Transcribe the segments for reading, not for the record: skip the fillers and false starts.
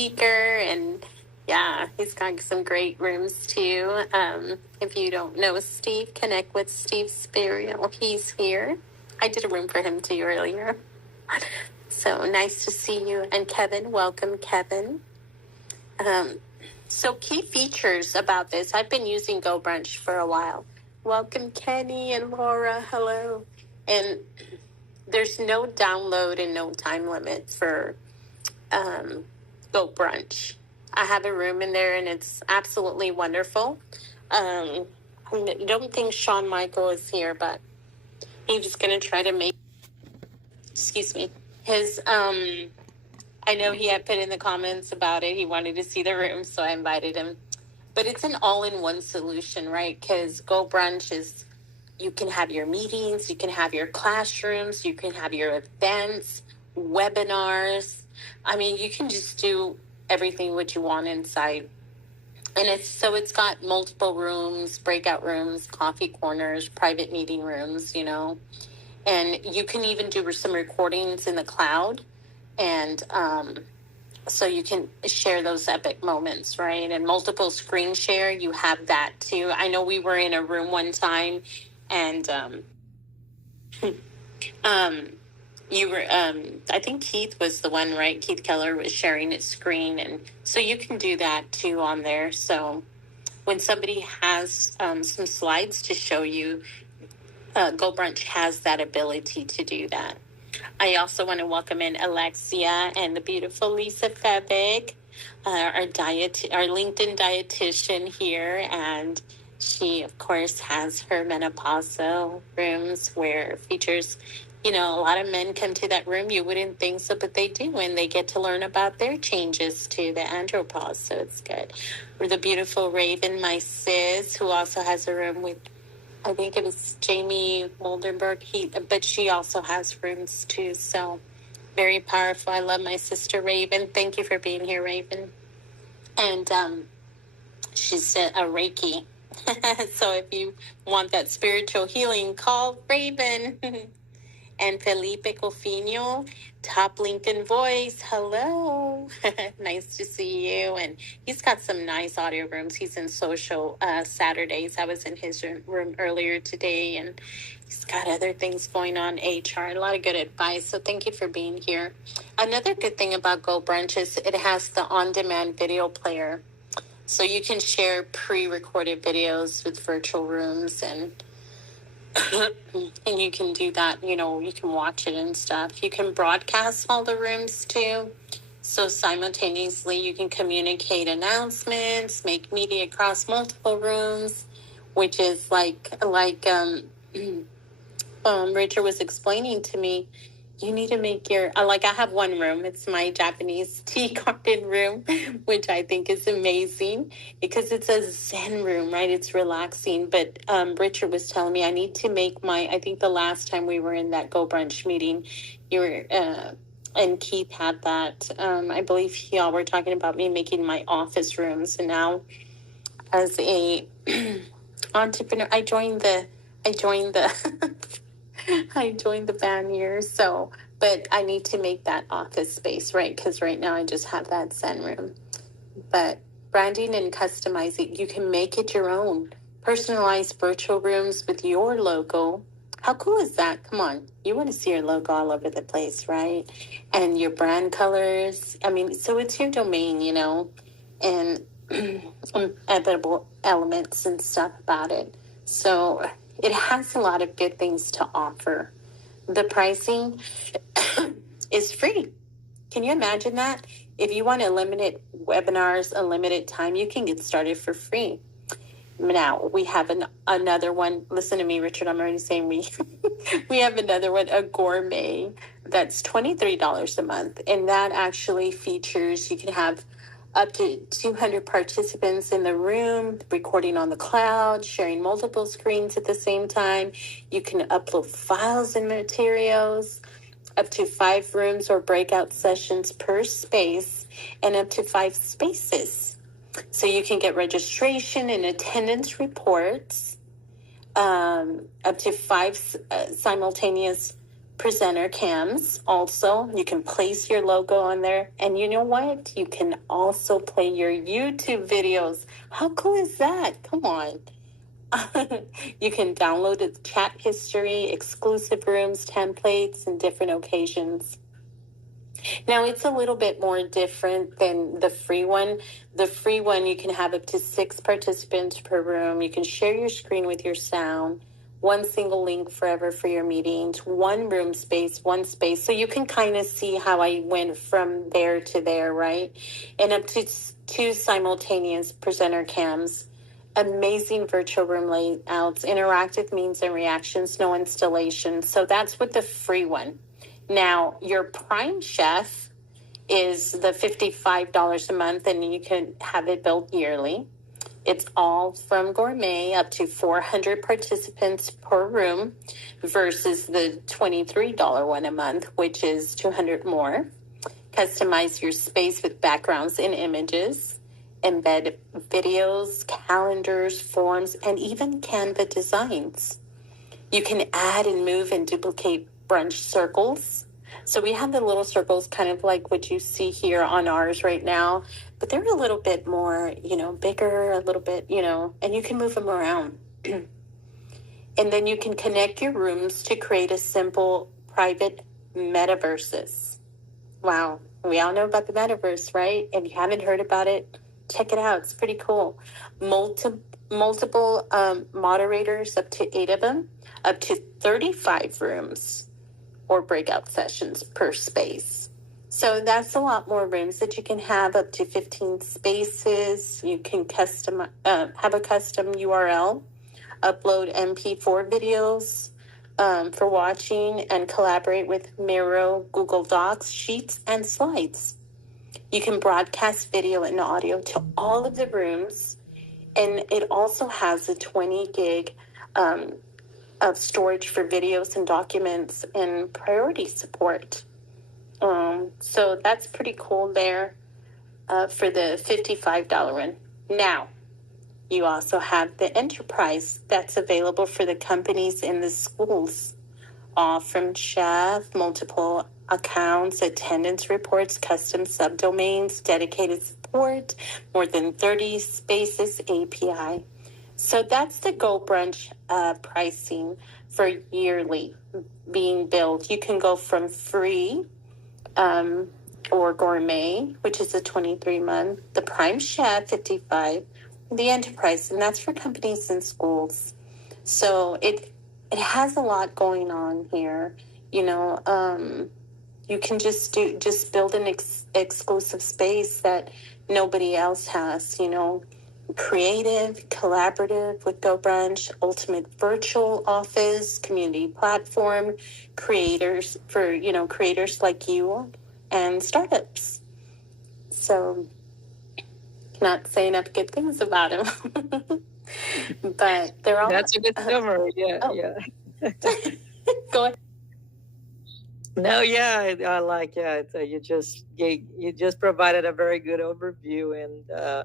speaker, and yeah, he's got some great rooms too. If you don't know Steve, connect with Steve Spirial. He's here. I did a room for him too earlier. So nice to see you. And Kevin, welcome, Kevin. So key features about this. I've been using GoBrunch for a while. Welcome, Kenny and Laura. Hello. And there's no download and no time limit for GoBrunch. I have a room in there, and it's absolutely wonderful. I don't think Shawn Michael is here, but he's going to try to make, his, I know he had put in the comments about it. He wanted to see the room, so I invited him. But it's an all-in-one solution, right? Because GoBrunch is, you can have your meetings, you can have your classrooms, you can have your events, webinars. I mean, you can just do everything what you want inside. And it's got multiple rooms, breakout rooms, coffee corners, private meeting rooms, and you can even do some recordings in the cloud. And so you can share those epic moments, right? And multiple screen share, you have that too. I know we were in a room one time, and you were, I think Keith was the one, right? Keith Keller was sharing his screen. And so you can do that too on there. So when somebody has some slides to show you, GoBrunch has that ability to do that. I also want to welcome in Alexia and the beautiful Lisa Febig, our LinkedIn dietitian here. And she, of course, has her menopausal rooms where features, a lot of men come to that room. You wouldn't think so, but they do, and they get to learn about their changes to the andropause. So it's good. Or the beautiful Raven, my sis, who also has a room with, I think it was Jamie Moldenberg, but she also has rooms too. So very powerful. I love my sister Raven. Thank you for being here, Raven. And she's a Reiki. So if you want that spiritual healing, call Raven. And Felipe Cofino, Top Lincoln Voice. Hello. Nice to see you. And he's got some nice audio rooms. He's in social Saturdays. I was in his room earlier today, and he's got other things going on, HR, a lot of good advice. So thank you for being here. Another good thing about GoBrunch is it has the on-demand video player. So you can share pre-recorded videos with virtual rooms, and you can do that, you can watch it and stuff. You can broadcast all the rooms too. So simultaneously you can communicate announcements, make media across multiple rooms, which is like Richard was explaining to me. You need to make your, I have one room. It's my Japanese tea garden room, which I think is amazing because it's a Zen room, right? It's relaxing. But Richard was telling me I need to make I think the last time we were in that GoBrunch meeting, you were, and Keith had that. I believe y'all were talking about me making my office rooms. And now as a entrepreneur, I joined the I joined the band here, but I need to make that office space, right? Because right now I just have that Zen room. But branding and customizing, you can make it your own. Personalized virtual rooms with your logo. How cool is that? Come on. You want to see your logo all over the place, right? And your brand colors. I mean, so it's your domain, and editable elements and stuff about it. So it has a lot of good things to offer. The pricing is free. Can you imagine that? If you want unlimited webinars, unlimited time, you can get started for free. Now, we have another one. Listen to me, Richard. I'm already saying we. We have another one, a gourmet, that's $23 a month. And that actually features, you can have up to 200 participants in the room, recording on the cloud, sharing multiple screens at the same time. You can upload files and materials, up to 5 rooms or breakout sessions per space, and up to 5 spaces. So you can get registration and attendance reports, up to 5 simultaneous presenter cams also. You can place your logo on there. And you know what? You can also play your YouTube videos. How cool is that? Come on. You can download the chat history, exclusive rooms, templates, and different occasions. Now, it's a little bit more different than the free one. The free one, you can have up to 6 participants per room. You can share your screen with your sound, one single link forever for your meetings, one room space, one space. So you can kind of see how I went from there to there, right? And up to 2 simultaneous presenter cams, amazing virtual room layouts, interactive memes and reactions, no installation. So that's with the free one. Now, your Prime Chef is the $55 a month, and you can have it billed yearly. It's all from gourmet, up to 400 participants per room, versus the $23 one a month, which is 200 more. Customize your space with backgrounds and images. Embed videos, calendars, forms, and even Canva designs. You can add and move and duplicate brunch circles. So we have the little circles kind of like what you see here on ours right now, but they're a little bit more, bigger, a little bit, and you can move them around. And then you can connect your rooms to create a simple private metaverses. Wow. We all know about the metaverse, right? If you haven't heard about it, check it out. It's pretty cool. Multiple moderators, up to 8 of them, up to 35 rooms or breakout sessions per space. So that's a lot more rooms that you can have, up to 15 spaces. You can have a custom URL, upload MP4 videos for watching, and collaborate with Miro, Google Docs, Sheets, and Slides. You can broadcast video and audio to all of the rooms, and it also has a 20 gig of storage for videos and documents and priority support. So that's pretty cool there for the $55 one. Now, you also have the enterprise that's available for the companies in the schools, all from chef, multiple accounts, attendance reports, custom subdomains, dedicated support, more than 30 spaces, API. So that's the GoBrunch pricing for yearly being billed. You can go from free or gourmet, which is a 23-month, the Prime Chef, 55, the enterprise, and that's for companies and schools. So it has a lot going on here. You can just build an exclusive space that nobody else has, creative, collaborative with GoBrunch, ultimate virtual office, community platform, creators like you and startups. So, cannot say enough good things about them. But they're all... That's a good summary. Yeah. Go ahead. No, yeah, I like, you just provided a very good overview. And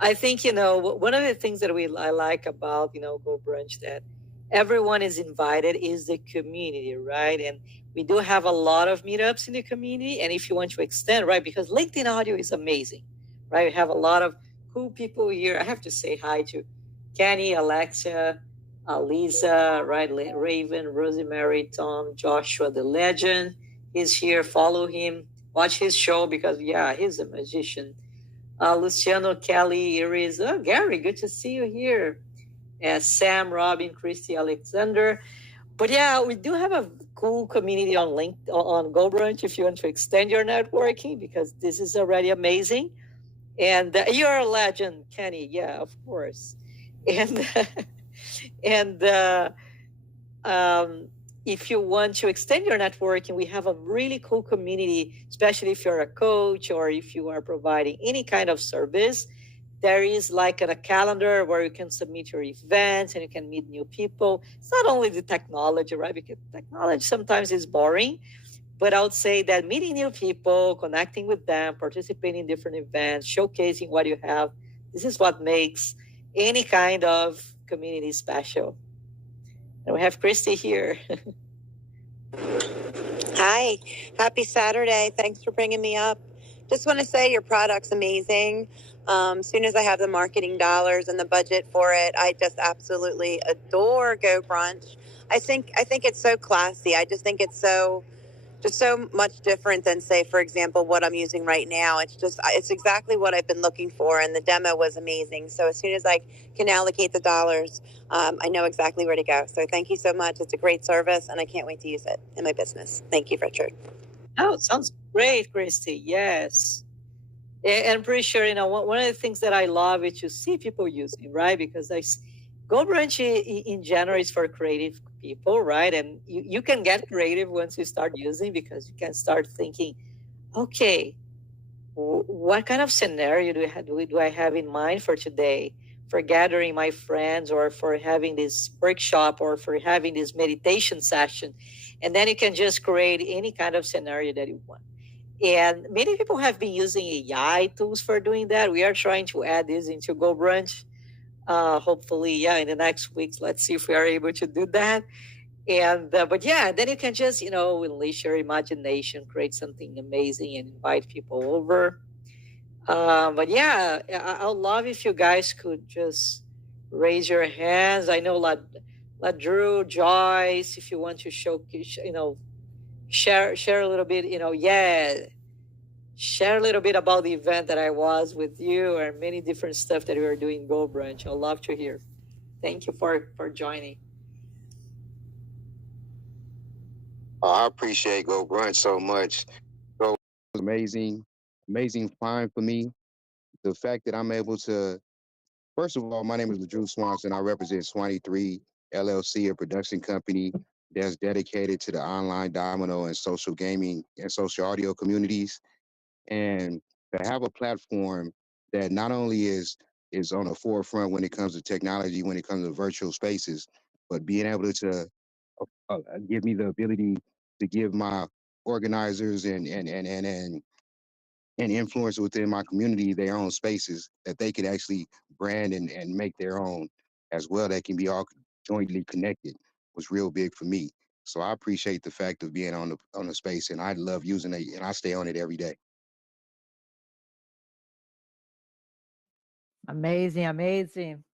I think, one of the things that I like about, GoBrunch, that everyone is invited, is the community, right? And we do have a lot of meetups in the community. And if you want to extend, right, because LinkedIn audio is amazing, right? We have a lot of cool people here. I have to say hi to Kenny, Alexia, Lisa, right? Raven, Rosemary, Tom, Joshua, the legend is here. Follow him, watch his show, because he's a magician. Luciano, Kelly, Iris, Gary, good to see you here. Sam, Robin, Christy, Alexander. But we do have a cool community on GoBrunch if you want to extend your networking, because this is already amazing. And you're a legend, Kenny. Yeah, of course. And if you want to extend your networking, we have a really cool community, especially if you're a coach or if you are providing any kind of service. There is like a calendar where you can submit your events and you can meet new people. It's not only the technology, right? Because technology sometimes is boring, but I would say that meeting new people, connecting with them, participating in different events, showcasing what you have, this is what makes any kind of community special. And we have Christy here. Hi, happy Saturday. Thanks for bringing me up. Just want to say your product's amazing. Soon as I have the marketing dollars and the budget for it, I just absolutely adore GoBrunch. I think it's so classy. I just think it's so much different than, say, for example, what I'm using right now. It's exactly what I've been looking for, and the demo was amazing. So as soon as I can allocate the dollars, I know exactly where to go. So thank you so much. It's a great service, and I can't wait to use it in my business. Thank you, Richard. Oh, it sounds great, Christy. Yes. And I'm pretty sure, one of the things that I love is to see people using, right? Because GoBrunch in general is for creative people, right? And you can get creative once you start using, because you can start thinking, okay, what kind of scenario do I have in mind for today, for gathering my friends, or for having this workshop, or for having this meditation session? And then you can just create any kind of scenario that you want. And many people have been using AI tools for doing that. We are trying to add this into GoBrunch. Hopefully, yeah, in the next weeks, let's see if we are able to do that. And but yeah, then you can just unleash your imagination, create something amazing, and invite people over. But yeah, I would love if you guys could just raise your hands. I know La Drew, Joyce, if you want to share a little bit. Share a little bit about the event that I was with you, or many different stuff that we are doing in GoBrunch. I'd love to hear. Thank you for joining. I appreciate GoBrunch so much. Go was amazing find for me. The fact that I'm able to, first of all, my name is Drew Swanson. I represent Swanee 3 LLC, a production company that's dedicated to the online domino and social gaming and social audio communities. And to have a platform that not only is on the forefront when it comes to technology, when it comes to virtual spaces, but being able to give me the ability to give my organizers and influencers within my community their own spaces that they could actually brand and make their own as well, that can be all jointly connected, was real big for me. So I appreciate the fact of being on the space, and I love using it, and I stay on it every day. Amazing, amazing.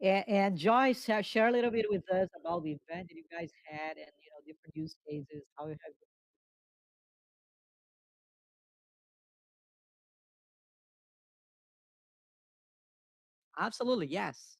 And Joyce, share a little bit with us about the event that you guys had, and different use cases, how you have. Absolutely, yes.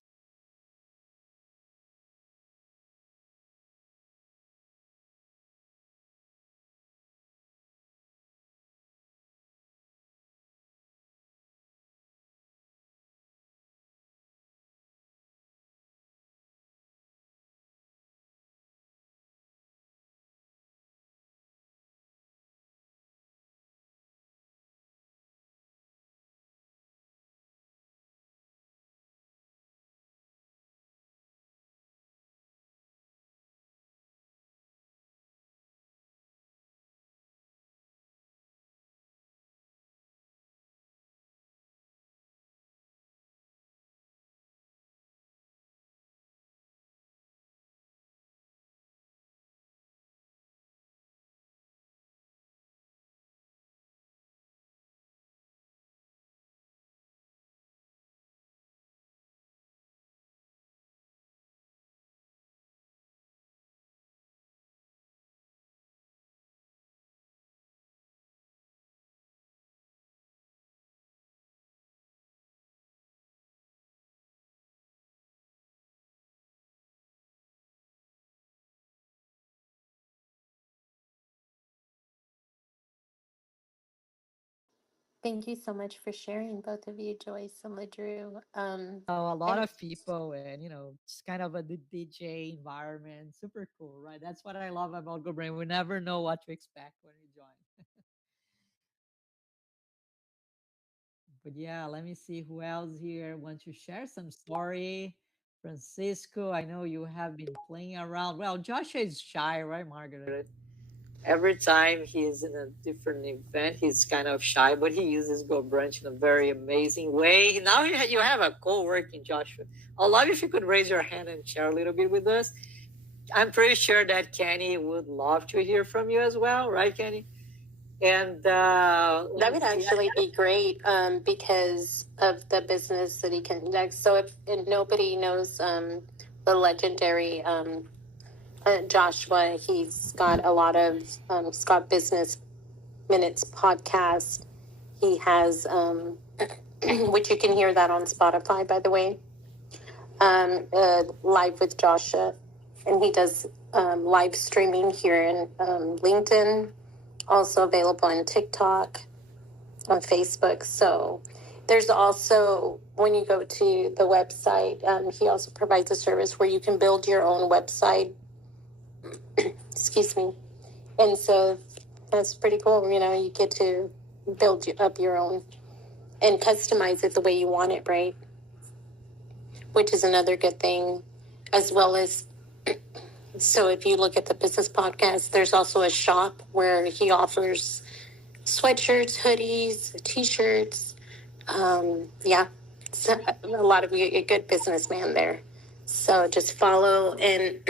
Thank you so much for sharing, both of you, Joyce and LaDrew. A lot And of people, and it's kind of a DJ environment, super cool, right? That's what I love about GoBrain. We never know what to expect when we join. But yeah, let me see who else here wants to share some story. Francisco, I know you have been playing around. Well, Joshua is shy, right, Margaret? Every time he's in a different event, he's kind of shy, but he uses GoBrunch in a very amazing way. Now you have a co-working, Joshua. I'd love if you could raise your hand and share a little bit with us. I'm pretty sure that Kenny would love to hear from you as well, right, Kenny? And that would actually be great because of the business that he conducts. So if nobody knows the legendary Joshua, he's got a lot of Scott Business Minutes podcast. He has, which you can hear that on Spotify, by the way, Live with Joshua. And he does live streaming here in LinkedIn, also available on TikTok, on Facebook. So there's also, when you go to the website, he also provides a service where you can build your own website. Excuse me. And so that's pretty cool. You know, you get to build up your own and customize it the way you want it, right? Which is another good thing, as well as, so if you look at the business podcast, there's also a shop where he offers sweatshirts, hoodies, t-shirts. Yeah, so a lot of a good businessman there. So just follow, and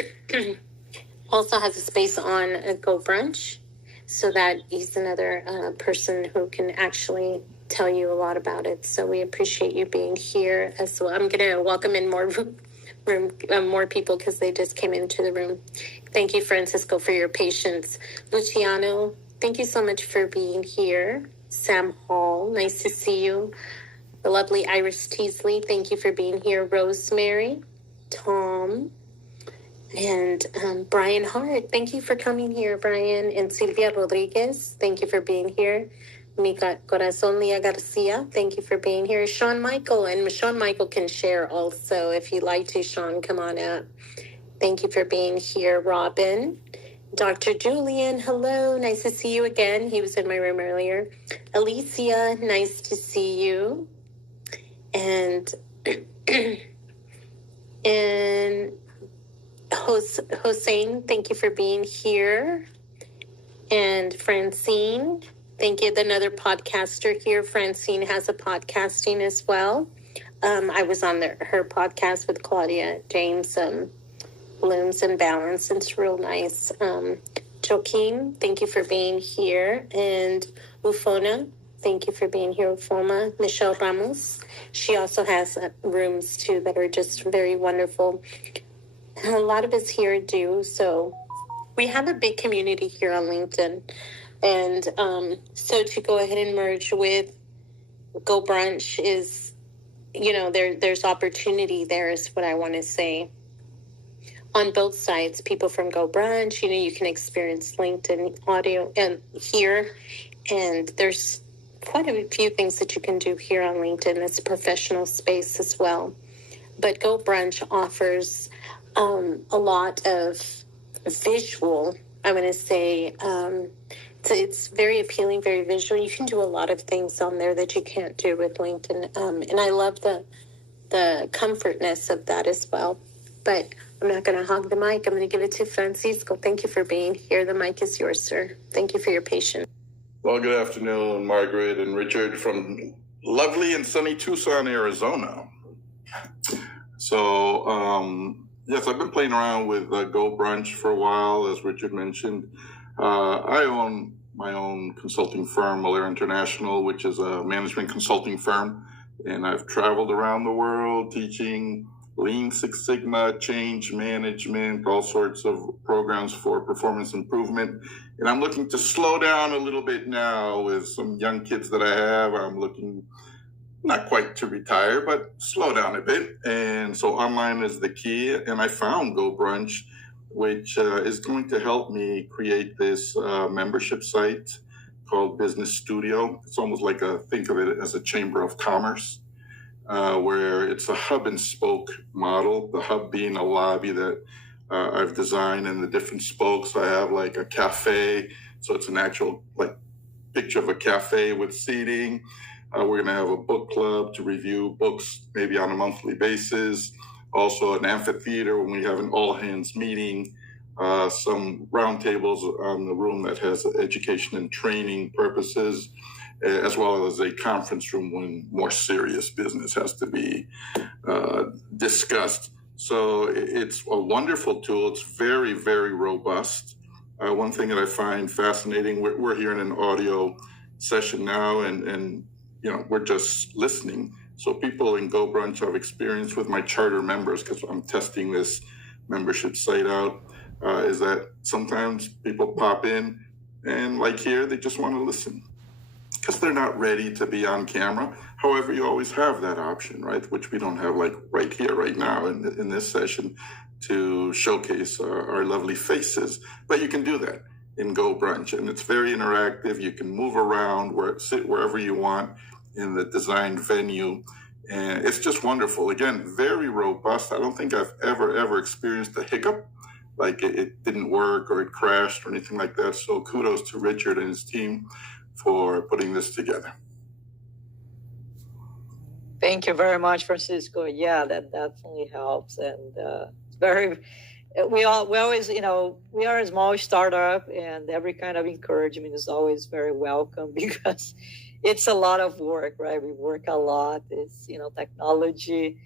also has a space on GoBrunch, so that he's another person who can actually tell you a lot about it. So we appreciate you being here as well. I'm going to welcome in more more people because they just came into the room. Thank you, Francisco, for your patience. Luciano, thank you so much for being here. Sam Hall, nice to see you. The lovely Iris Teasley, thank you for being here. Rosemary, Tom, and Brian Hart, thank you for coming here, Brian. And Silvia Rodriguez, thank you for being here. Mi Corazon Lia Garcia, thank you for being here. Sean Michael, and Sean Michael can share also if you'd like to. Sean, come on up. Thank you for being here. Robin, Dr. Julian, hello, nice to see you again. He was in my room earlier. Alicia, nice to see you. And and Hossein, thank you for being here. And Francine, thank you. Another podcaster here. Francine has a podcasting as well. I was on her podcast with Claudia James, Blooms and Balance. It's real nice. Joaquin, thank you for being here. And Ufona, thank you for being here, Ufoma. Michelle Ramos, she also has rooms too that are just very wonderful. A lot of us here do. So we have a big community here on LinkedIn. And so to go ahead and merge with GoBrunch is, you know, there's opportunity there is what I want to say. On both sides, people from GoBrunch, you know, you can experience LinkedIn audio and here. And there's quite a few things that you can do here on LinkedIn. It's a professional space as well. But GoBrunch offers a lot of visual, I'm going to say, it's very appealing, very visual. You can do a lot of things on there that you can't do with LinkedIn. And I love the comfortness of that as well. But I'm not going to hog the mic. I'm going to give it to Francisco. Thank you for being here. The mic is yours, sir. Thank you for your patience. Well, good afternoon, Margaret and Richard from lovely and sunny Tucson, Arizona. So, yes, I've been playing around with GoBrunch for a while, as Richard mentioned. I own my own consulting firm, Malaire International, which is a management consulting firm. And I've traveled around the world teaching Lean Six Sigma, change management, all sorts of programs for performance improvement. And I'm looking to slow down a little bit now with some young kids that I have. I'm looking not quite to retire, but slow down a bit. And so online is the key. And I found GoBrunch, which is going to help me create this membership site called Business Studio. It's almost like think of it as a chamber of commerce, where it's a hub and spoke model, the hub being a lobby that I've designed, and the different spokes. I have like a cafe, so it's an actual like picture of a cafe with seating. We're going to have a book club to review books maybe on a monthly basis. Also an amphitheater when we have an all-hands meeting. Some roundtables on the room that has education and training purposes, as well as a conference room when more serious business has to be discussed. So it's a wonderful tool. It's very, very robust. One thing that I find fascinating, we're here in an audio session now, and we're just listening. So people in GoBrunch have experience with my charter members, because I'm testing this membership site out, is that sometimes people pop in and, like here, they just want to listen because they're not ready to be on camera. However, you always have that option, right? Which we don't have like right here, right now in this session, to showcase our lovely faces. But you can do that in GoBrunch, and it's very interactive. You can move around, sit wherever you want in the designed venue. And it's just wonderful. Again, very robust. I don't think I've ever experienced a hiccup, like it didn't work or it crashed or anything like that. So kudos to Richard and his team for putting this together. Thank you very much, Francisco. Yeah, that definitely helps. And we always, we are a small startup, and every kind of encouragement is always very welcome because it's a lot of work, right? We work a lot. It's, technology.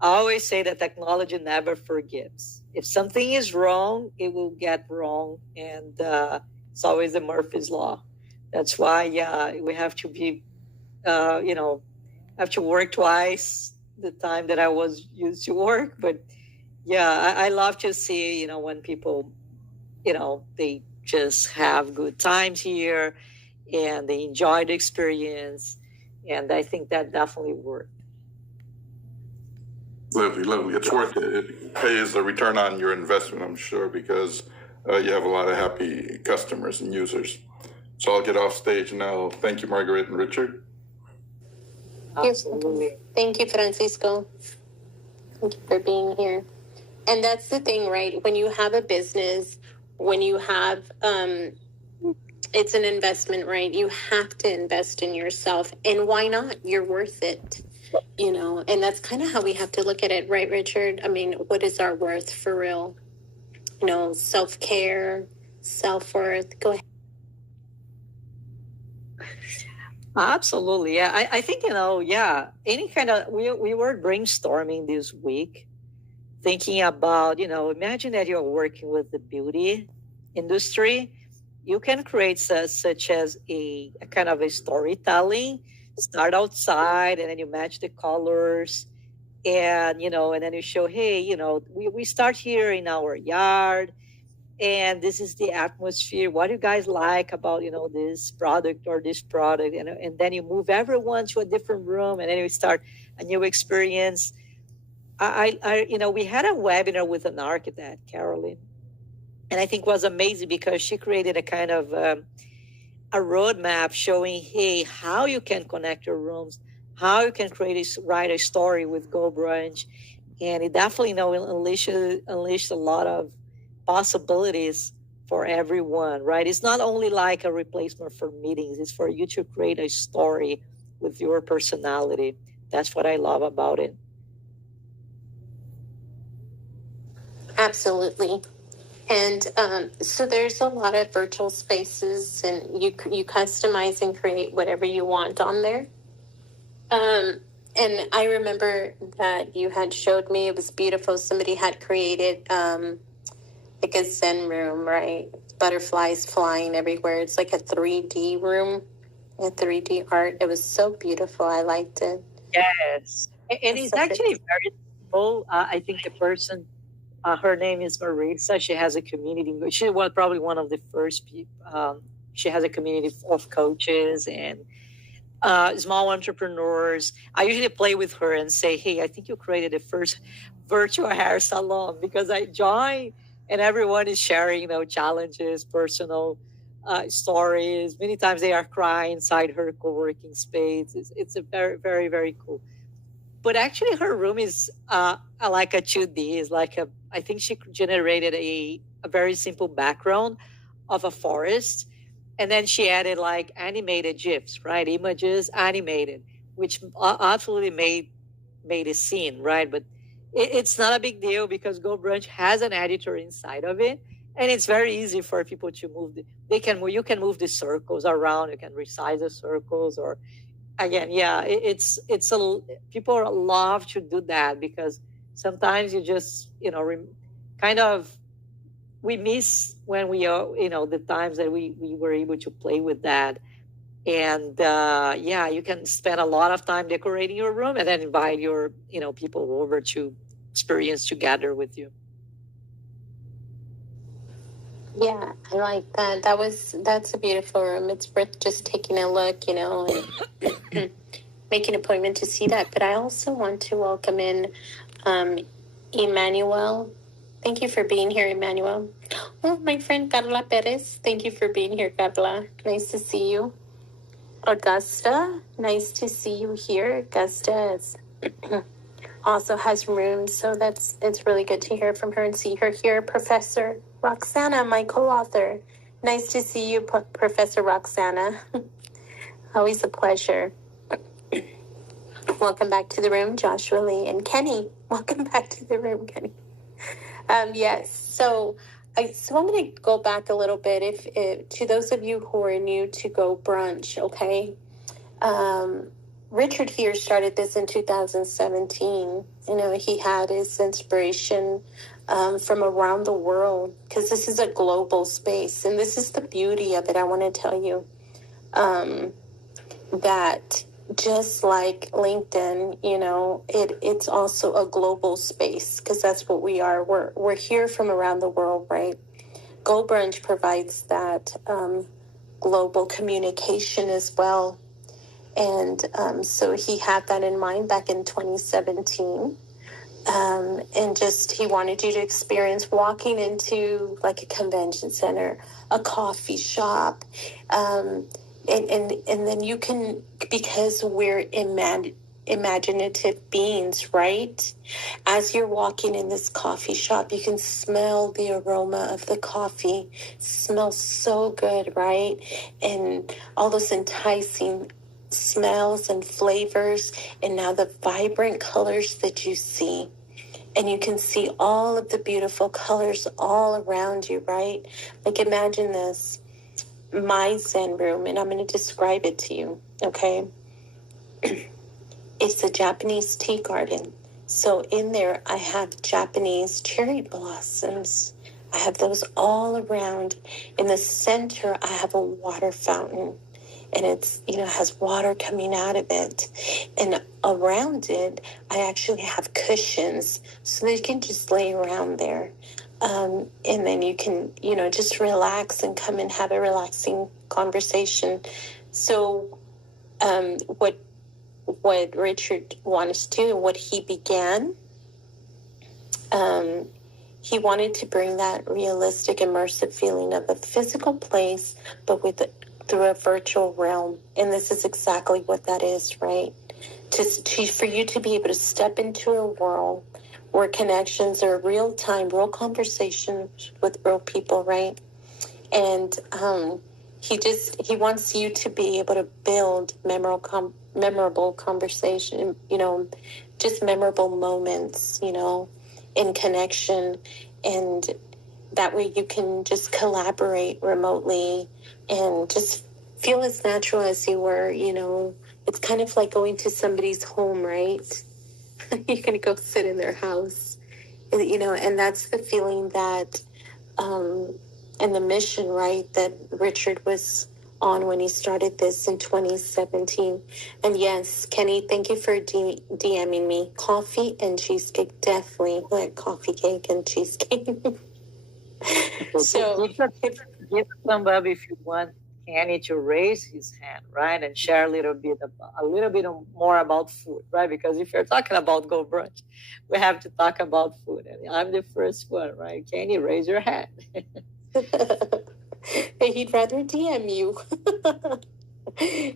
I always say that technology never forgives. If something is wrong, it will get wrong. And it's always the Murphy's Law. That's why, we have to be, have to work twice the time that I was used to work. But I love to see, when people, they just have good times here and they enjoy the experience. And I think that definitely worked. Lovely. It's worth it. It pays the return on your investment, I'm sure, because you have a lot of happy customers and users. So I'll get off stage now. Thank you, Margaret and Richard. Absolutely. Thank you, Francisco. Thank you for being here. And that's the thing, right? When you have a business, when you have, it's an investment, right? You have to invest in yourself. And why not? You're worth it, and that's kind of how we have to look at it, right, Richard? I mean, what is our worth for real? Self-care, self-worth. Go ahead. Absolutely. Yeah. I think, any kind of, we were brainstorming this week, thinking about, imagine that you're working with the beauty industry. You can create such as a kind of a storytelling, start outside, and then you match the colors, and, and then you show, hey, we start here in our yard, and this is the atmosphere. What do you guys like about, this product or this product? And then you move everyone to a different room, and then you start a new experience. We had a webinar with an architect, Carolyn, and I think it was amazing because she created a kind of a roadmap showing, hey, how you can connect your rooms, how you can write a story with GoBrunch. And it definitely, unleashed a lot of possibilities for everyone, right? It's not only like a replacement for meetings, it's for you to create a story with your personality. That's what I love about it. Absolutely. And so there's a lot of virtual spaces, and you customize and create whatever you want on there. And I remember that you had showed me, it was beautiful. Somebody had created like a Zen room, right? Butterflies flying everywhere. It's like a 3D room, a 3D art. It was so beautiful. I liked it. Yes. And it's actually very simple. I think the person, her name is Marisa. She has a community. She was probably one of the first people. She has a community of coaches and small entrepreneurs. I usually play with her and say, hey, I think you created the first virtual hair salon, because I join and everyone is sharing, challenges, personal stories. Many times they are crying inside her co-working space. It's a very, very, very cool. But actually her room is like a 2D. It's like I think she generated a very simple background of a forest. And then she added like animated GIFs, right? Images animated, which absolutely made a scene, right? But it's not a big deal because GoBrunch has an editor inside of it. And it's very easy for people to move. You can move the circles around. You can resize the circles, or again, people love to do that because sometimes you just, kind of, we miss when we are, the times that we were able to play with that. And yeah, you can spend a lot of time decorating your room and then invite your, people over to experience together with you. Yeah, I like that. That's a beautiful room. It's worth just taking a look, and make an appointment to see that. But I also want to welcome in Emmanuel. Thank you for being here, Emmanuel. Oh, my friend Carla Perez. Thank you for being here, Carla. Nice to see you. Augusta, nice to see you here. Augusta is also has rooms, so it's really good to hear from her and see her here. Professor Roxana, my co-author. Nice to see you, Professor Roxana. Always a pleasure. Welcome back to the room, Joshua Lee and Kenny. Welcome back to the room, Kenny. Yes, so I'm going to go back a little bit. If to those of you who are new to GoBrunch, okay. Richard here started this in 2017. He had his inspiration from around the world, because this is a global space, and this is the beauty of it. I want to tell you that just like LinkedIn, it's also a global space, because that's what we are. We're here from around the world, right? GoBrunch provides that global communication as well. And so he had that in mind back in 2017. And just he wanted you to experience walking into like a convention center, a coffee shop. And then you can, because we're imaginative beings, right? As you're walking in this coffee shop, you can smell the aroma of the coffee. It smells so good, right? And all those enticing smells and flavors, and now the vibrant colors that you see, and you can see all of the beautiful colors all around you, right? Like, imagine this, my Zen room, and I'm going to describe it to you, okay? It's a Japanese tea garden. So in there, I have Japanese cherry blossoms. I have those all around. In the center, I have a water fountain, and it's, has water coming out of it. And around it, I actually have cushions so that you can just lay around there. And then you can, just relax and come and have a relaxing conversation. So what Richard wanted to do, what he began, he wanted to bring that realistic, immersive feeling of a physical place, but through a virtual realm. And this is exactly what that is, right? For you to be able to step into a world where connections are real time, real conversations with real people, right? And he wants you to be able to build memorable conversation, just memorable moments, in connection. And that way you can just collaborate remotely and just feel as natural as you were, It's kind of like going to somebody's home, right? You're going to go sit in their house, and that's the feeling that, and the mission, right, that Richard was on when he started this in 2017. And yes, Kenny, thank you for DMing me. Coffee and cheesecake, definitely like coffee cake and cheesecake. So give some up if you want Kenny to raise his hand, right, and share a little bit more about food, right? Because if you're talking about GoBrunch, we have to talk about food, and I'm the first one, right? Kenny, raise your hand. He'd rather DM you.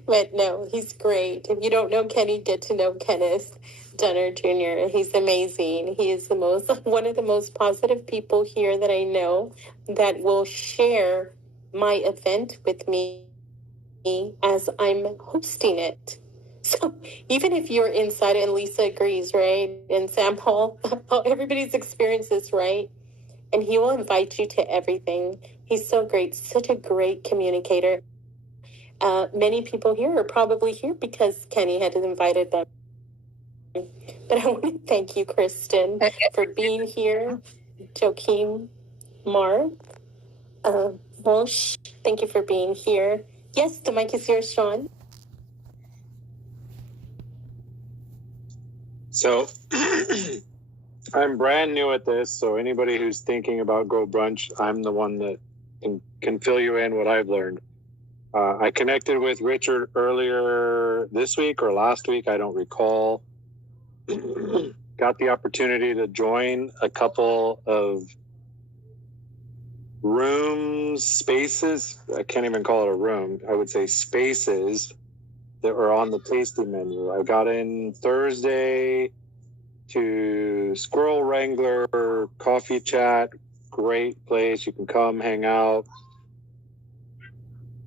But no, he's great. If you don't know Kenny, get to know Kenneth Dunner Jr. He's amazing. He is one of the most positive people here that I know, that will share my event with me as I'm hosting it. So even if you're inside, and Lisa agrees, right? And Sam Paul, everybody's experiences, right? And he will invite you to everything. He's so great, such a great communicator. Many people here are probably here because Kenny had invited them, But I want to thank you, Kristen, for being here. Joaquin, Mark, Walsh, thank you for being here. Yes, the mic is yours, Sean. So I'm brand new at this, so anybody who's thinking about GoBrunch, I'm the one that can fill you in what I've learned. I connected with Richard earlier this week or last week, I don't recall. Got the opportunity to join a couple of rooms, spaces. I can't even call it a room. I would say spaces that were on the tasting menu. I got in Thursday to Squirrel Wrangler Coffee Chat. Great place. You can come hang out.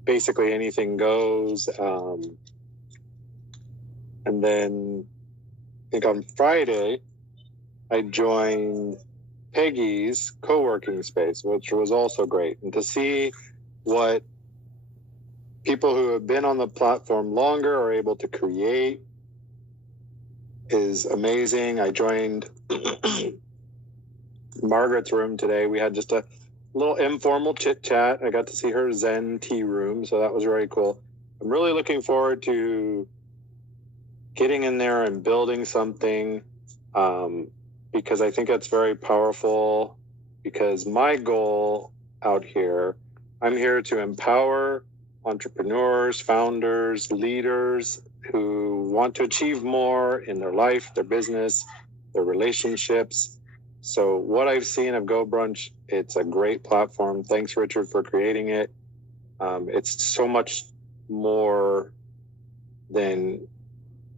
Basically anything goes. And then I think on Friday, I joined Peggy's co-working space, which was also great. And to see what people who have been on the platform longer are able to create is amazing. I joined Margaret's room today. We had just a little informal chit chat. I got to see her Zen tea room, so that was very cool. I'm really looking forward to getting in there and building something, because I think that's very powerful. Because my goal out here, I'm here to empower entrepreneurs, founders, leaders who want to achieve more in their life, their business, their relationships. So what I've seen of GoBrunch, it's a great platform. Thanks, Richard, for creating it. It's so much more than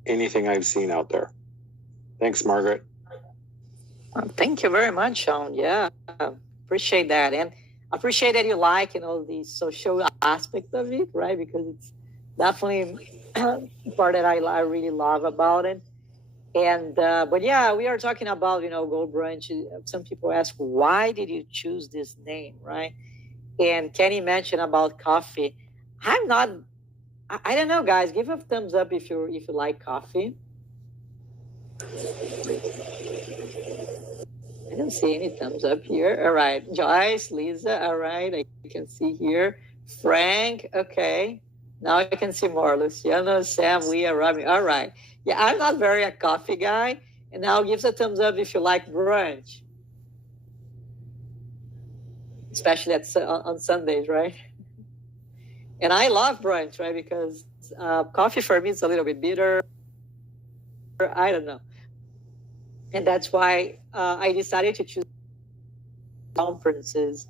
anything I've seen out there. Thanks, Margaret. Thank you very much, Sean. Yeah, appreciate that. And I appreciate that you like, the social aspect of it, right? Because it's definitely part that I really love about it. And, but yeah, we are talking about, GoBrunch. Some people ask, why did you choose this name, right? And Kenny mentioned about coffee. I don't know, guys, give a thumbs up if you like coffee. I don't see any thumbs up here. All right. Joyce, Lisa, all right. I can see here. Frank, okay. Now I can see more. Luciano, Sam, Leah, Robbie. All right. Yeah, I'm not very a coffee guy. And now give a thumbs up if you like brunch. Especially on Sundays, right? And I love brunch, right? Because coffee for me is a little bit bitter. I don't know. And that's why I decided to choose conferences.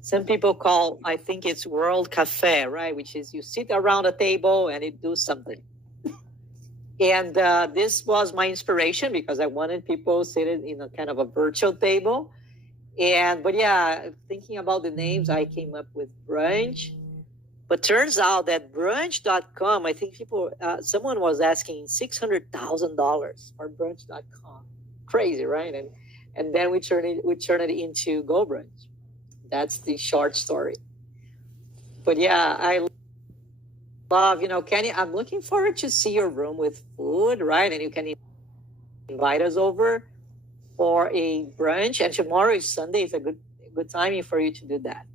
Some people call, I think it's World Cafe, right? Which is you sit around a table and you do something. And this was my inspiration because I wanted people seated in a kind of a virtual table. But yeah, thinking about the names, I came up with brunch. But turns out that brunch.com, I think someone was asking $600,000 for brunch.com. Crazy, right? And then we turn it into GoBrunch. That's the short story. But yeah, I love, Kenny, I'm looking forward to see your room with food, right? And you can invite us over for a brunch. And tomorrow is Sunday. It's a good timing for you to do that.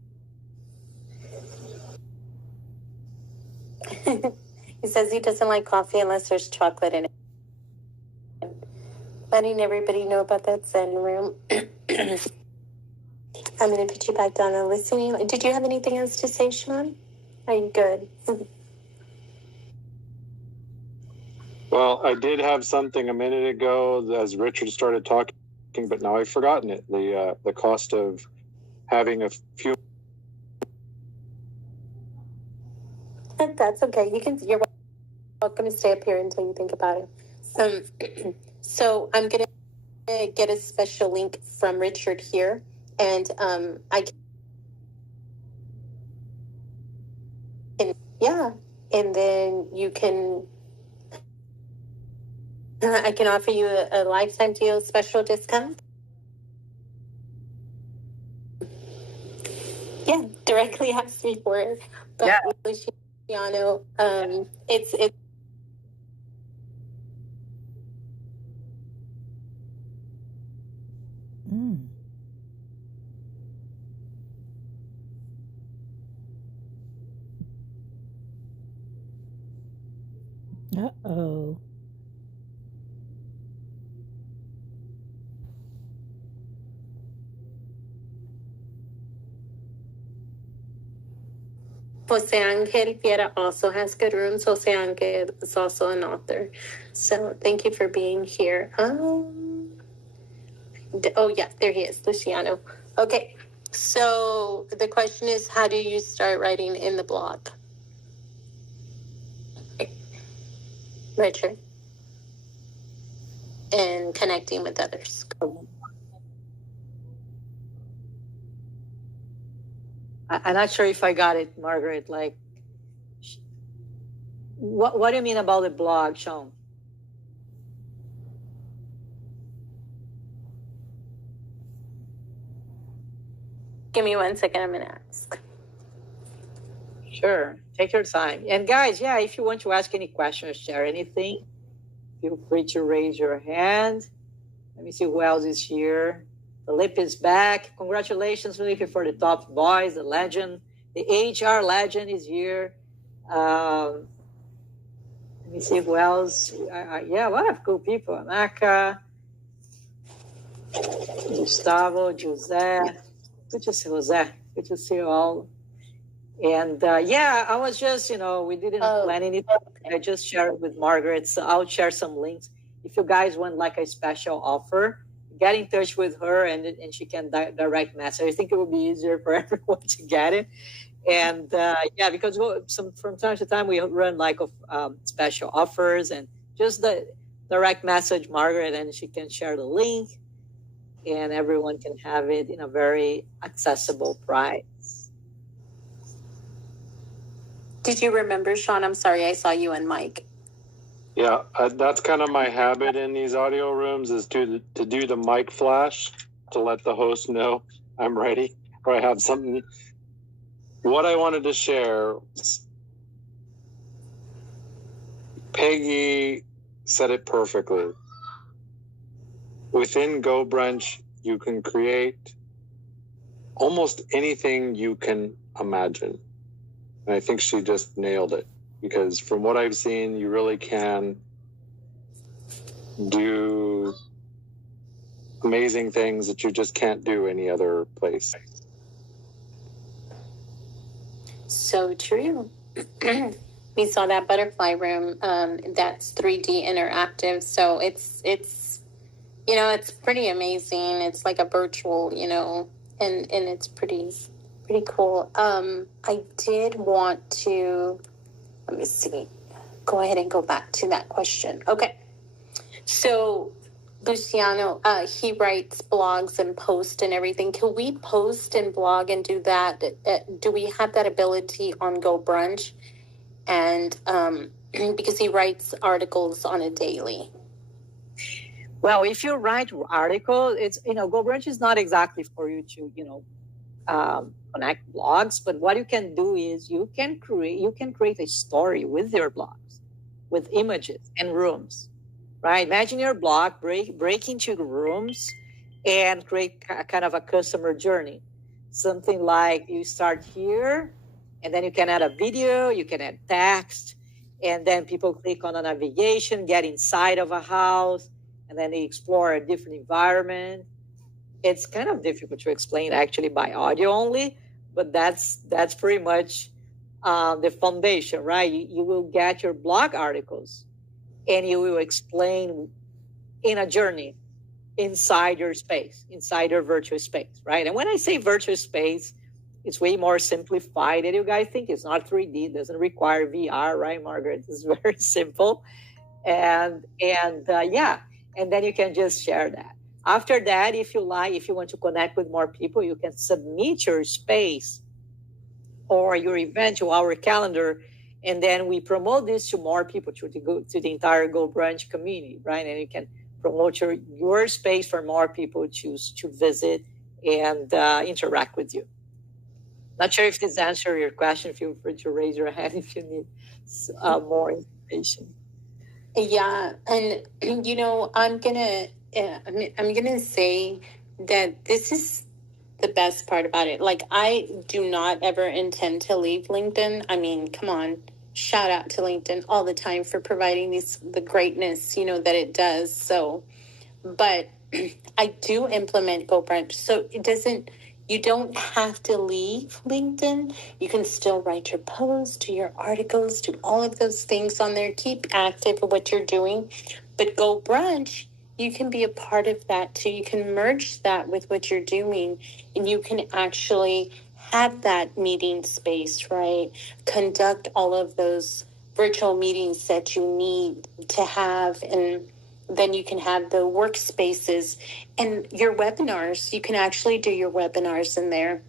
He says he doesn't like coffee unless there's chocolate in it. Letting everybody know about that Zen room. I'm going to put you back down and listening. Did you have anything else to say, Sean? Are you good? Well, I did have something a minute ago as Richard started talking, but now I've forgotten it. The cost of having a few. That's okay. You're welcome to stay up here until you think about it. So I'm going to get a special link from Richard here, and I can, yeah, and then you can. I can offer you a lifetime deal special discount. Yeah, directly ask me for it. But yeah. Luciano, it's Uh-oh. Jose Angel Fiera also has good rooms. Jose Angel is also an author. So thank you for being here. Oh, yeah, there he is, Luciano. Okay, so the question is, how do you start writing in the blog? Richard. And connecting with others. I'm not sure if I got it, Margaret. Like, what do you mean about the blog, Sean? Give me 1 second, I'm gonna ask. Sure, take your time. And guys, yeah, if you want to ask any questions, share anything, feel free to raise your hand. Let me see who else is here. Felipe is back. Congratulations, Felipe, for the top boys, the legend. The HR legend is here. Let me see who else. Yeah, a lot of cool people. Anaka, Gustavo, Jose. Good to see Jose. Good to see you all. And yeah, I was just, we didn't plan anything. I just shared with Margaret. So I'll share some links. If you guys want like a special offer, get in touch with her and she can direct message. I think it would be easier for everyone to get it. And yeah, because from time to time we run like special offers and just the direct message Margaret and she can share the link and everyone can have it in a very accessible price. Did you remember, Sean? I'm sorry, I saw you and Mike. Yeah, that's kind of my habit in these audio rooms is to do the mic flash to let the host know I'm ready or I have something. What I wanted to share, Peggy said it perfectly. Within GoBrunch, you can create almost anything you can imagine. And I think she just nailed it because from what I've seen, you really can do amazing things that you just can't do any other place. So true. We saw that butterfly room. That's 3D interactive. So it's it's pretty amazing. It's like a virtual, and it's pretty cool. I did want to, let me see, go ahead and go back to that question. Okay. So Luciano, he writes blogs and posts and everything. Can we post and blog and do that? Do we have that ability on GoBrunch? And because he writes articles on a daily. Well, if you write articles, it's GoBrunch is not exactly for you to connect blogs, but what you can do is you can create a story with your blogs, with images and rooms, right? Imagine your blog break into rooms and create kind of a customer journey, something like you start here, and then you can add a video, you can add text, and then people click on a navigation, get inside of a house, and then they explore a different environment. It's kind of difficult to explain actually by audio only, but that's pretty much the foundation, right? You will get your blog articles and you will explain in a journey inside your space, inside your virtual space, right? And when I say virtual space, it's way more simplified than you guys think. It's not 3D, it doesn't require VR, right, Margaret? It's very simple. And yeah, and then you can just share that. After that, if you want to connect with more people, you can submit your space or your event to our calendar, and then we promote this to more people, to the entire GoBrunch community, right? And you can promote your space for more people to visit and interact with you. Not sure if this answers your question. Feel free to raise your hand if you need more information. Yeah, and I'm gonna say that this is the best part about it. Like, I do not ever intend to leave LinkedIn. I mean, come on, shout out to LinkedIn all the time for providing the greatness, that it does. So, but I do implement GoBrunch. So you don't have to leave LinkedIn. You can still write your posts, do your articles, do all of those things on there. Keep active with what you're doing. But GoBrunch, you can be a part of that too. You can merge that with what you're doing, and you can actually have that meeting space, right? Conduct all of those virtual meetings that you need to have, and then you can have the workspaces and your webinars. You can actually do your webinars in there,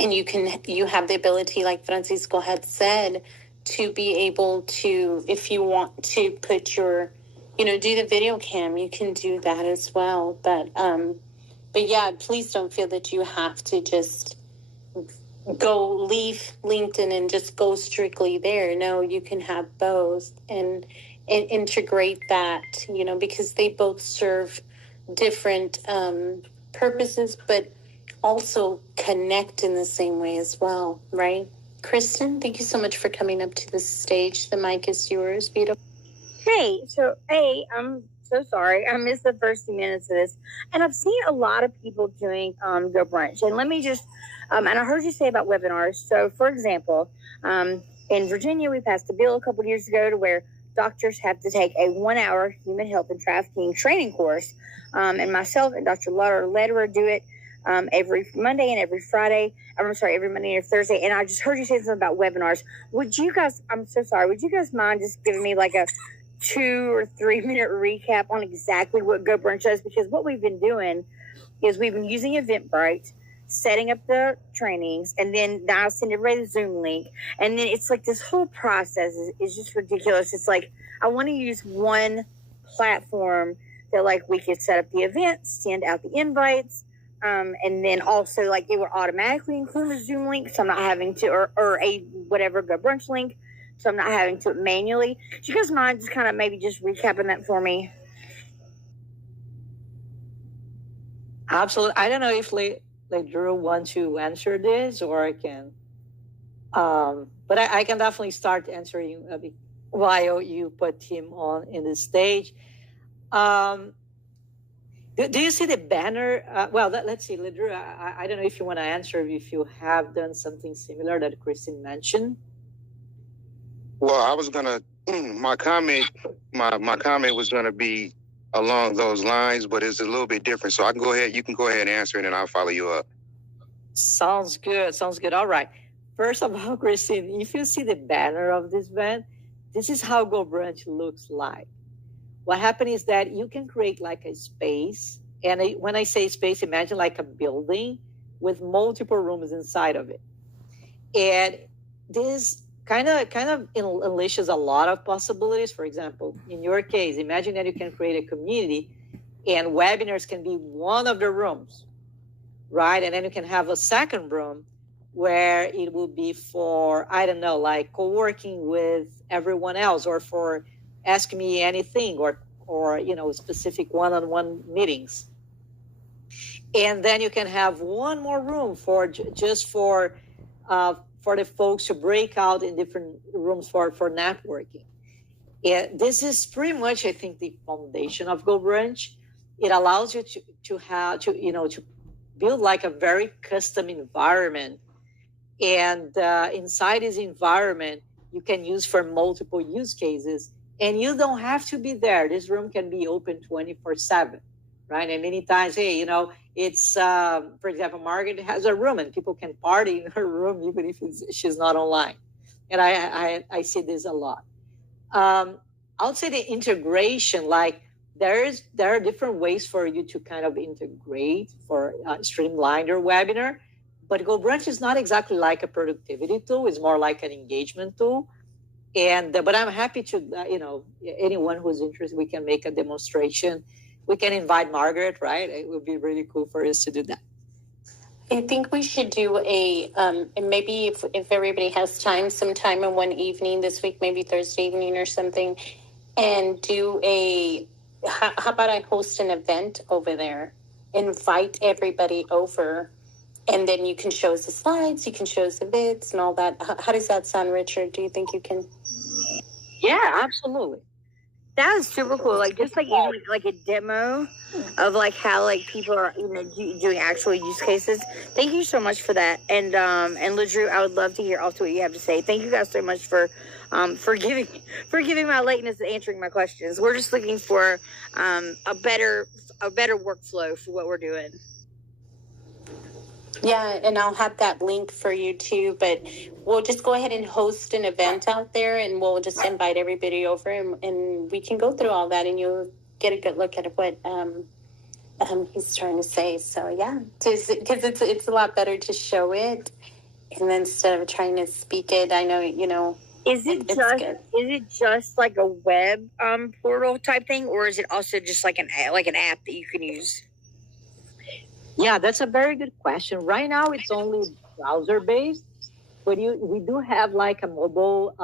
and you have the ability, like Francisco had said, to be able to, if you want to put your, do the video cam, you can do that as well. But yeah, please don't feel that you have to just leave LinkedIn and just go strictly there. No, you can have both and integrate that, because they both serve different purposes, but also connect in the same way as well, right? Kristen, thank you so much for coming up to the stage. The mic is yours, beautiful. Hey, I'm so sorry. I missed the first 2 minutes of this. And I've seen a lot of people doing GoBrunch. And let me just, and I heard you say about webinars. So, for example, in Virginia, we passed a bill a couple of years ago to where doctors have to take a 1-hour human health and trafficking training course. And myself and Dr. Lederer do it every Monday and every Friday. Every Monday and Thursday. And I just heard you say something about webinars. Would you guys mind just giving me like a 2 or 3 minute recap on exactly what GoBrunch does? Because what we've been doing is we've been using Eventbrite, setting up the trainings, and then now I send everybody the Zoom link. And then it's like this whole process is just ridiculous. It's like I want to use one platform that like we could set up the events, send out the invites, and then also like it would automatically include a Zoom link, so I'm not having to, or a whatever GoBrunch link, so I'm not having to manually. Do you guys mind just kind of maybe just recapping that for me? Absolutely. I don't know if Drew wants to answer this, or I can. But I can definitely start answering while you put him on in the stage. Do you see the banner? Let's see, Drew. I don't know if you want to answer if you have done something similar that Kristen mentioned. Well, I was gonna my comment was gonna be along those lines, but it's a little bit different. So I can go ahead. You can go ahead and answer it, and I'll follow you up. Sounds good. All right. First of all, Kristen, if you see the banner of this event, this is how GoBrunch looks like. What happened is that you can create like a space, and when I say space, imagine like a building with multiple rooms inside of it, and this kind of unleashes a lot of possibilities. For example, in your case, imagine that you can create a community, and webinars can be one of the rooms, right? And then you can have a second room where it will be for, I don't know, like co-working with everyone else, or for ask me anything, or specific one-on-one meetings. And then you can have one more room for just for the folks to break out in different rooms for networking. And this is pretty much, I think, the foundation of GoBrunch. It allows you to build like a very custom environment, and inside this environment you can use for multiple use cases. And you don't have to be there. This room can be open 24/7, right? And many times, hey, it's, for example, Margaret has a room and people can party in her room even if she's not online. And I see this a lot. I would say the integration, like there are different ways for you to kind of integrate for streamline your webinar. But GoBrunch is not exactly like a productivity tool. It's more like an engagement tool. And but I'm happy to, anyone who's interested, we can make a demonstration. We can invite Margaret, right? It would be really cool for us to do that. I think we should do and maybe if everybody has time, sometime in one evening this week, maybe Thursday evening or something, and do how about I host an event over there, invite everybody over, And then you can show us the slides, you can show us the vids and all that. How does that sound, Richard? Do you think you can? Yeah, absolutely. That was super cool. Like just like even like a demo of like how like people are doing actual use cases. Thank you so much for that. And LaDrew, I would love to hear also what you have to say. Thank you guys so much for giving my lateness and answering my questions. We're just looking for a better workflow for what we're doing. Yeah, and I'll have that link for you too, but we'll just go ahead and host an event out there and we'll just invite everybody over and we can go through all that and you'll get a good look at what he's trying to say. So yeah, because it's a lot better to show it and then instead of trying to speak it. I know, Is it just like a web portal type thing, or is it also just like an app that you can use? Yeah, that's a very good question. Right now, it's only browser based, but we do have like a mobile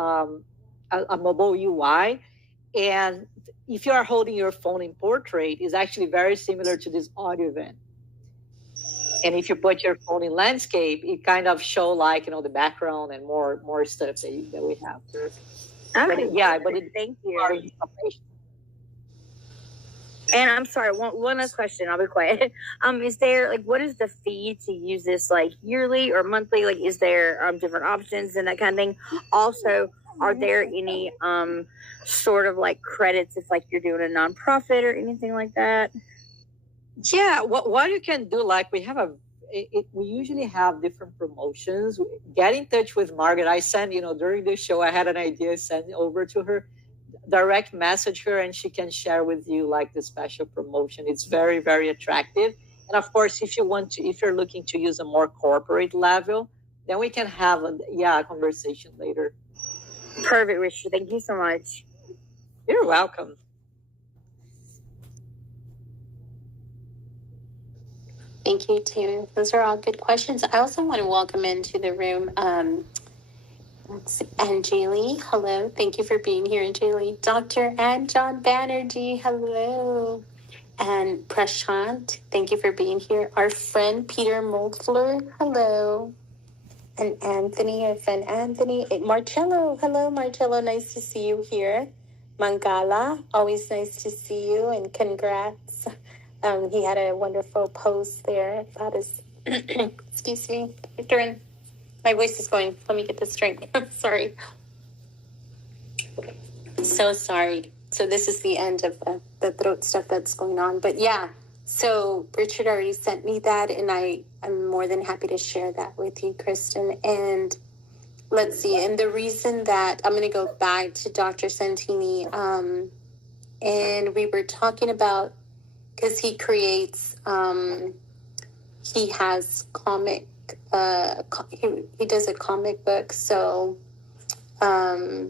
UI, and if you are holding your phone in portrait, it's actually very similar to this audio event. And if you put your phone in landscape, it kind of show like the background and more stuff that we have. Okay. Thank you. And I'm sorry, one last question. I'll be quiet. Is there what is the fee to use this yearly or monthly? Is there different options and that kind of thing? Also, are there any sort of credits if you're doing a nonprofit or anything like that? Yeah, what you can do, we usually have different promotions. Get in touch with Margaret. I send, during the show, I had an idea, send it over to her, direct message her, and she can share with you the special promotion. It's very, very attractive. And of course, if you're looking to use a more corporate level, then we can have a conversation later. Perfect, Richard. Thank you so much. You're welcome. Thank you, too. Those are all good questions. I also want to welcome into the room Angeli. Hello. Thank you for being here, Angeli. Dr. and John Banerjee. Hello. And Prashant, thank you for being here. Our friend Peter Moldfler. Hello. And Anthony, our friend Anthony. Marcello. Hello, Marcello. Nice to see you here. Mangala, always nice to see you and congrats. He had a wonderful post there about his, excuse me, my voice is going. Let me get this drink. Sorry. So sorry. So this is the end of the throat stuff that's going on. But yeah, so Richard already sent me that, and I'm more than happy to share that with you, Kristen. And let's see. And the reason that I'm going to go back to Dr. Santini, and we were talking about, because he creates, he has comic, he does a comic book. So let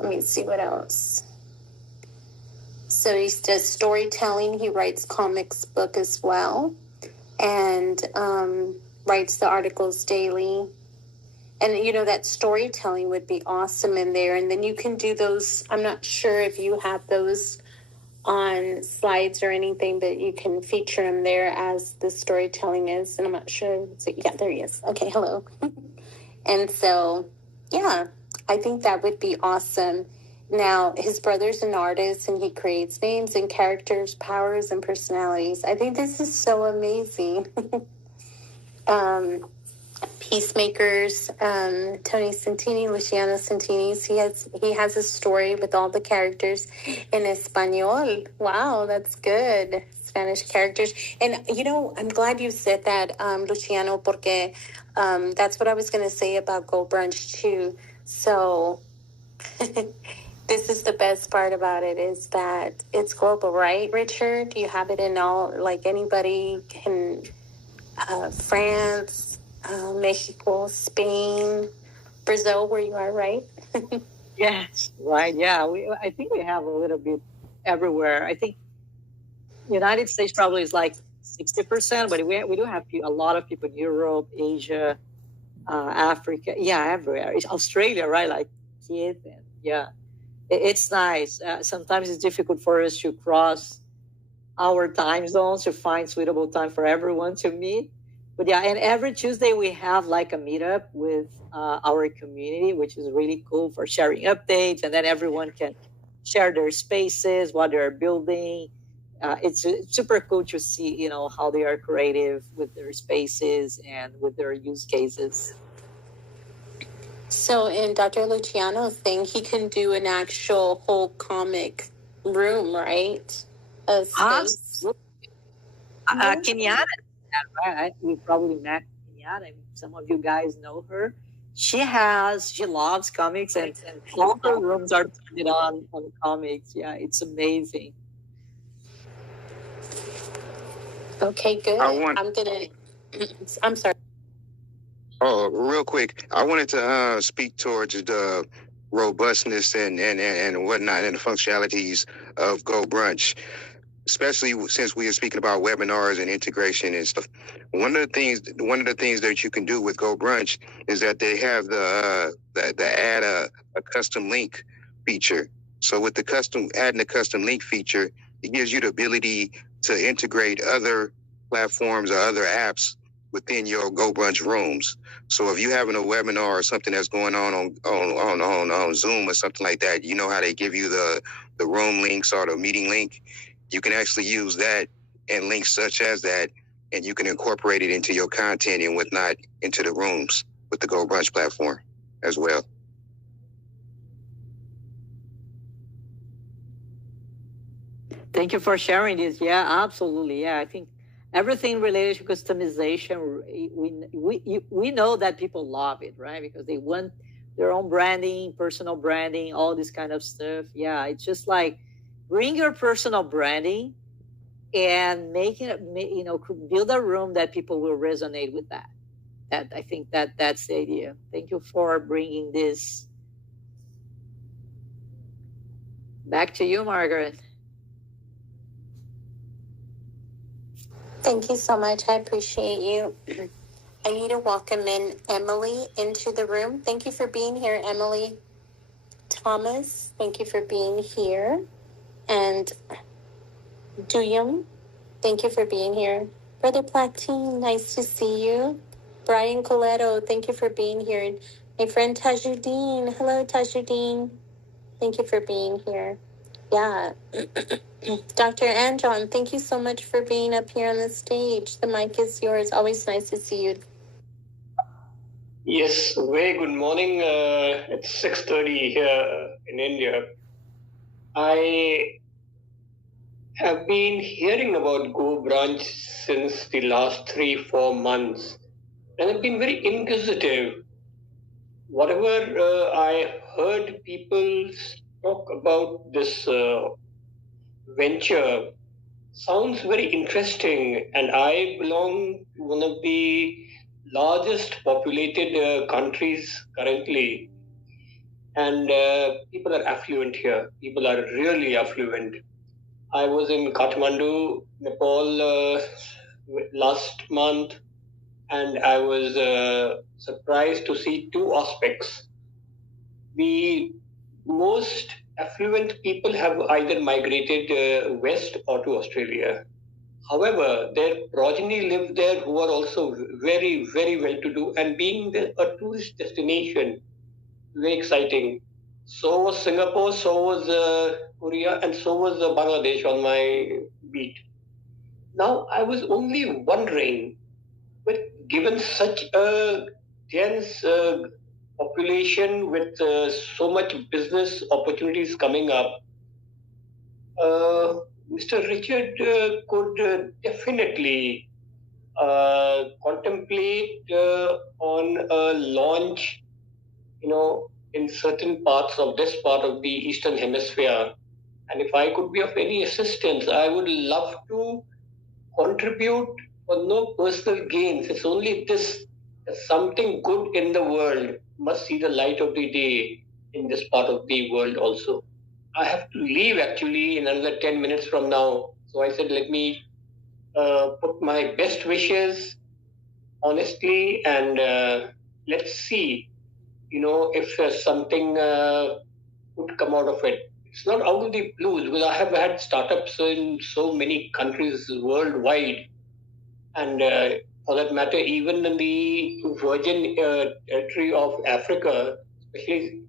me see what else. So he does storytelling. He writes comics book as well, and writes the articles daily. And, that storytelling would be awesome in there. And then you can do those. I'm not sure if you have those on slides or anything, but you can feature him there as the storytelling is. And I'm not sure. Yeah, there he is. Okay, hello. And so, yeah, I think that would be awesome. Now, his brother's an artist, and he creates names and characters, powers, and personalities. I think this is so amazing. Peacemakers, Tony Santini, Luciano Santini. He has a story with all the characters in Espanol. Wow, that's good. Spanish characters. And, I'm glad you said that, Luciano, porque that's what I was going to say about GoBrunch, too. So this is the best part about it, is that it's global, right, Richard? You have it in all, anybody can, France, Mexico, Spain, Brazil, where you are, right? Yes, right. Yeah, I think we have a little bit everywhere. I think United States probably is 60%, but we do have a lot of people in Europe, Asia, Africa. Yeah, everywhere. It's Australia, right? Kid, and yeah, it's nice. Sometimes it's difficult for us to cross our time zones to find suitable time for everyone to meet. But yeah, and every Tuesday we have like a meetup with our community, which is really cool for sharing updates, and then everyone can share their spaces, what they're building. It's super cool to see, you know, how they are creative with their spaces and with their use cases. So in Dr. Luciano's thing, he can do an actual whole comic room, right? A space. Kenyatta, right? We probably met Kenyatta. Some of you guys know her. She loves comics, and all her rooms are turned on comics. Yeah, it's amazing. Okay, good. I'm sorry. Oh, real quick, I wanted to speak towards the robustness and whatnot and the functionalities of GoBrunch, especially since we are speaking about webinars and integration and stuff. One of the things that you can do with GoBrunch is that they have the add a custom link feature. So with adding the custom link feature, it gives you the ability to integrate other platforms or other apps within your GoBrunch rooms. So if you're having a webinar or something that's going on Zoom or something like that, you know how they give you the room links or the meeting link. You can actually use that and links such as that, and you can incorporate it into your content and whatnot into the rooms with the GoBrunch platform as well. Thank you for sharing this. Yeah, absolutely. Yeah, I think everything related to customization, we know that people love it, right? Because they want their own branding, personal branding, all this kind of stuff. Yeah, it's just like bring your personal branding and make it, you know, build a room that people will resonate with that. I think that's the idea. Thank you for bringing this. Back to you, Margaret. Thank you so much. I appreciate you. I need to welcome in Emily into the room. Thank you for being here, Emily. Thomas, thank you for being here. And Duyum, thank you for being here. Brother Platine, nice to see you. Brian Coletto, thank you for being here. My friend Tajuddin, hello Tajuddin. Thank you for being here. Yeah. Dr. Anjon, thank you so much for being up here on the stage. The mic is yours. Always nice to see you. Yes, very good morning. It's 6:30 here in India. I have been hearing about GoBrunch since the last 3-4 months, and I've been very inquisitive. Whatever I heard people talk about this venture sounds very interesting, and I belong to one of the largest populated countries currently, and people are affluent here. People are really affluent. I was in Kathmandu, Nepal last month, and I was surprised to see two aspects. The most affluent people have either migrated west or to Australia. However, their progeny live there who are also very, very well to do, and being a tourist destination, very exciting. So was Singapore, so was Korea, and so was Bangladesh on my beat. Now, I was only wondering, but given such a dense population with so much business opportunities coming up, Mr. Richard could definitely contemplate on a launch, in certain parts of this part of the Eastern Hemisphere. And if I could be of any assistance, I would love to contribute for no personal gains. It's only this, something good in the world must see the light of the day in this part of the world also. I have to leave actually in another 10 minutes from now. So I said, let me put my best wishes honestly, and let's see, if something would come out of it. It's not out of the blues, because I have had startups in so many countries worldwide, and for that matter, even in the virgin territory of Africa, especially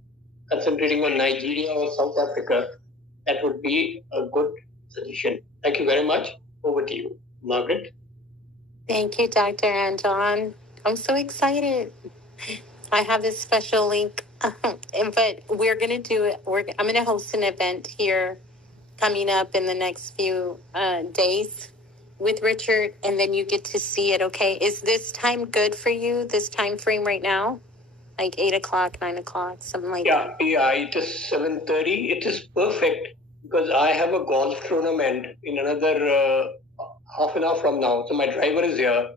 concentrating on Nigeria or South Africa, that would be a good suggestion. Thank you very much. Over to you, Margaret. Thank you, Dr. Anton. I'm so excited. I have this special link, but we're going to do it. I'm going to host an event here coming up in the next few days with Richard, and then you get to see it, okay? Is this time good for you, this time frame right now? Like 8 o'clock, 9 o'clock, something like that? Yeah, it is 7:30. It is perfect because I have a golf tournament in another half an hour from now. So my driver is here.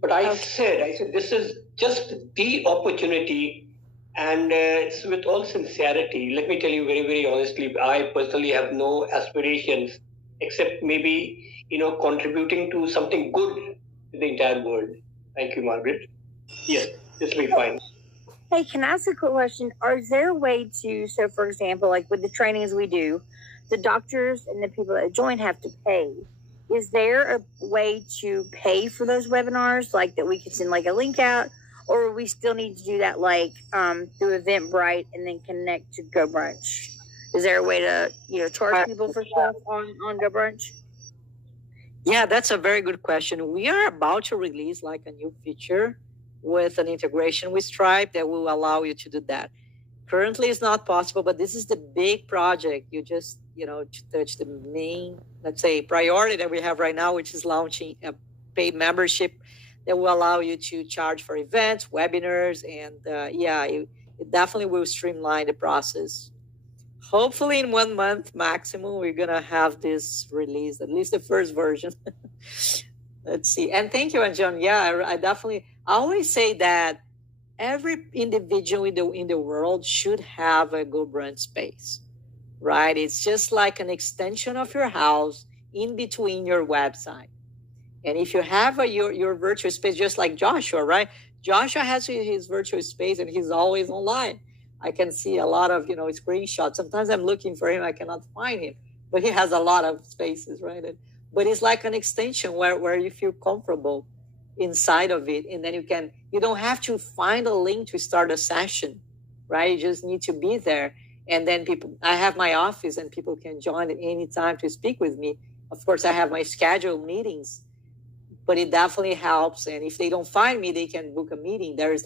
But I said, this is just the opportunity, and it's with all sincerity. Let me tell you very, very honestly, I personally have no aspirations except maybe, contributing to something good to the entire world. Thank you, Margaret. Yes, this will be fine. Hey, can I ask a quick question? Is there a way to, so for example, like with the trainings we do, the doctors and the people that join have to pay. Is there a way to pay for those webinars, like that we could send like a link out, or we still need to do that like through Eventbrite and then connect to GoBrunch? Is there a way to charge people for stuff on GoBrunch? Yeah, that's a very good question. We are about to release like a new feature with an integration with Stripe that will allow you to do that. Currently, it's not possible, but this is the big project. You just, to touch the main, let's say, priority that we have right now, which is launching a paid membership that will allow you to charge for events, webinars, and it definitely will streamline the process. Hopefully in 1 month maximum, we're going to have this released, at least the first version. Let's see. And thank you, Anjan. Yeah, I always say that every individual in the world should have a GoBrunch space, right? It's just like an extension of your house in between your website. And if you have your virtual space, just like Joshua, right? Joshua has his virtual space and he's always online. I can see a lot of, screenshots. Sometimes I'm looking for him, I cannot find him, but he has a lot of spaces, right? But it's like an extension where you feel comfortable inside of it. And then you don't have to find a link to start a session, right? You just need to be there. And then I have my office and people can join at any time to speak with me. Of course, I have my scheduled meetings, but it definitely helps. And if they don't find me, they can book a meeting. There is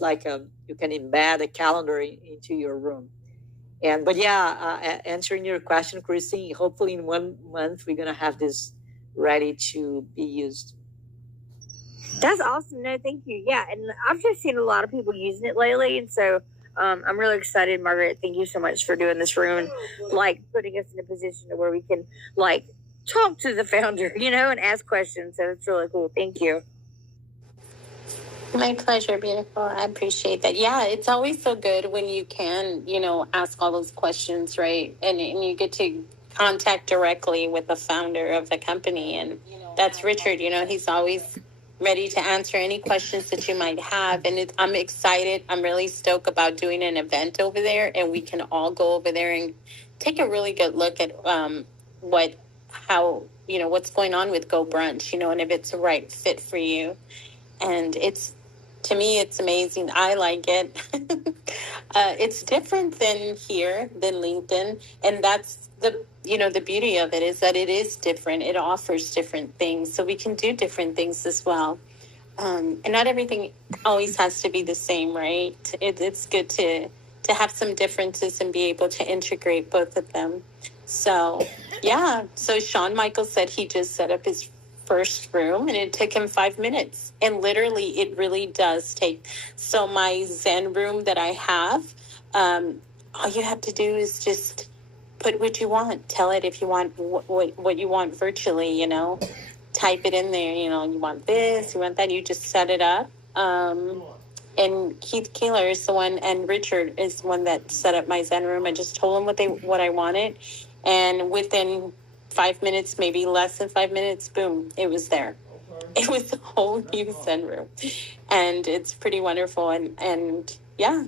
you can embed a calendar into your room. Answering your question, Christine, hopefully in 1 month, we're going to have this ready to be used. That's awesome. No, thank you. Yeah, and I've just seen a lot of people using it lately, and so I'm really excited, Margaret. Thank you so much for doing this room, and putting us in a position where we can talk to the founder, and ask questions. So it's really cool. Thank you. My pleasure, beautiful. I appreciate that. Yeah, it's always so good when you can, ask all those questions, right? And you get to contact directly with the founder of the company. And that's Richard, he's always ready to answer any questions that you might have. And I'm excited. I'm really stoked about doing an event over there. And we can all go over there and take a really good look at what's going on with GoBrunch, and if it's the right fit for you. And to me, it's amazing. I like it. It's different than LinkedIn. And that's the beauty of it, is that it is different. It offers different things. So we can do different things as well. And not everything always has to be the same, right? It's good to have some differences and be able to integrate both of them. So, yeah. So Sean Michael said he just set up his first room and it took him 5 minutes. And literally, it really does take. So my Zen room that I have, all you have to do is just put what you want. Tell it if you want what you want virtually, type it in there, you want this, you want that. You just set it up. And Keith Keeler is the one, and Richard is the one that set up my Zen room. I just told them what I wanted. And within 5 minutes, maybe less than 5 minutes, boom, it was there. It was a whole new Zen room. And it's pretty wonderful. And yeah,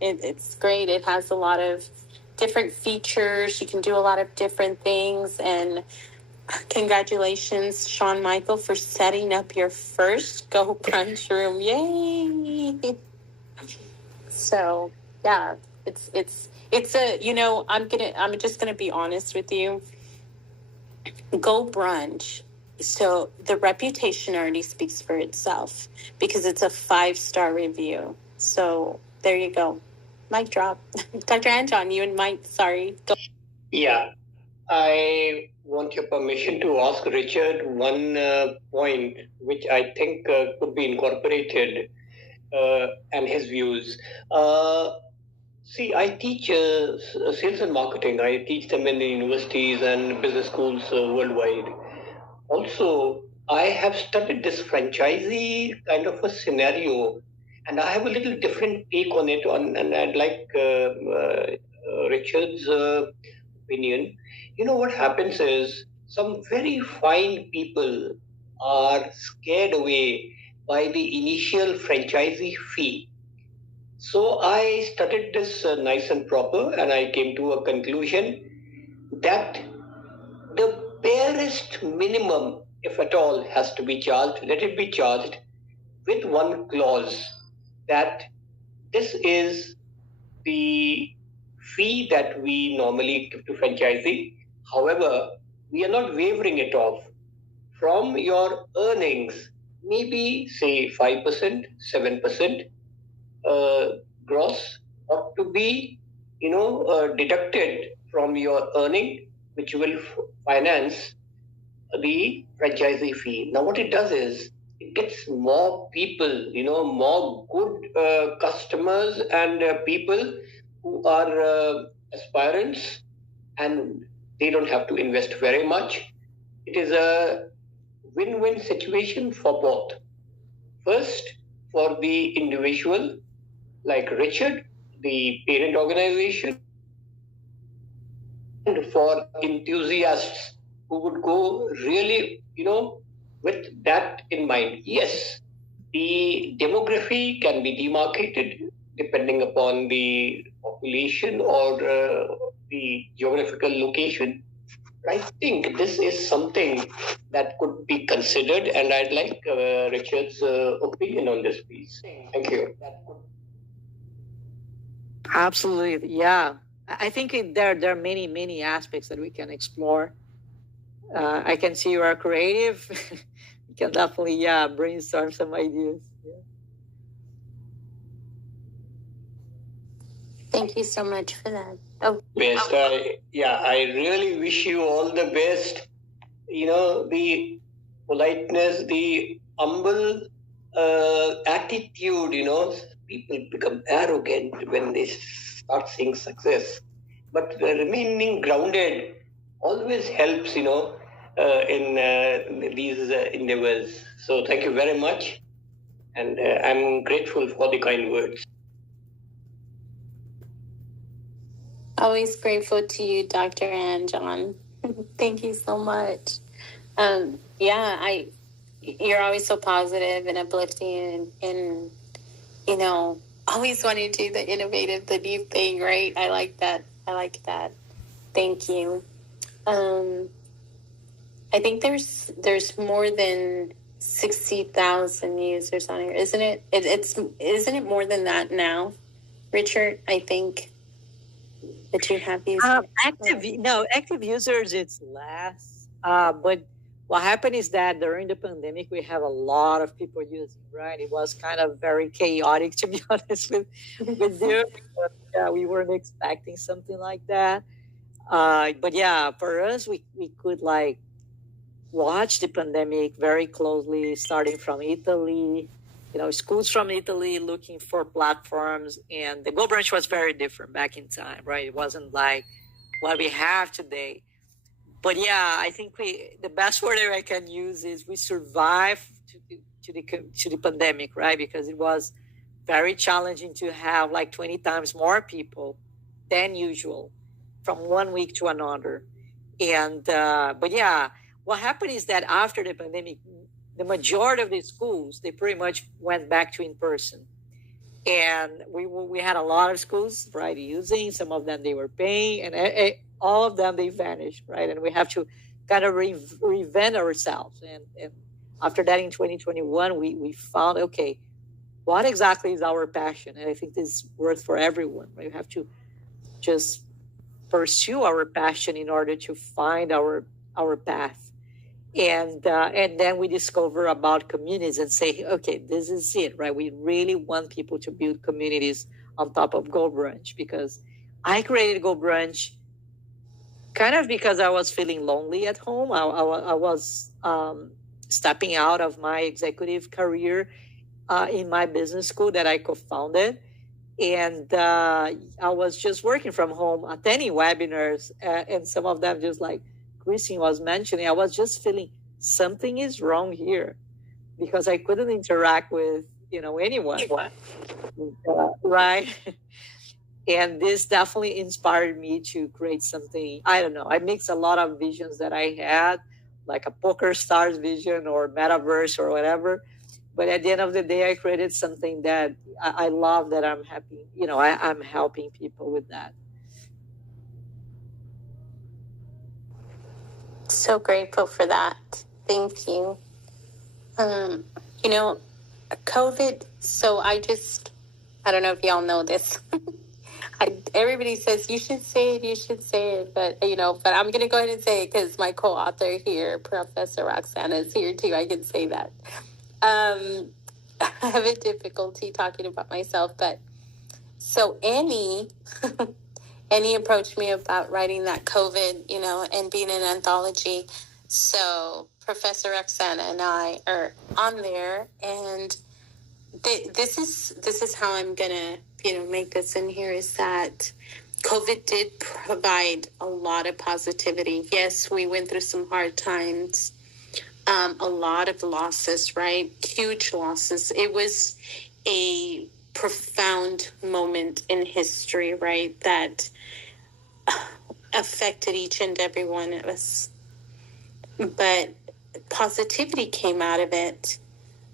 it's great. It has a lot of different features. You can do a lot of different things. And Congratulations, Sean Michael, for setting up your first GoBrunch room. Yay! So yeah, it's a, you know, I'm just gonna be honest with you. GoBrunch. So the reputation already speaks for itself because it's a 5-star review. So there you go. Mic drop. Dr. Anjon, you and Mike, sorry. Go. Yeah, I want your permission to ask Richard one point which I think could be incorporated and his views. See, I teach sales and marketing. I teach them in the universities and business schools worldwide. Also, I have studied this franchisee kind of a scenario, and I have a little different take on it. And I'd like Richard's opinion. You know what happens is some very fine people are scared away by the initial franchisee fee. So I studied this nice and proper, and I came to a conclusion that the barest minimum, if at all, has to be charged. Let it be charged with one clause that this is the fee that we normally give to franchisee. However, we are not wavering it off. From your earnings, maybe say 5%, 7%, gross ought to be, deducted from your earning, which will finance the franchisee fee. Now, what it does is it gets more people, more good customers and people who are aspirants, and they don't have to invest very much. It is a win-win situation for both. First, for the individual, like Richard, the parent organization, and for enthusiasts who would go really, with that in mind. Yes, the demography can be demarcated depending upon the population or the geographical location. I think this is something that could be considered, and I'd like Richard's opinion on this, please. Thank you. Absolutely, yeah. I think there are many aspects that we can explore. I can see you are creative. You can definitely, brainstorm some ideas. Yeah. Thank you so much for that. Oh, Best. I really wish you all the best. The politeness, the humble attitude, people become arrogant when they start seeing success. But remaining grounded always helps, in these endeavors. So thank you very much. And I'm grateful for the kind words. always grateful to you, Dr. Anjon. Thank you so much. You're always so positive and uplifting and always wanting to do the innovative, the new thing, right? I like that. Thank you. I think there's more than 60,000 users on here, isn't it? Isn't it more than that now, Richard? I think that you have these active users. It's less, but what happened is that during the pandemic we have a lot of people using. Right, it was kind of very chaotic, to be honest with you. We weren't expecting something like that. But yeah, for us, we could watch the pandemic very closely, starting from Italy. Schools from Italy looking for platforms, and the GoBrunch was very different back in time, right? It wasn't like what we have today. But yeah, I think the best word I can use is we survived to the pandemic, right? Because it was very challenging to have 20 times more people than usual from one week to another. And but yeah, what happened is that after the pandemic, the majority of the schools, they pretty much went back to in-person. And we had a lot of schools, right, using. Some of them they were paying, and all of them they vanished, right? And we have to kind of reinvent ourselves. And after that, in 2021, we found, okay, what exactly is our passion? And I think this is worth for everyone. We have to just pursue our passion in order to find our path. And then we discover about communities and say, okay, this is it, right? We really want people to build communities on top of GoBrunch, because I created GoBrunch kind of because I was feeling lonely at home. I was stepping out of my executive career in my business school that I co-founded. And I was just working from home, attending webinars, and some of them, just like Christine was mentioning, I was just feeling something is wrong here, because I couldn't interact with, anyone. Right. And this definitely inspired me to create something. I don't know. I mixed a lot of visions that I had, like a poker stars vision or metaverse or whatever. But at the end of the day, I created something that I love, that I'm happy. I'm helping people with that. So grateful for that. Thank you. COVID. So I don't know if y'all know this. Everybody says you should say it, but I'm going to go ahead and say it because my co-author here, Professor Roxana, is here too. I can say that. I have a difficulty talking about myself, but so Annie approached me about writing that COVID, and being an anthology. So Professor Roxana and I are on there, and this is how I'm gonna make this in here, is that COVID did provide a lot of positivity. Yes, we went through some hard times, a lot of losses, right? Huge losses. It was a profound moment in history, right? That affected each and every one of us. But positivity came out of it.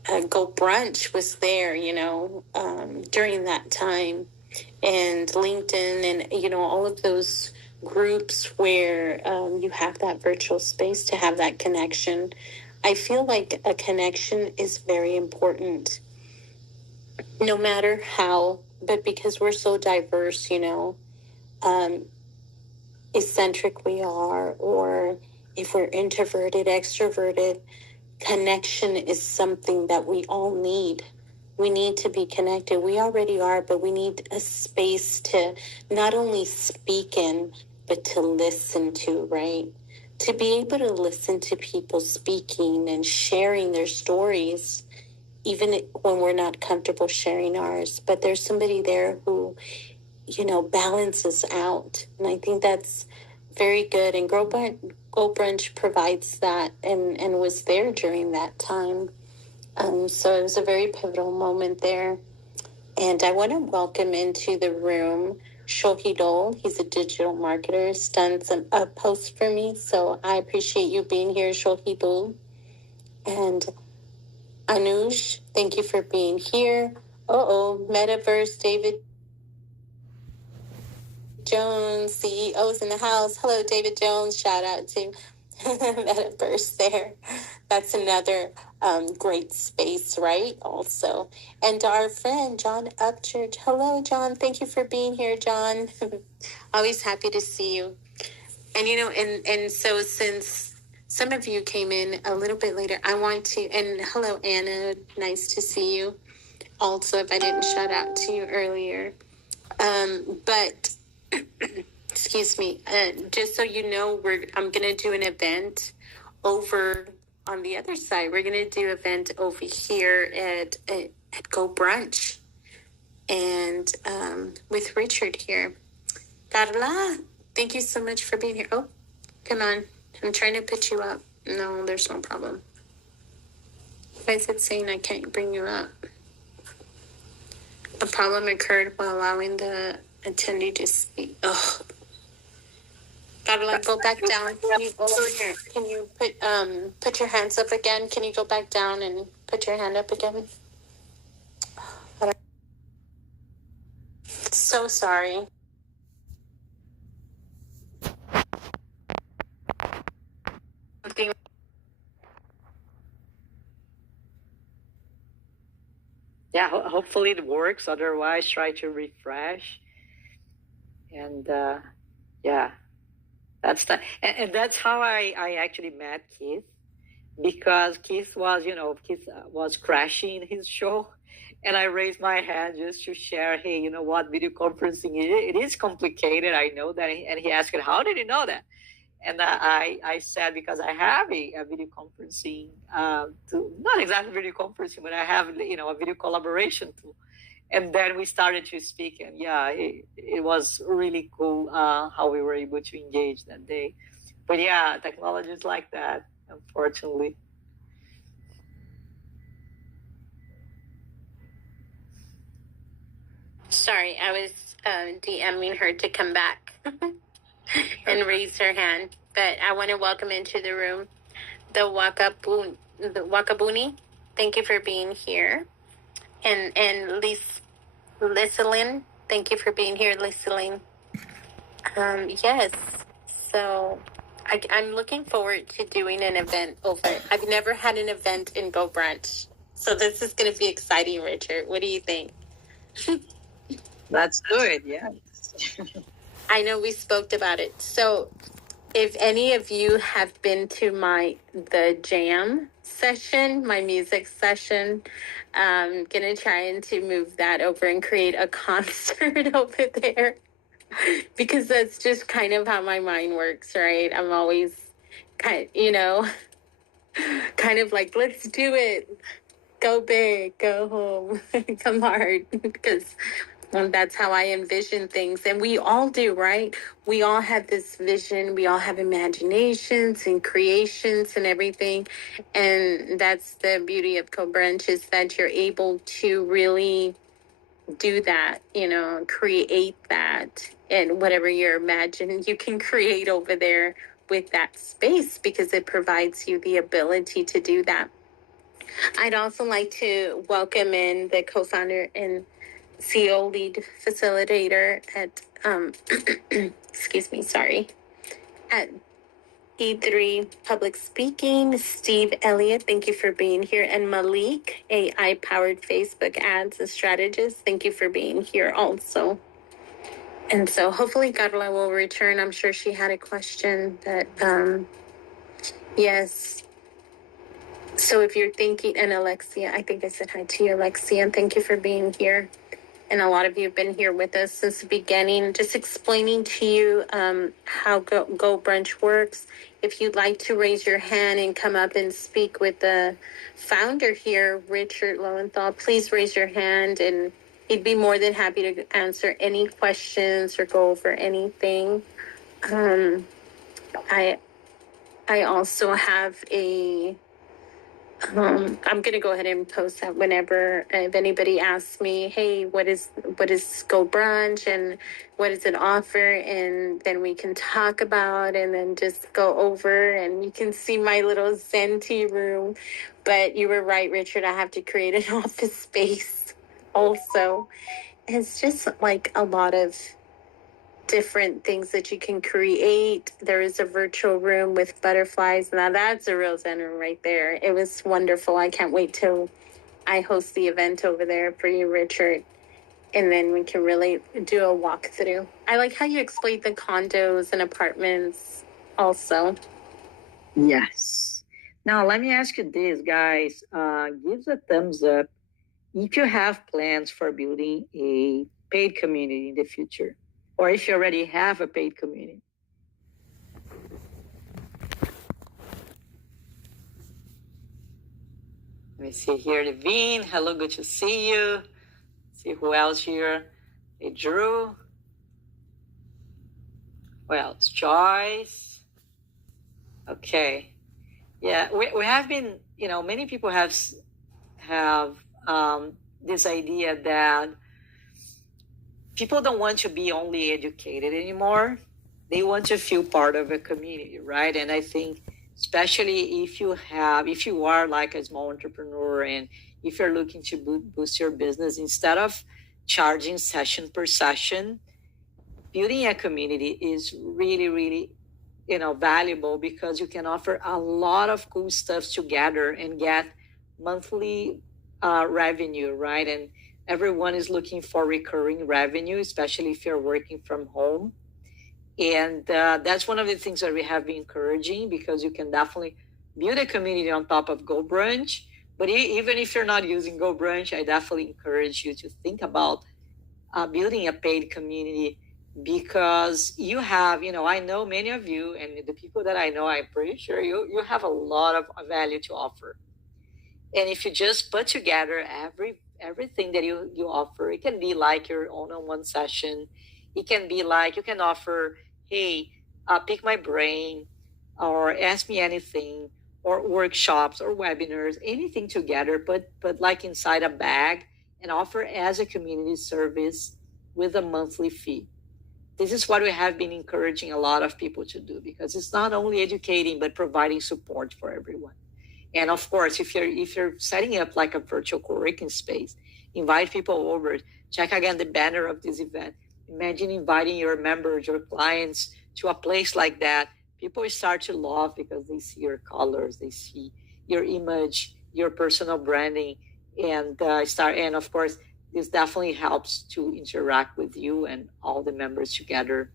GoBrunch was there, during that time, and LinkedIn, and all of those groups where you have that virtual space to have that connection. I feel like a connection is very important, no matter how, but because we're so diverse, eccentric we are, or if we're introverted, extroverted, connection is something that we all need. We need to be connected. We already are, but we need a space to not only speak in, but to listen to, right? To be able to listen to people speaking and sharing their stories, even when we're not comfortable sharing ours. But there's somebody there who, balances out. And I think that's very good. And GoBrunch provides that and was there during that time. So it was a very pivotal moment there. And I want to welcome into the room Shohidol. He's a digital marketer. He's done some posts for me. So I appreciate you being here, Shohidol. And Anush, thank you for being here. Metaverse, David Jones, CEO's in the house. Hello, David Jones. Shout out to Metaverse there. That's another great space, right? Also. And our friend, John Upchurch. Hello, John. Thank you for being here, John. Always happy to see you. And, and so since some of you came in a little bit later, I want to, and hello, Anna. Nice to see you. Also, if I didn't shout out to you earlier. But excuse me, just so you know, I'm going to do an event over on the other side. We're going to do an event over here at GoBrunch, and with Richard here. Carla, thank you so much for being here. Oh, come on. I'm trying to put you up. No, there's no problem. Why is it saying I can't bring you up? A problem occurred while allowing the attendee to speak. Oh, Carla, go back down. Can you go over here? Can you put your hands up again? Can you go back down and put your hand up again? So sorry. yeah, hopefully it works. Otherwise, try to refresh. And yeah, that's and that's how I actually met Keith, because Keith was crashing his show, and I raised my hand just to share, hey, you know what, video conferencing, it is complicated. I know that. And he asked, how did you know that? And I said, because I have a video conferencing, not exactly video conferencing, but I have, a video collaboration tool. And then we started to speak, and yeah, it was really cool how we were able to engage that day. But yeah, technology is like that, unfortunately. Sorry, I was DMing her to come back and raise her hand. But I want to welcome into the room the Wakabuni. Thank you for being here. And Liselin, thank you for being here, Liselin. Yes. So I'm looking forward to doing an event over. I've never had an event in GoBrunch. So this is going to be exciting, Richard. What do you think? That's good, yeah. I know we spoke about it. So if any of you have been to the jam session, my music session, I'm going to try to move that over and create a concert over there. Because that's just kind of how my mind works, right? I'm always kind of like, let's do it. Go big, go home, come hard. Because that's how I envision things. And we all do, right? We all have this vision. We all have imaginations and creations and everything. And that's the beauty of GoBrunch, is that you're able to really do that, create that. And whatever you're imagining, you can create over there with that space, because it provides you the ability to do that. I'd also like to welcome in the co-founder and CEO lead facilitator at excuse me, sorry, at E3 Public Speaking, Steve Elliott, thank you for being here. And Malik, AI-powered Facebook ads and strategist, thank you for being here also. And so hopefully Carla will return. I'm sure she had a question that, yes. So if you're thinking, and Alexia, I think I said hi to you, Alexia, and thank you for being here. And a lot of you have been here with us since the beginning, just explaining to you how GoBrunch works. If you'd like to raise your hand and come up and speak with the founder here, Richard Lowenthal, please raise your hand, and he'd be more than happy to answer any questions or go over anything. I also have I'm going to go ahead and post that whenever, if anybody asks me, hey, what is GoBrunch and what does it offer? And then we can talk about, and then just go over, and you can see my little Zen tea room. But you were right, Richard, I have to create an office space also. It's just like a lot of different things that you can create. There is a virtual room with butterflies. Now that's a real Zen room right there. It was wonderful. I can't wait till I host the event over there for you, Richard. And then we can really do a walkthrough. I like how you explained the condos and apartments also. Yes. Now, let me ask you this, guys. Give a thumbs up if you have plans for building a paid community in the future, or if you already have a paid community. Let me see here, Levine. Hello, good to see you. See who else here. Hey, Drew. Who else? Joyce. Okay. Yeah, we have been, many people have this idea that people don't want to be only educated anymore. They want to feel part of a community, right? And I think, especially if you are like a small entrepreneur, and if you're looking to boost your business, instead of charging session per session, building a community is really, really, valuable, because you can offer a lot of cool stuff together and get monthly revenue, right? And everyone is looking for recurring revenue, especially if you're working from home. And that's one of the things that we have been encouraging, because you can definitely build a community on top of GoBrunch. But even if you're not using GoBrunch, I definitely encourage you to think about building a paid community, because you have, I know many of you, and the people that I know, I'm pretty sure you have a lot of value to offer. And if you just put together everything that you offer, it can be like your one-on-one session. It can be like you can offer, hey, pick my brain, or ask me anything, or workshops or webinars, anything together, but like inside a bag, and offer as a community service with a monthly fee. This is what we have been encouraging a lot of people to do, because it's not only educating, but providing support for everyone. And of course, if you're setting up like a virtual co-working space, invite people over. Check again the banner of this event. Imagine inviting your members, your clients to a place like that. People start to love because they see your colors, they see your image, your personal branding, and and of course, this definitely helps to interact with you and all the members together.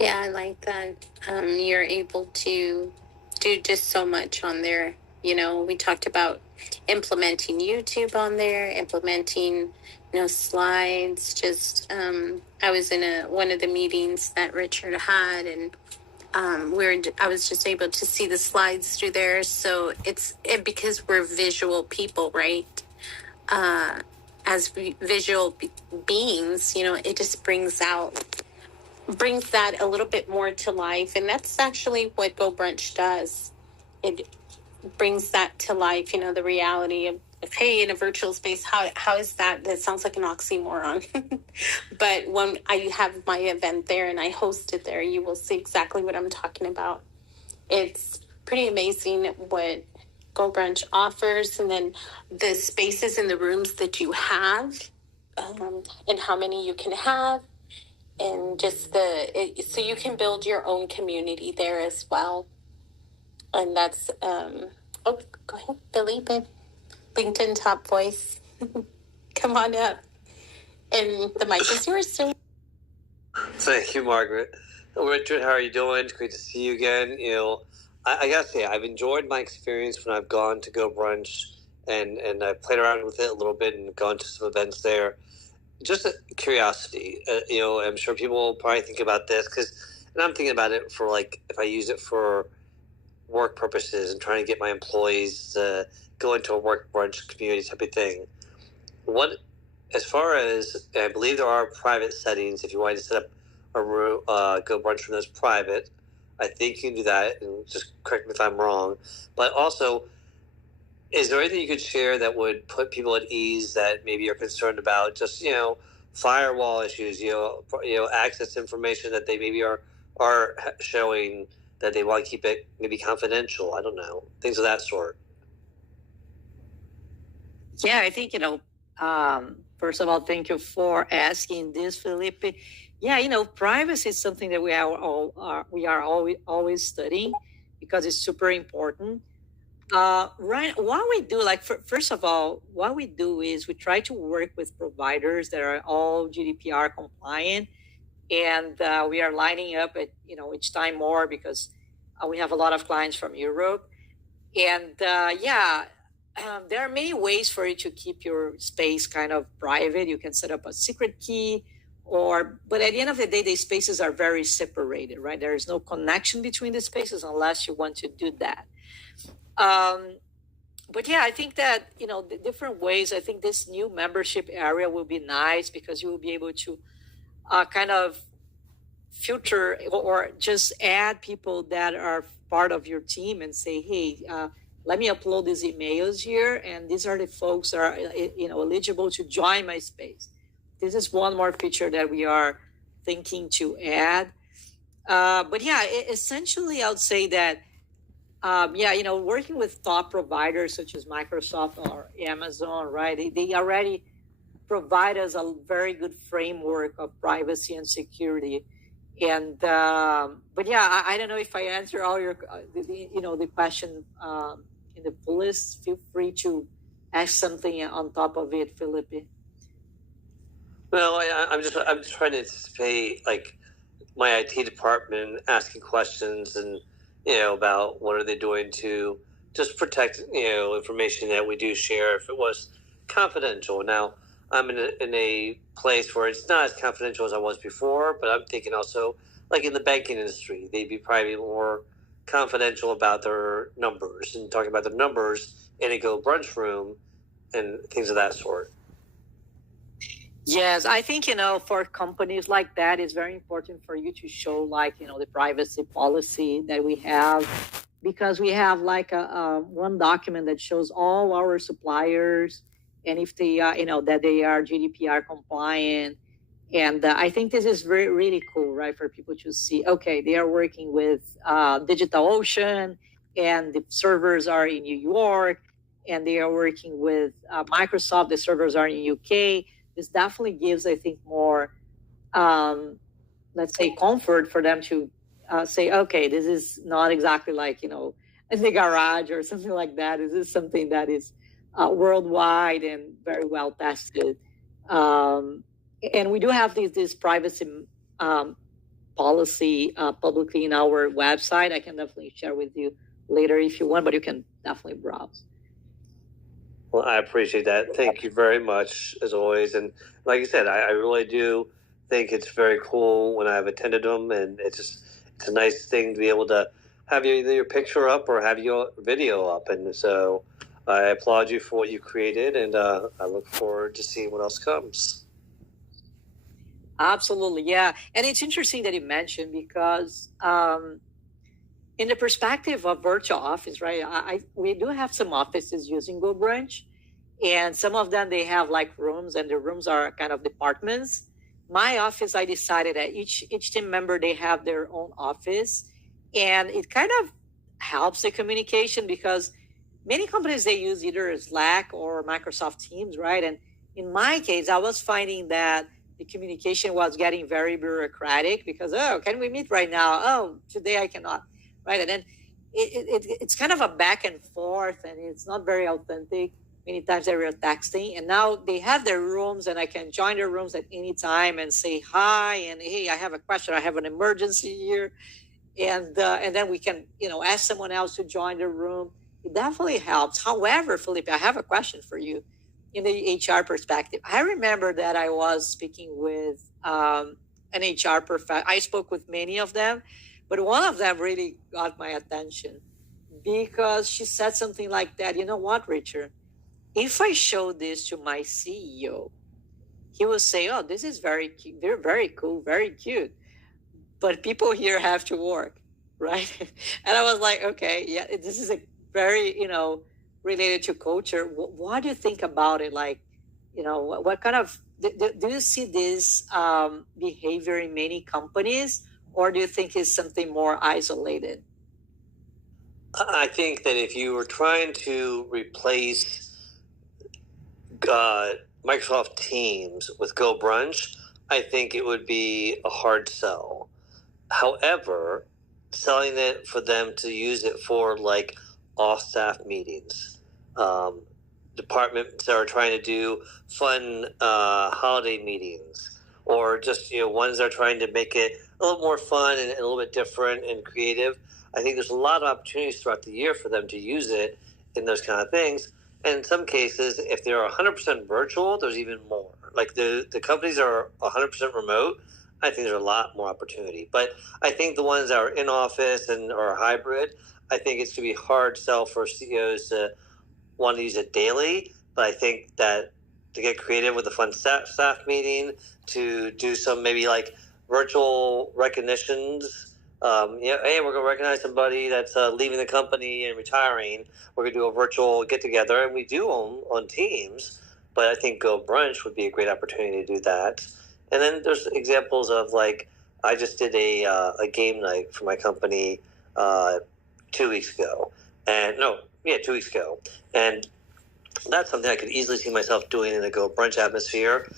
Yeah, I like that. You're able to do just so much on there. We talked about implementing YouTube on there, implementing, slides. Just I was in one of the meetings that Richard had, and I was just able to see the slides through there. So because we're visual people, right? As visual beings, it just brings that a little bit more to life. And that's actually what GoBrunch does. It brings that to life, the reality of, hey, in a virtual space, how is that? That sounds like an oxymoron. But when I have my event there and I host it there, you will see exactly what I'm talking about. It's pretty amazing what GoBrunch offers, and then the spaces in the rooms that you have, and how many you can have, and just so you can build your own community there as well. And that's go ahead, Billy, LinkedIn top voice. Come on up, and the mic is yours, sir. Thank you, Margaret. Richard, how are you doing? It's great to see you again. I gotta say, I've enjoyed my experience when I've gone to GoBrunch, and I've played around with it a little bit and gone to some events there. Just a curiosity, I'm sure people will probably think about this, and I'm thinking about it for, like, if I use it for work purposes and trying to get my employees to go into a work brunch community type of thing. As far as, I believe there are private settings, if you wanted to set up a room, GoBrunch room that's private, I think you can do that, and just correct me if I'm wrong. But also, is there anything you could share that would put people at ease that maybe you're concerned about, just, firewall issues, access information that they maybe are showing that they want to keep it maybe confidential? I don't know, things of that sort. Yeah, I think, first of all, thank you for asking this, Felipe. Yeah, privacy is something that we are always studying, because it's super important. Right. What we do, first of all, what we do is we try to work with providers that are all GDPR compliant, and we are lining up at each time more, because we have a lot of clients from Europe, and there are many ways for you to keep your space kind of private. You can set up a secret key, but at the end of the day, the spaces are very separated, right? There is no connection between the spaces unless you want to do that. But yeah, I think that, the different ways, I think this new membership area will be nice, because you will be able to kind of filter or just add people that are part of your team and say, hey, let me upload these emails here, and these are the folks that are eligible to join my space. This is one more feature that we are thinking to add. But yeah, essentially, I would say that working with top providers such as Microsoft or Amazon, right? They already provide us a very good framework of privacy and security. And but yeah, I don't know if I answer all your the question in the fullest. Feel free to ask something on top of it, Felipe. Well, I'm just trying to anticipate like my IT department asking questions and about what are they doing to just protect information that we do share if it was confidential. Now I'm in a place where it's not as confidential as I was before, but I'm thinking also like in the banking industry, they'd be probably more confidential about their numbers and talking about their numbers in a GoBrunch room and things of that sort. Yes, I think, for companies like that, it's very important for you to show the privacy policy that we have, because we have like a one document that shows all our suppliers and if they are, that they are GDPR compliant. And I think this is really cool, right? For people to see, okay, they are working with DigitalOcean and the servers are in New York, and they are working with Microsoft, the servers are in UK. This definitely gives, I think, more, let's say, comfort for them to say, okay, this is not exactly like, in the garage or something like that. This is something that is worldwide and very well tested. And we do have this privacy policy publicly in our website. I can definitely share with you later if you want, but you can definitely browse. Well, I appreciate that. Thank you very much, as always. And like I said, I really do think it's very cool when I've attended them, and it's a nice thing to be able to have either your picture up or have your video up. And so I applaud you for what you created, and I look forward to seeing what else comes. Absolutely, yeah. And it's interesting that you mentioned because in the perspective of virtual office, right? We do have some offices using GoBrunch, and some of them they have like rooms, and the rooms are kind of departments. My office, I decided that each team member they have their own office, and it kind of helps the communication because many companies they use either Slack or Microsoft Teams, right? And in my case, I was finding that the communication was getting very bureaucratic because, oh, can we meet right now? Oh, today I cannot. Right. And then it's kind of a back and forth, and it's not very authentic. Many times they were texting, and now they have their rooms, and I can join their rooms at any time and say hi and hey, I have a question, I have an emergency here, and then we can ask someone else to join the room. It definitely helps. However, Felipe, I have a question for you. In the HR perspective, I remember that I was speaking with an HR professional. I spoke with many of them. But one of them really got my attention because she said something like that. You know what, Richard? If I show this to my CEO, he will say, oh, this is very cute. They're very cool, very cute. But people here have to work, right? And I was like, okay, yeah, this is a very, related to culture. What do you think about it? Like, what kind of, do you see this behavior in many companies? Or do you think it's something more isolated? I think that if you were trying to replace Microsoft Teams with GoBrunch, I think it would be a hard sell. However, selling it for them to use it for like off-staff meetings, departments that are trying to do fun holiday meetings, or just ones that are trying to make it a little more fun and a little bit different and creative. I think there's a lot of opportunities throughout the year for them to use it in those kind of things. And in some cases, if they're 100% virtual, there's even more. Like the companies are 100% remote, I think there's a lot more opportunity. But I think the ones that are in office and are hybrid, I think it's going to be hard sell for CEOs to want to use it daily. But I think that to get creative with a fun staff meeting, to do some maybe like virtual recognitions. Hey, we're going to recognize somebody that's leaving the company and retiring. We're going to do a virtual get-together, and we do on Teams. But I think GoBrunch would be a great opportunity to do that. And then there's examples of like I just did a game night for my company 2 weeks ago, 2 weeks ago, and that's something I could easily see myself doing in a GoBrunch atmosphere.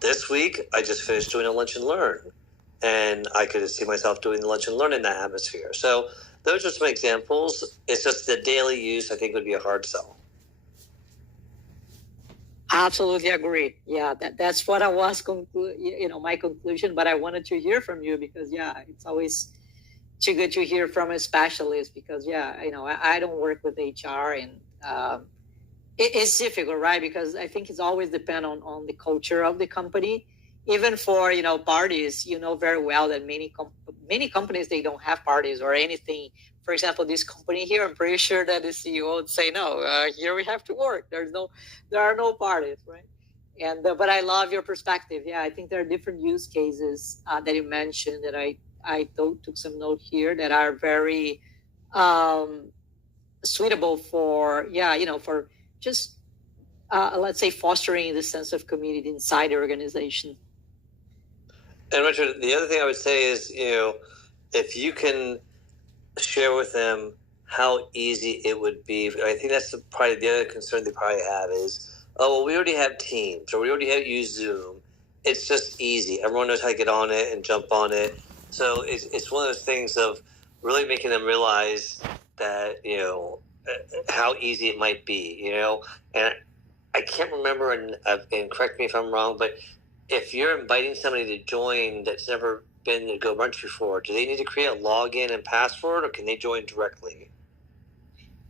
This week, I just finished doing a lunch and learn. and I could see myself doing the lunch and learn in that atmosphere. So those are some examples. It's just the daily use, I think, would be a hard sell. Absolutely agree. Yeah, that's what I was my conclusion. But I wanted to hear from you because it's always too good to hear from a specialist because I don't work with HR and it's difficult, right? Because I think it's always depend on the culture of the company. Even for parties, very well that many companies they don't have parties or anything. For example, this company here, I'm pretty sure that the CEO would say, no, here we have to work. There are no parties, right? And but I love your perspective. Yeah, I think there are different use cases that you mentioned that I took some note here that are very suitable for for just let's say fostering the sense of community inside the organization. And Richard, the other thing I would say is, if you can share with them how easy it would be. I think that's probably the other concern they probably have is, oh, well, we already have Teams or we already have use Zoom. It's just easy. Everyone knows how to get on it and jump on it. So it's one of those things of really making them realize that, how easy it might be, and I can't remember, and correct me if I'm wrong, but if you're inviting somebody to join that's never been to GoBrunch before, do they need to create a login and password, or can they join directly?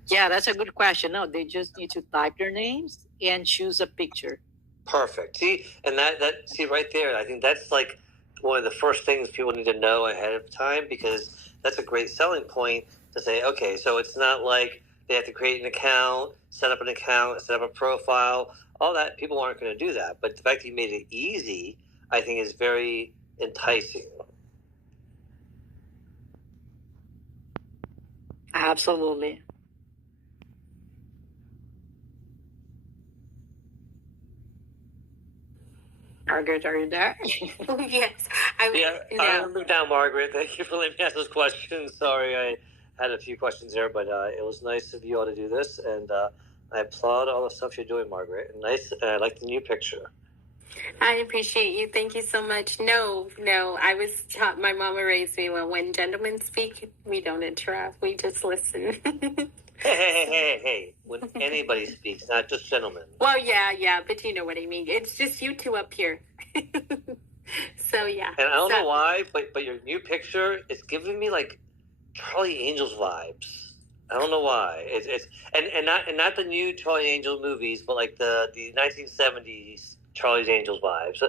Yeah, that's a good question. No, they just need to type their names and choose a picture. Perfect. See, and that see right there, I think that's like one of the first things people need to know ahead of time, because that's a great selling point to say, okay, so it's not like they have to create an account, set up a profile, all that. People aren't going to do that. But the fact that you made it easy, I think, is very enticing. Absolutely. Margaret, are you there? Yes. I'm going to move down, Margaret. Thank you for letting me ask those questions. Sorry, I had a few questions there, but it was nice of you all to do this, and I applaud all the stuff you're doing, Margaret. And nice, I like the new picture. I appreciate you. Thank you so much. No, I was taught, my mama raised me, well, when gentlemen speak, we don't interrupt. We just listen. Hey. When anybody speaks, not just gentlemen. Well, yeah, but you know what I mean. It's just you two up here. So, yeah. And I don't know why, but your new picture is giving me like Charlie Angels vibes. I don't know why. It's not the new Charlie Angels movies, but like the 1970s Charlie's Angels vibes.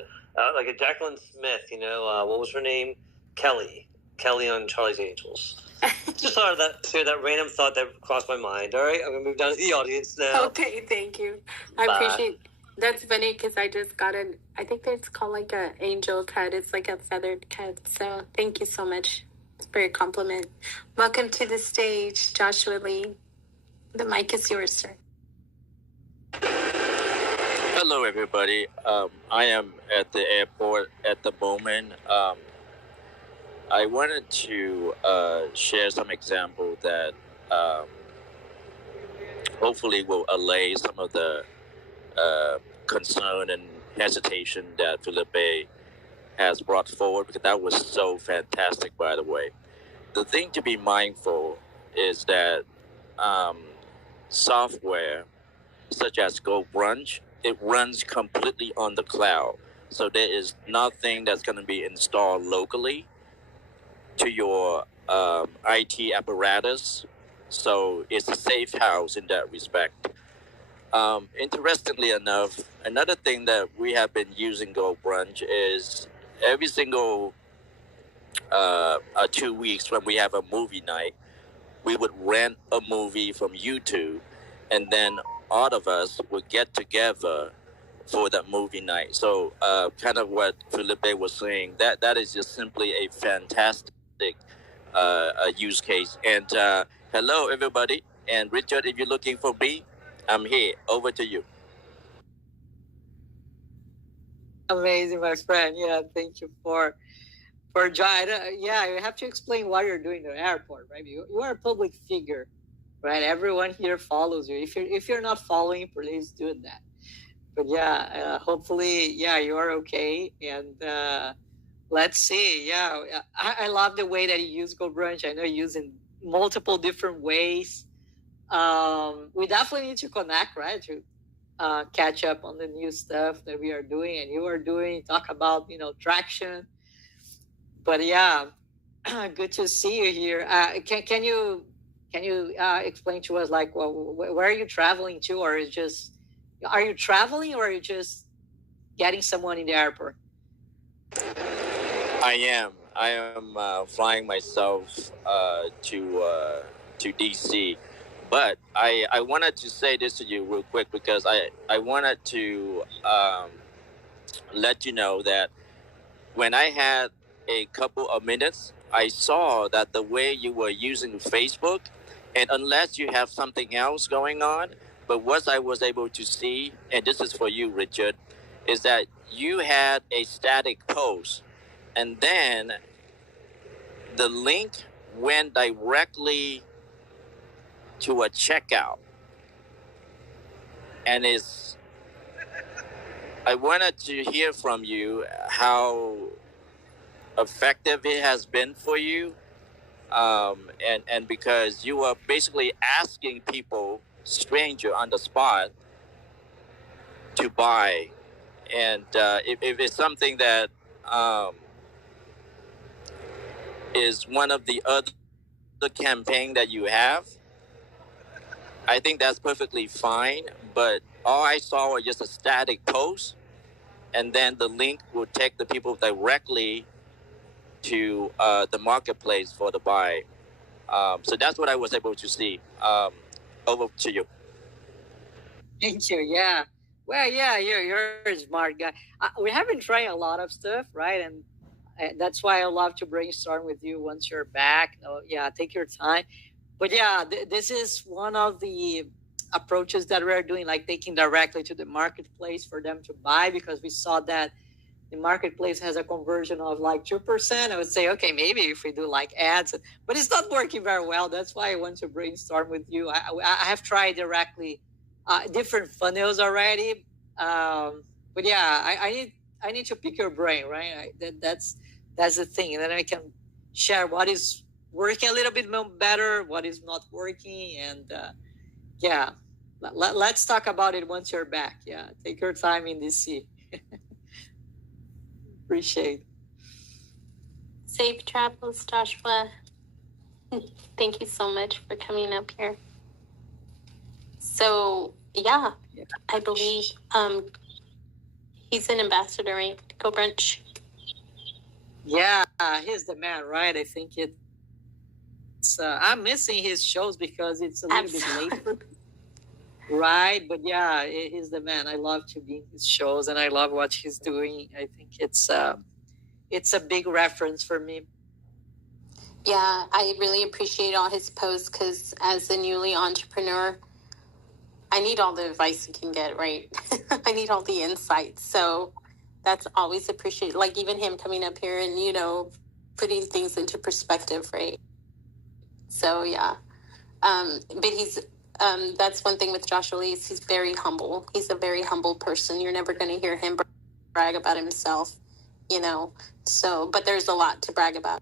Like a Jacqueline Smith, what was her name? Kelly on Charlie's Angels. Just thought of that random thought that crossed my mind. All right, I'm gonna move down to the audience now. Okay, thank you. I appreciate. That's funny because I just got I think it's called like a angel cut. It's like a feathered cut. So thank you so much for your compliment. Welcome to the stage, Joshua Lee. The mic is yours, sir. Hello, everybody. I am at the airport at the moment. I wanted to share some example that hopefully will allay some of the concern and hesitation that Felipe has brought forward, because that was so fantastic, by the way. The thing to be mindful is that software such as GoBrunch, it runs completely on the cloud. So there is nothing that's going to be installed locally to your IT apparatus. So it's a safe house in that respect. Interestingly enough, another thing that we have been using GoBrunch is every single 2 weeks when we have a movie night, we would rent a movie from YouTube, and then all of us would get together for that movie night. So kind of what Felipe was saying, that is just simply a fantastic use case. And hello, everybody. And Richard, if you're looking for me, I'm here. Over to you. Amazing, my friend. Yeah, thank you for joining. Yeah, you have to explain what you're doing at the airport, right? You are a public figure, right? Everyone here follows you. If you're not following, please do that. But yeah, hopefully, yeah, you are okay. And Let's see. Yeah, I love the way that you use GoBrunch. I know you use in multiple different ways. We definitely need to connect, right? To catch up on the new stuff that we are doing and you are doing. Talk about traction. But yeah, good to see you here. Can you explain to us like where are you traveling to, or are you traveling, or are you just getting someone in the airport? I am flying myself to DC, but I wanted to say this to you real quick because I wanted to let you know that when I had a couple of minutes, I saw that the way you were using Facebook, and unless you have something else going on, but what I was able to see, and this is for you, Richard, is that you had a static post, and then the link went directly to a checkout. And I wanted to hear from you how effective it has been for you, and because you are basically asking people, stranger on the spot, to buy, and if it's something that is one of the other campaign that you have, I think that's perfectly fine. But all I saw was just a static post, and then the link will take the people directly to the marketplace for the buy. So that's what I was able to see. Over to you. Thank you. Yeah. Well, yeah, you're a smart guy. We have been trying a lot of stuff, right? And that's why I love to brainstorm with you once you're back. Yeah, take your time. But yeah, this is one of the approaches that we're doing, like taking directly to the marketplace for them to buy, because we saw that the marketplace has a conversion of like 2%. I would say, okay, maybe if we do like ads, but it's not working very well. That's why I want to brainstorm with you. I have tried directly different funnels already. But yeah, I need to pick your brain, right? That's the thing. And then I can share what is working a little bit better, what is not working. And yeah, let's talk about it once you're back. Yeah, take your time in DC. Appreciate. Safe travels, Joshua. Thank you so much for coming up here. So yeah, I believe he's an ambassador, right? GoBrunch. Yeah, he's the man, right? I think it's I'm missing his shows because it's a little bit late for me. Right, but yeah, he's the man. I love to be in his shows, and I love what he's doing. I think it's a big reference for me. Yeah, I really appreciate all his posts because as a newly entrepreneur, I need all the advice I can get, right? I need all the insights. So that's always appreciated. Like even him coming up here and, putting things into perspective, right? So yeah. But he's, that's one thing with Joshua Lee is he's very humble. He's a very humble person. You're never going to hear him brag about himself, So, but there's a lot to brag about.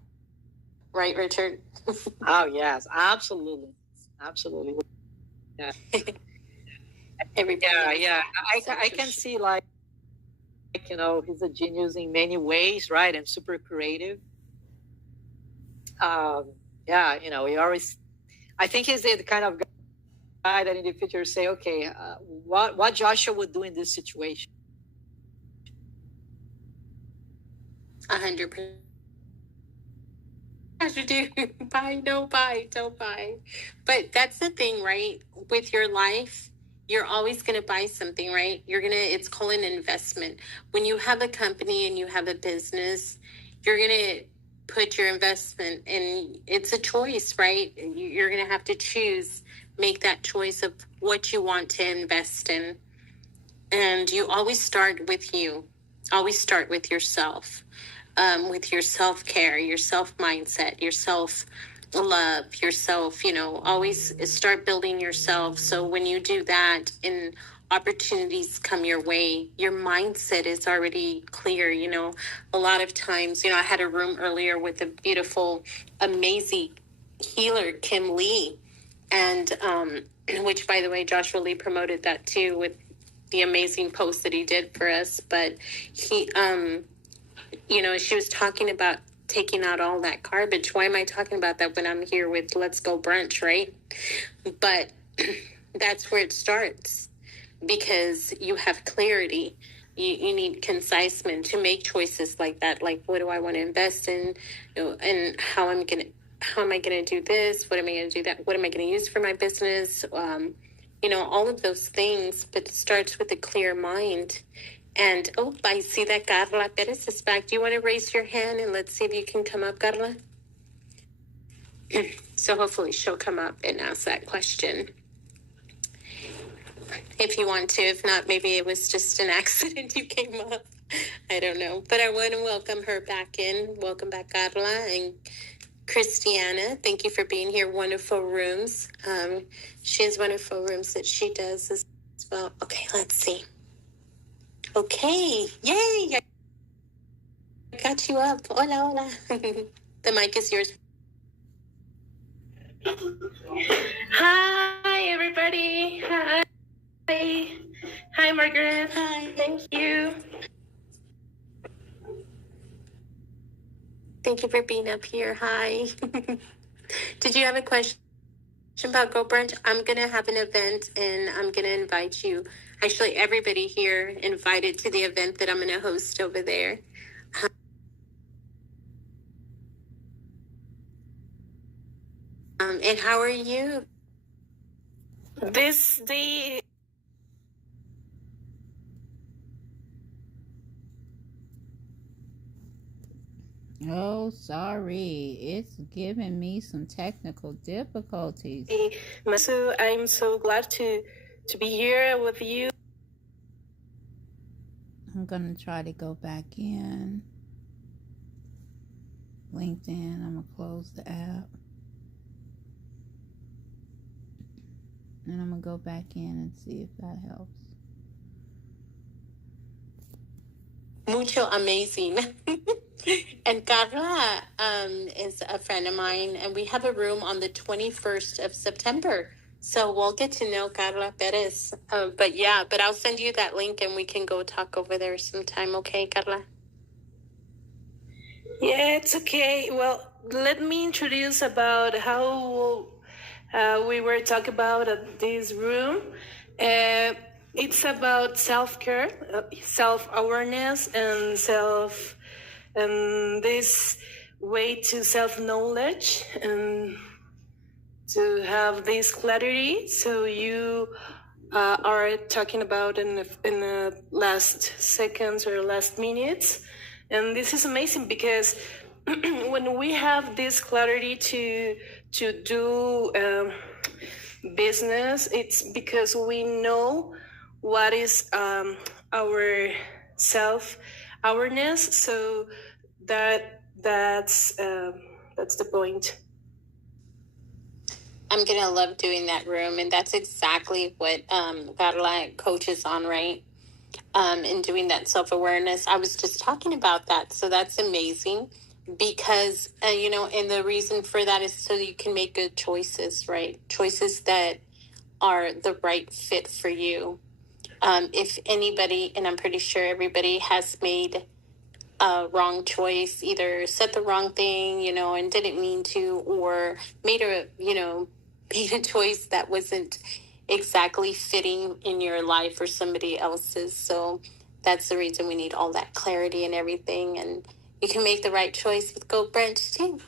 Right, Richard? Oh, yes, absolutely. Absolutely. Yeah. Yeah. I can see like, he's a genius in many ways, right? And super creative. Yeah, he always, I think he's the kind of guy that in the future say, okay, what Joshua would do in this situation. 100%. Do buy, don't buy. But that's the thing, right? With your life, you're always going to buy something, right? It's called an investment. When you have a company and you have a business, you're going to put your investment in. It's a choice, right? You're going to have to make that choice of what you want to invest in. And you always start with you. Always start with yourself. With your self-care, your self-mindset, your self-love, yourself, always start building yourself. So when you do that in opportunities come your way, your mindset is already clear. You know, a lot of times, you know, I had a room earlier with a beautiful, amazing healer, Kim Lee, and which, by the way, Joshua Lee promoted that too with the amazing post that he did for us. But he, you know, she was talking about taking out all that garbage. Why am I talking about that when I'm here with Let's Go Brunch, right? But that's where it starts, because you have clarity. You need concisement to make choices like that. Like, what do I want to invest in? You know, and how am I gonna do this? What am I gonna do that? What am I gonna use for my business? You know, all of those things. But it starts with a clear mind. And oh, I see that Carla Perez is back. Do you want to raise your hand and let's see if you can come up, Carla? So hopefully she'll come up and ask that question if you want to. If not, maybe it was just an accident you came up. I don't know. But I want to welcome her back in. Welcome back, Carla. And Christiana, thank you for being here. Wonderful rooms. She has wonderful rooms that she does as well. Okay, let's see. Okay, yay! I got you up. Hola, hola. The mic is yours. Hi, everybody. Hi. Hi, Margaret. Hi. Thank you. Thank you for being up here. Hi. Did you have a question about GoBrunch? I'm going to have an event and I'm going to invite you. Actually, everybody here invited to the event that I'm going to host over there. And how are you? This day. Oh, sorry. It's giving me some technical difficulties. So I'm so glad to be here with you. I'm going to try to go back in. LinkedIn, I'm going to close the app. And I'm going to go back in and see if that helps. Mucho amazing. And Carla is a friend of mine, and we have a room on the 21st of September. So we'll get to know Carla Perez. But I'll send you that link and we can go talk over there sometime. Okay, Carla? Yeah, it's okay. Well, let me introduce about how we were talking about at this room. It's about self-care, self-awareness, and this way to self-knowledge and to have this clarity. So you are talking about in the last seconds or last minutes. And this is amazing because when we have this clarity to do business, it's because we know what is our self-awareness. So that's the point. I'm going to love doing that room. And that's exactly what Carla coaches on, right? And doing that self-awareness. I was just talking about that. So that's amazing because, you know, and the reason for that is so you can make good choices, right? Choices that are the right fit for you. If anybody, and I'm pretty sure everybody has made a wrong choice, either said the wrong thing, you know, and didn't mean to, or made a choice that wasn't exactly fitting in your life or somebody else's. So that's the reason we need all that clarity and everything. And you can make the right choice with GoBrunch too.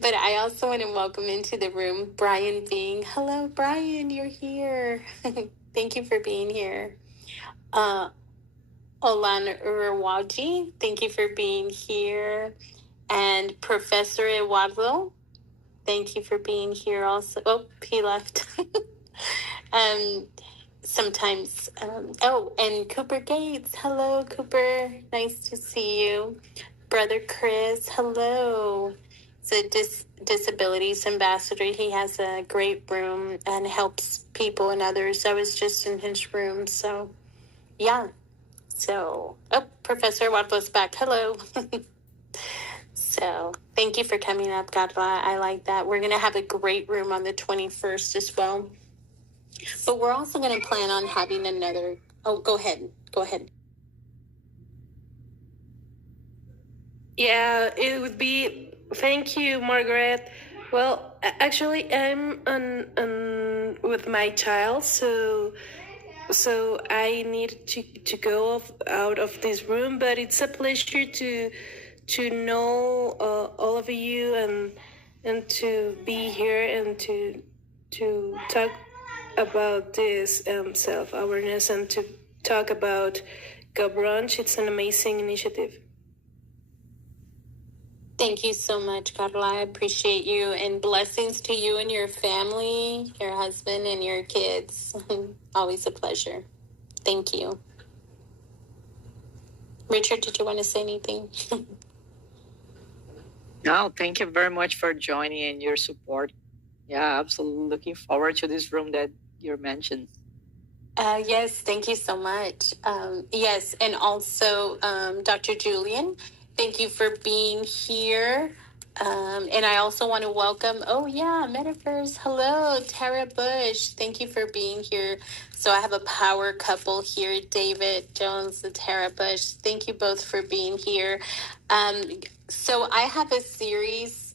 But I also want to welcome into the room Brian Bing. Hello, Brian, you're here. Thank you for being here. Olan Urawaji, thank you for being here. And Professor Eduardo, thank you for being here also. Oh, he left. Sometimes, and Cooper Gates. Hello, Cooper. Nice to see you. Brother Chris, hello. a disabilities ambassador. He has a great room and helps people and others. I was just in his room. So, yeah. So, Professor Wadlow's back. Hello. So, thank you for coming up, Gadla. I like that. We're going to have a great room on the 21st as well. But we're also going to plan on having another. Oh, go ahead. Go ahead. Yeah, it would be. Thank you, Margaret. Well, actually, I'm with my child, so I need to go out of this room. But it's a pleasure to know all of you and to be here and to talk about this self-awareness and to talk about GoBrunch. It's an amazing initiative. Thank you so much, Carla. I appreciate you, and blessings to you and your family, your husband, and your kids. Always a pleasure. Thank you. Richard, did you want to say anything? No, thank you very much for joining and your support. Yeah, absolutely. Looking forward to this room that you mentioned. Yes, thank you so much. Yes, and also Dr. Julian, thank you for being here. And I also want to welcome, Metaverse. Hello, Tara Bush. Thank you for being here. So I have a power couple here, David Jones and Tara Bush. Thank you both for being here. So I have a series,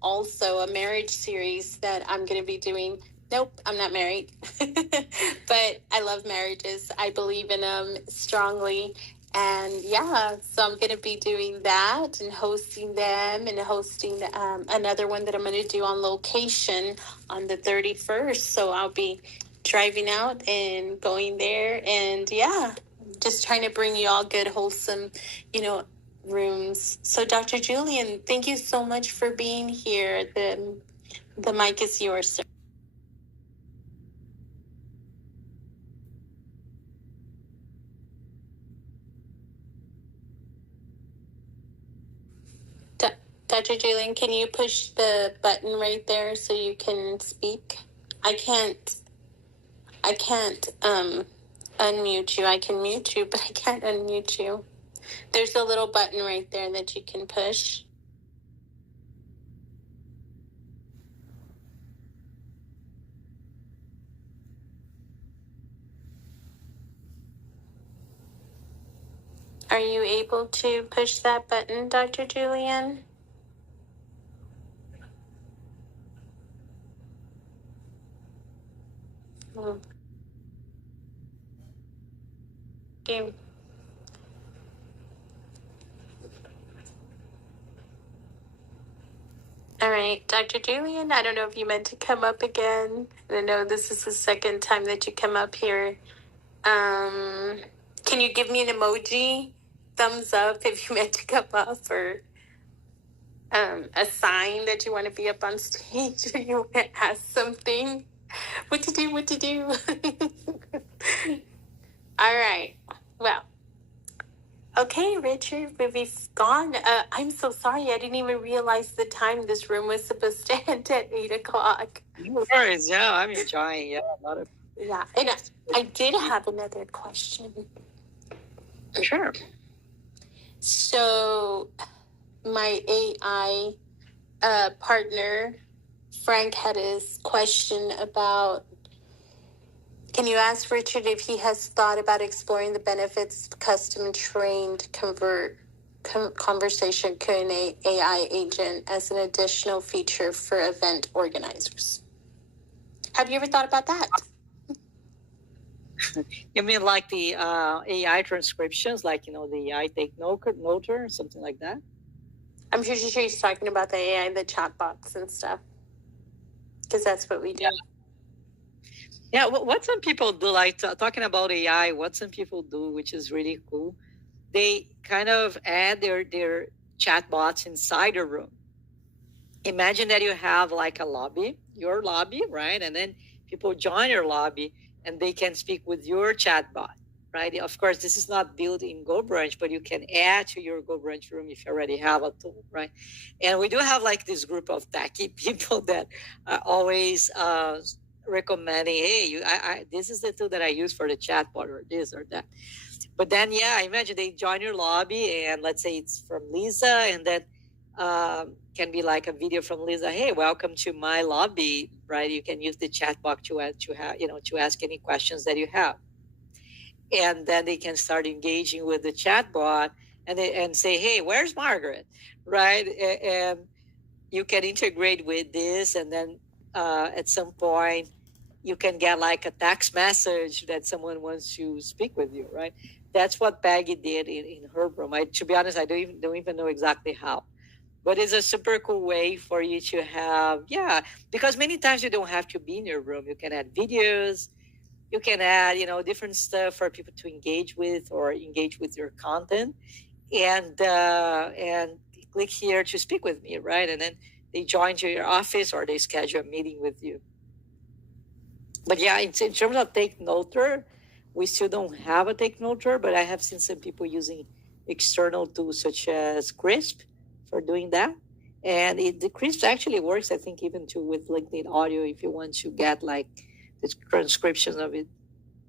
also a marriage series that I'm going to be doing. Nope, I'm not married, but I love marriages. I believe in them strongly. And yeah, so I'm going to be doing that and hosting them and hosting another one that I'm going to do on location on the 31st. So I'll be driving out and going there. And yeah, just trying to bring you all good, wholesome, rooms. So Dr. Julian, thank you so much for being here. The mic is yours, sir. Dr. Julian, can you push the button right there so you can speak? I can't unmute you. I can mute you, but I can't unmute you. There's a little button right there that you can push. Are you able to push that button, Dr. Julian? Okay. All right, Dr. Julian, I don't know if you meant to come up again. I know this is the second time that you come up here. Can you give me an emoji, thumbs up if you meant to come up, or a sign that you want to be up on stage or you want to ask something? What to do? All right. Well, okay, Richard, we've gone. I'm so sorry. I didn't even realize the time this room was supposed to end at 8 o'clock. No worries. Yeah, I'm enjoying. Yeah, a lot of. Yeah, and I did have another question. Sure. So, my AI partner, Frank, had his question about, can you ask Richard if he has thought about exploring the benefits of custom-trained conversation Q&A AI agent as an additional feature for event organizers? Have you ever thought about that? You mean like the AI transcriptions, like, the AI take noter, something like that? I'm sure she's talking about the AI, the chatbots and stuff, because that's what we do. Yeah, what some people do, like talking about AI, what some people do, which is really cool, they kind of add their chatbots inside a room. Imagine that you have like a lobby, your lobby, right? And then people join your lobby and they can speak with your chatbot, right? Of course, this is not built in GoBrunch, but you can add to your GoBrunch room if you already have a tool, right? And we do have like this group of techie people that are always recommending, hey, this is the tool that I use for the chatbot or this or that. But then, yeah, I imagine they join your lobby and let's say it's from Lisa, and then can be like a video from Lisa. Hey, welcome to my lobby, right? You can use the chat box to ask any questions that you have, and then they can start engaging with the chat bot and say, hey, where's Margaret, right? And you can integrate with this, and then at some point you can get like a text message that someone wants to speak with you, right? That's what Peggy did in her room. To be honest, I don't even know exactly how. But it's a super cool way for you to have, because many times you don't have to be in your room. You can add videos, you can add, different stuff for people to engage with or engage with your content, and click here to speak with me, right? And then they join to your office or they schedule a meeting with you. But yeah, in terms of take noter, we still don't have a take noter, but I have seen some people using external tools such as Crisp for doing that. And the Crisp actually works, I think, even too with LinkedIn audio if you want to get like the transcription of it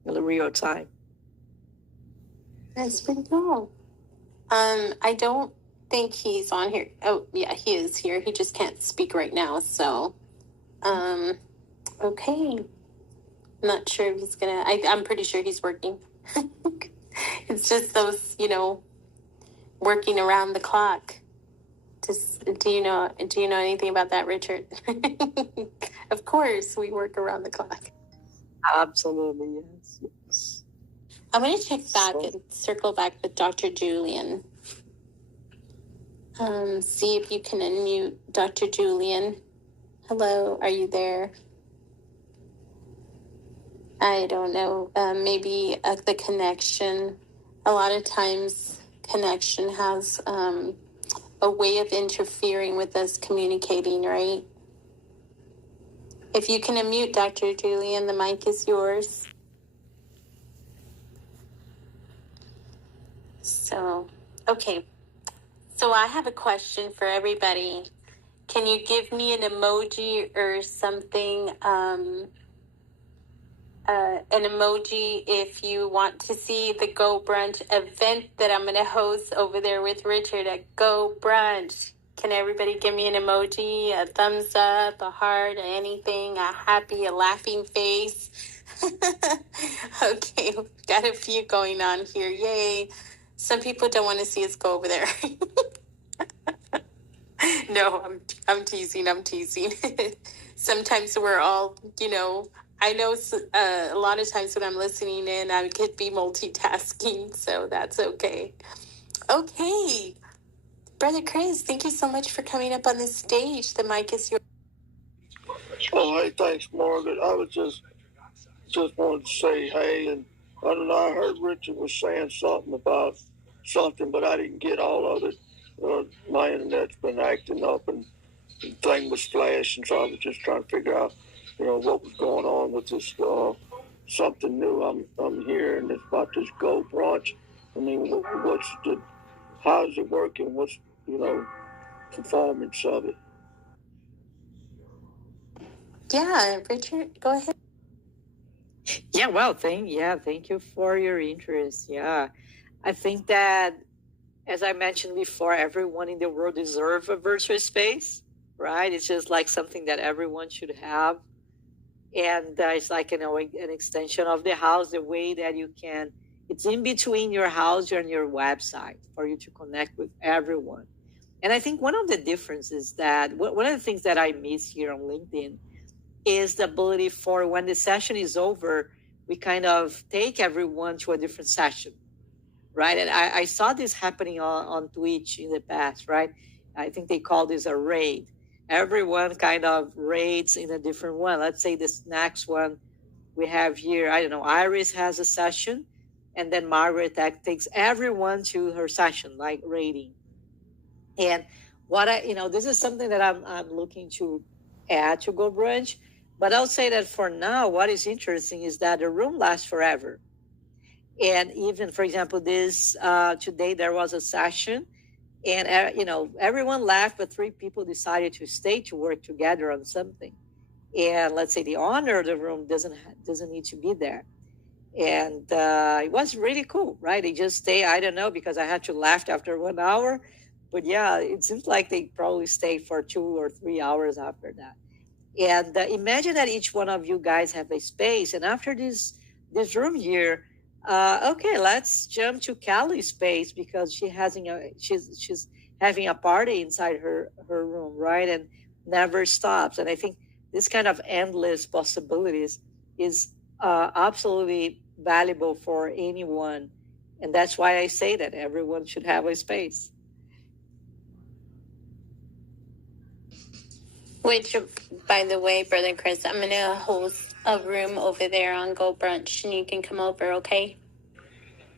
in real time. That's pretty cool. I don't think he's on here. Oh, yeah, he is here. He just can't speak right now. So, okay. I'm not sure if he's gonna. I'm pretty sure he's working. It's just those, working around the clock. Do you know anything about that, Richard? Of course, we work around the clock. Absolutely, yes. I'm going to check back and circle back with Dr. Julian. See if you can unmute Dr. Julian. Hello, are you there? I don't know. Maybe the connection. A lot of times, connection has a way of interfering with us communicating, right? If you can unmute Dr. Julian, the mic is yours. So, okay. So I have a question for everybody. Can you give me an emoji or something, an emoji if you want to see the GoBrunch event that I'm going to host over there with Richard at GoBrunch? Can everybody give me an emoji, a thumbs up, a heart, anything, a happy, a laughing face? Okay, we've got a few going on here. Yay. Some people don't want to see us go over there. No, I'm teasing. Sometimes we're all, I know a lot of times when I'm listening in, I could be multitasking, so that's okay. Okay. Brother Chris, thank you so much for coming up on the stage. The mic is yours. Oh, hey, thanks, Margaret. I was just wanted to say hey, and I don't know, I heard Richard was saying something about something, but I didn't get all of it. My internet's been acting up and the thing was flashing, so I was just trying to figure out, what was going on with this something new I'm hearing about this GoBrunch. I mean, how's it working? What's, performance of it? Yeah, Richard, go ahead. Yeah, well, thank you for your interest. Yeah, I think that, as I mentioned before, everyone in the world deserves a virtual space, right? It's just like something that everyone should have. And it's like, an extension of the house, the way that you can, it's in between your house and your website for you to connect with everyone. And I think one of the differences that, one of the things that I miss here on LinkedIn is the ability for when the session is over, we kind of take everyone to a different session, right? And I saw this happening on Twitch in the past, right? I think they call this a raid. Everyone kind of raids in a different one. Let's say this next one we have here, I don't know, Iris has a session, and then Margaret takes everyone to her session, like raiding. And what this is something that I'm looking to add to GoBrunch. But I'll say that for now, what is interesting is that the room lasts forever. And even, for example, this today there was a session, and everyone left, but 3 people decided to stay to work together on something. And let's say the owner of the room doesn't need to be there. And it was really cool, right? They just stay. I don't know, because I had to left after 1 hour, but yeah, it seems like they probably stayed for 2 or 3 hours after that. And imagine that each one of you guys have a space, and after this room here, okay, let's jump to Cali's space, because she's having a party inside her room, right? And never stops. And I think this kind of endless possibilities is absolutely valuable for anyone. And that's why I say that everyone should have a space. Which, by the way, Brother Chris, I'm going to host a room over there on GoBrunch, and you can come over, okay?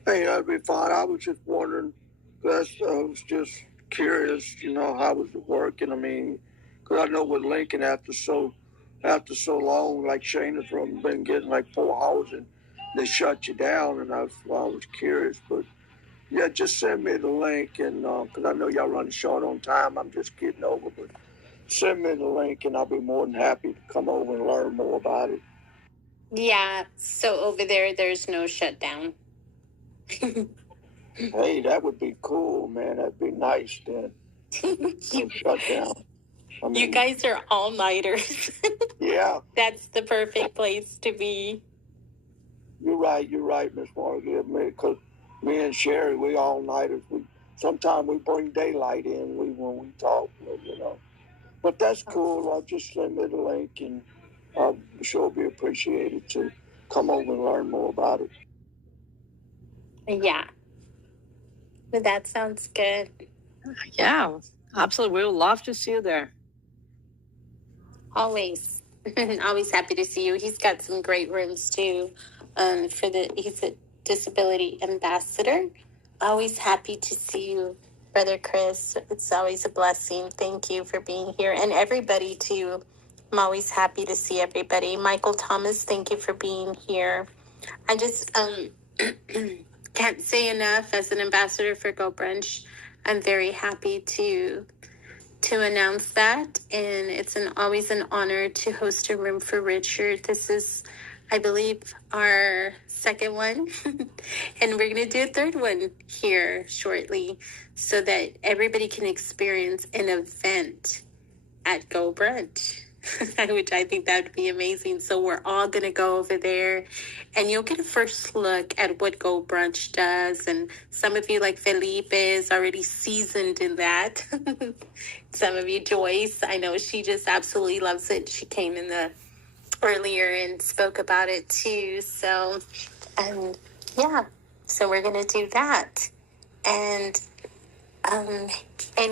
Hey, that'd be fine. I was just wondering, I was just curious, how was it working? I mean, because I know with Lincoln, after so long, like Shayna's room, been getting like 4 hours, and they shut you down, and I was curious. But yeah, just send me the link, and because I know y'all running short on time, I'm just getting over, but send me the link, and I'll be more than happy to come over and learn more about it. Yeah, so over there's no shutdown. Hey, that would be cool, man. That'd be nice then. No shutdown. I mean, you guys are all-nighters. Yeah. That's the perfect place to be. You're right, Miss Margaret. Because me and Sherry, we all-nighters. Sometimes we bring daylight in when we talk, But that's cool. I'll just send me the link, and I'm sure it'll be appreciated to come over and learn more about it. Yeah. But that sounds good. Yeah, absolutely. We would love to see you there. Always. Always happy to see you. He's got some great rooms too. He's a disability ambassador. Always happy to see you, Brother Chris. It's always a blessing. Thank you for being here. And everybody too. I'm always happy to see everybody. Michael Thomas, thank you for being here. I just can't say enough as an ambassador for GoBrunch. I'm very happy to announce that, and it's always an honor to host a room for Richard. This is, I believe, our second one, and we're going to do a third one here shortly so that everybody can experience an event at GoBrunch, which I think that would be amazing. So we're all going to go over there, and you'll get a first look at what GoBrunch does. And some of you, like Felipe, is already seasoned in that. Some of you, Joyce, I know she just absolutely loves it. She came in earlier and spoke about it too. So, yeah, so we're going to do that. And let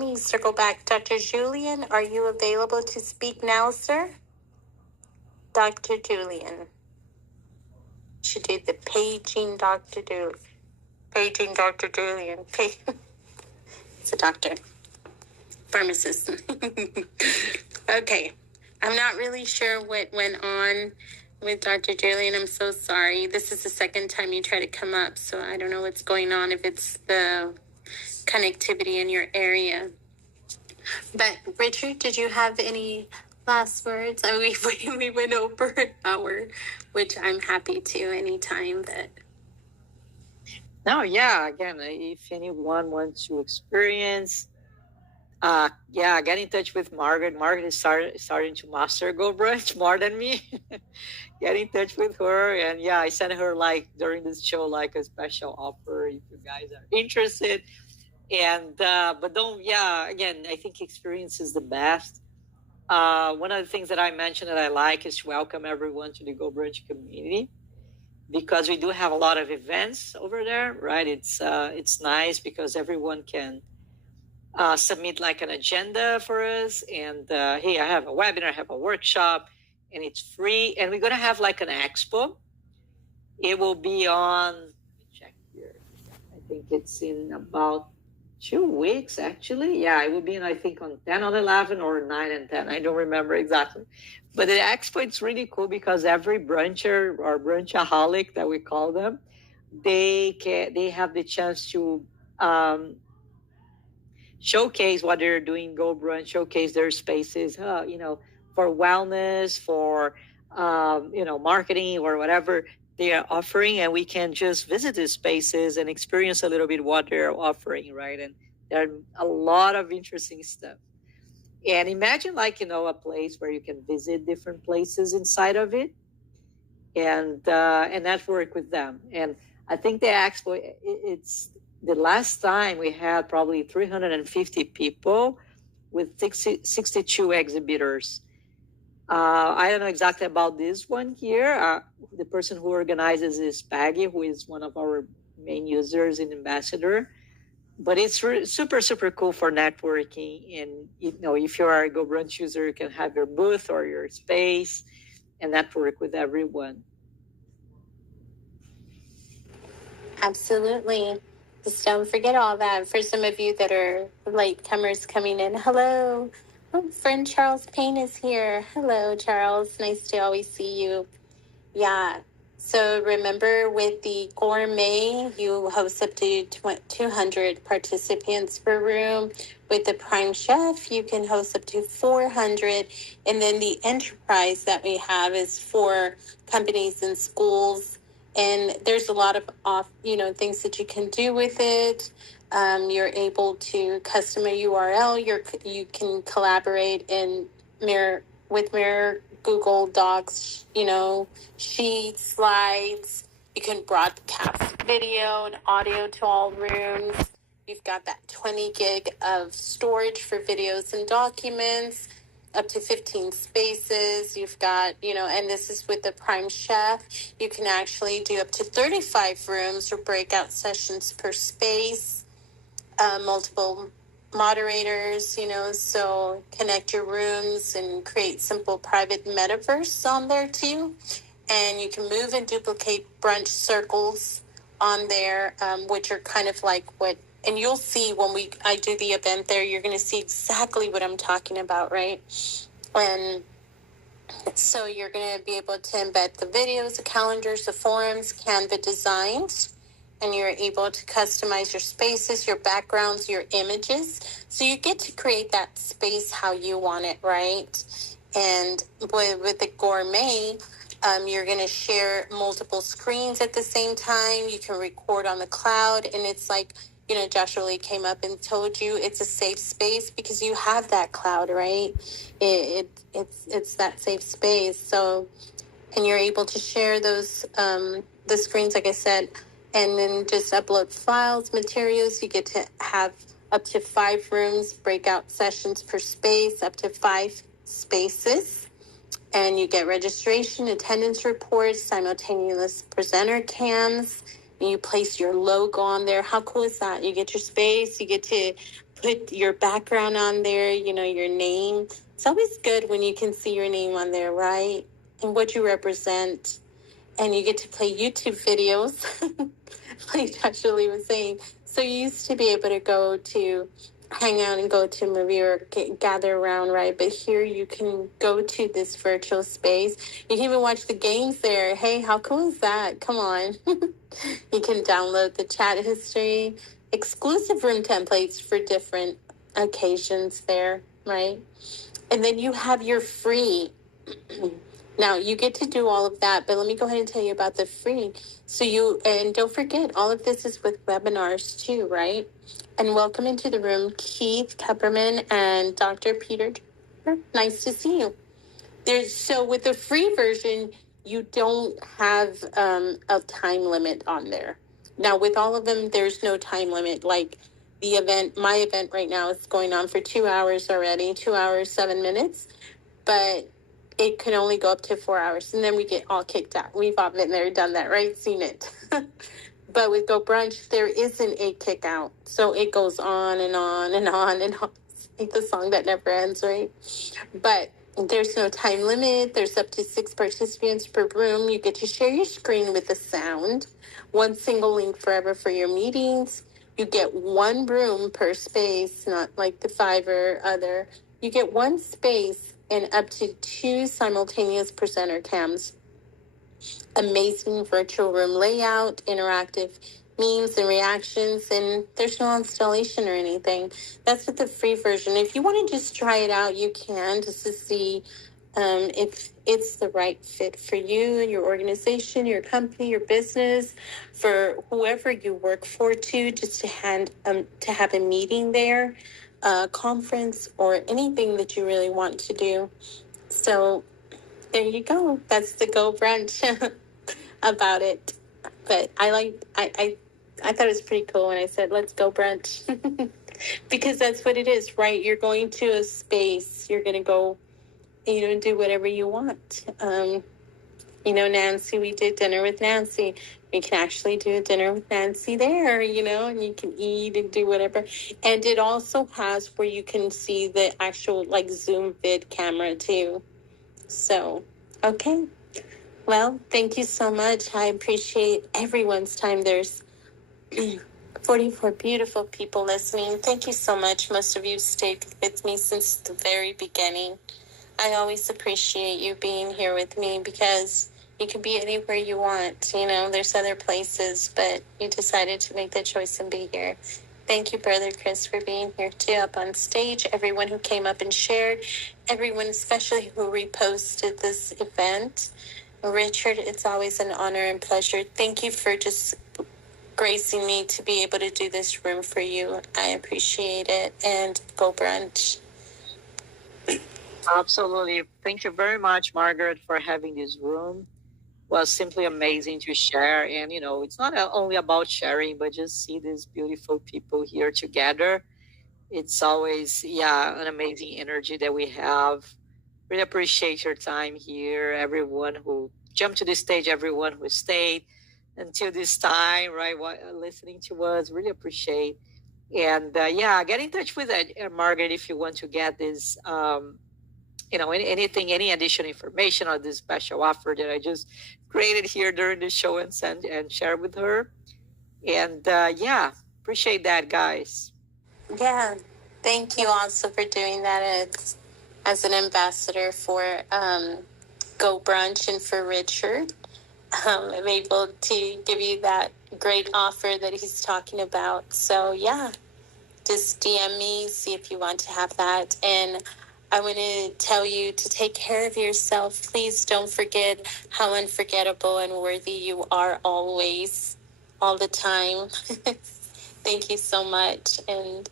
me circle back. Dr. Julian, are you available to speak now, sir? Dr. Julian. Should do the paging Dr. Julian. Paging Dr. Julian. It's a doctor. Pharmacist. Okay. I'm not really sure what went on with Dr. Julian. I'm so sorry. This is the second time you try to come up, so I don't know what's going on, if it's the connectivity in your area. But Richard, did you have any last words? I mean, we went over an hour, which I'm happy to anytime. But No, yeah. Again, if anyone wants to experience, get in touch with Margaret. Margaret is starting to master GoBrunch more than me. Get in touch with her, and I sent her during this show a special offer if you guys are interested. And but don't again, I think experience is the best. One of the things that I mentioned that I like is to welcome everyone to the GoBrunch community, because we do have a lot of events over there, right? It's nice because everyone can submit an agenda for us, and hey, I have a webinar, I have a workshop, and it's free. And we're gonna have an expo. It will be on, let me check here, I think it's in about 2 weeks, actually. Yeah, it would be, I think, on 10 on 11 or 9 and 10. I don't remember exactly. But the expo, it's really cool because every bruncher or brunchaholic that we call them, they have the chance to showcase what they're doing, GoBrunch, showcase their spaces, for wellness, for, marketing or whatever they are offering. And we can just visit these spaces and experience a little bit what they're offering, right? And there are a lot of interesting stuff. And imagine a place where you can visit different places inside of it and network with them. And I think the expo, it's the last time we had probably 350 people with 62 exhibitors. I don't know exactly about this one here. The person who organizes is Peggy, who is one of our main users and ambassador. But it's super, super cool for networking. And, if you are a GoBrunch user, you can have your booth or your space and network with everyone. Absolutely. Just don't forget all that. For some of you that are latecomers coming in, hello. Oh, friend Charles Payne is here. Hello, Charles. Nice to always see you. Yeah. So remember, with the gourmet, you host up to 200 participants per room. With the prime chef, you can host up to 400. And then the enterprise that we have is for companies and schools. And there's a lot of things that you can do with it. You're able to custom a URL. You can collaborate in Mirror Google Docs, sheets, slides. You can broadcast video and audio to all rooms. You've got that 20 gig of storage for videos and documents, up to 15 spaces. You've got, and this is with the Prime Chef. You can actually do up to 35 rooms or breakout sessions per space, multiple moderators, so connect your rooms and create simple private metaverse on there too. And you can move and duplicate brunch circles on there, which are kind of like and you'll see when I do the event there, you're going to see exactly what I'm talking about, right? And so you're going to be able to embed the videos, the calendars, the forums, Canva designs, and you're able to customize your spaces, your backgrounds, your images. So you get to create that space how you want it, right? And with the gourmet, you're going to share multiple screens at the same time. You can record on the cloud, and it's like, Joshua Lee came up and told you it's a safe space because you have that cloud, right? It's that safe space. So, and you're able to share those the screens, like I said, and then just upload files, materials. You get to have up to 5 rooms, breakout sessions per space, up to 5 spaces. And you get registration, attendance reports, simultaneous presenter cams, and you place your logo on there. How cool is that? You get your space, you get to put your background on there, your name. It's always good when you can see your name on there, right? And what you represent. And you get to play YouTube videos, like Joshua Lee was saying. So you used to be able to hang out and go to a movie or gather around, right? But here you can go to this virtual space. You can even watch the games there. Hey, how cool is that? Come on. You can download the chat history, exclusive room templates for different occasions there, right? And then you have your free. Now, you get to do all of that, but let me go ahead and tell you about the free. And don't forget, all of this is with webinars too, right? And welcome into the room, Keith Kupperman and Dr. Peter. Nice to see you. So with the free version, you don't have a time limit on there. Now, with all of them, there's no time limit. Like my event right now is going on for 2 hours already, 2 hours, 7 minutes. But it can only go up to 4 hours, and then we get all kicked out. We've all been there, done that, right? Seen it. But with GoBrunch, there isn't a kick out. So it goes on and on and on and on. It's like the song that never ends, right? But there's no time limit. There's up to 6 participants per room. You get to share your screen with the sound. One single link forever for your meetings. You get one room per space, not like the 5 or other. You get one space and up to 2 simultaneous presenter cams. Amazing virtual room layout, interactive memes and reactions, and there's no installation or anything. That's with the free version. If you want to just try it out, you can, just to see if it's the right fit for you, your organization, your company, your business, for whoever you work for too, just to have a meeting there, conference, or anything that you really want to do. So there you go. That's the Go Brunch about it. But I thought it was pretty cool when I said, let's go brunch. Because that's what it is, right? You're going to a space, you're going to go, do whatever you want. Nancy, we did dinner with Nancy. We can actually do a dinner with Nancy there, and you can eat and do whatever. And it also has where you can see the actual Zoom vid camera too. So, okay. Well, thank you so much. I appreciate everyone's time. There's 44 beautiful people listening. Thank you so much. Most of you stayed with me since the very beginning. I always appreciate you being here with me because you can be anywhere you want. There's other places, but you decided to make the choice and be here. Thank you, Brother Chris, for being here too, up on stage. Everyone who came up and shared, everyone especially who reposted this event. Richard, it's always an honor and pleasure. Thank you for just gracing me to be able to do this room for you. I appreciate it. And Go Brunch. Absolutely. Thank you very much, Margaret, for having this room. It was simply amazing to share. And, it's not only about sharing, but just see these beautiful people here together. It's always, an amazing energy that we have. Really appreciate your time here. Everyone who jumped to the stage, everyone who stayed until this time, right, listening to us, really appreciate. And get in touch with Margaret if you want to get this, anything, any additional information on this special offer that I just created here during the show and send and share with her. And appreciate that, guys. Yeah, thank you also for doing that as an ambassador for Go Brunch and for Richard. I'm able to give you that great offer that he's talking about. So just DM me, see if you want to have that. And I want to tell you to take care of yourself. Please don't forget how unforgettable and worthy you are always, all the time. Thank you so much. And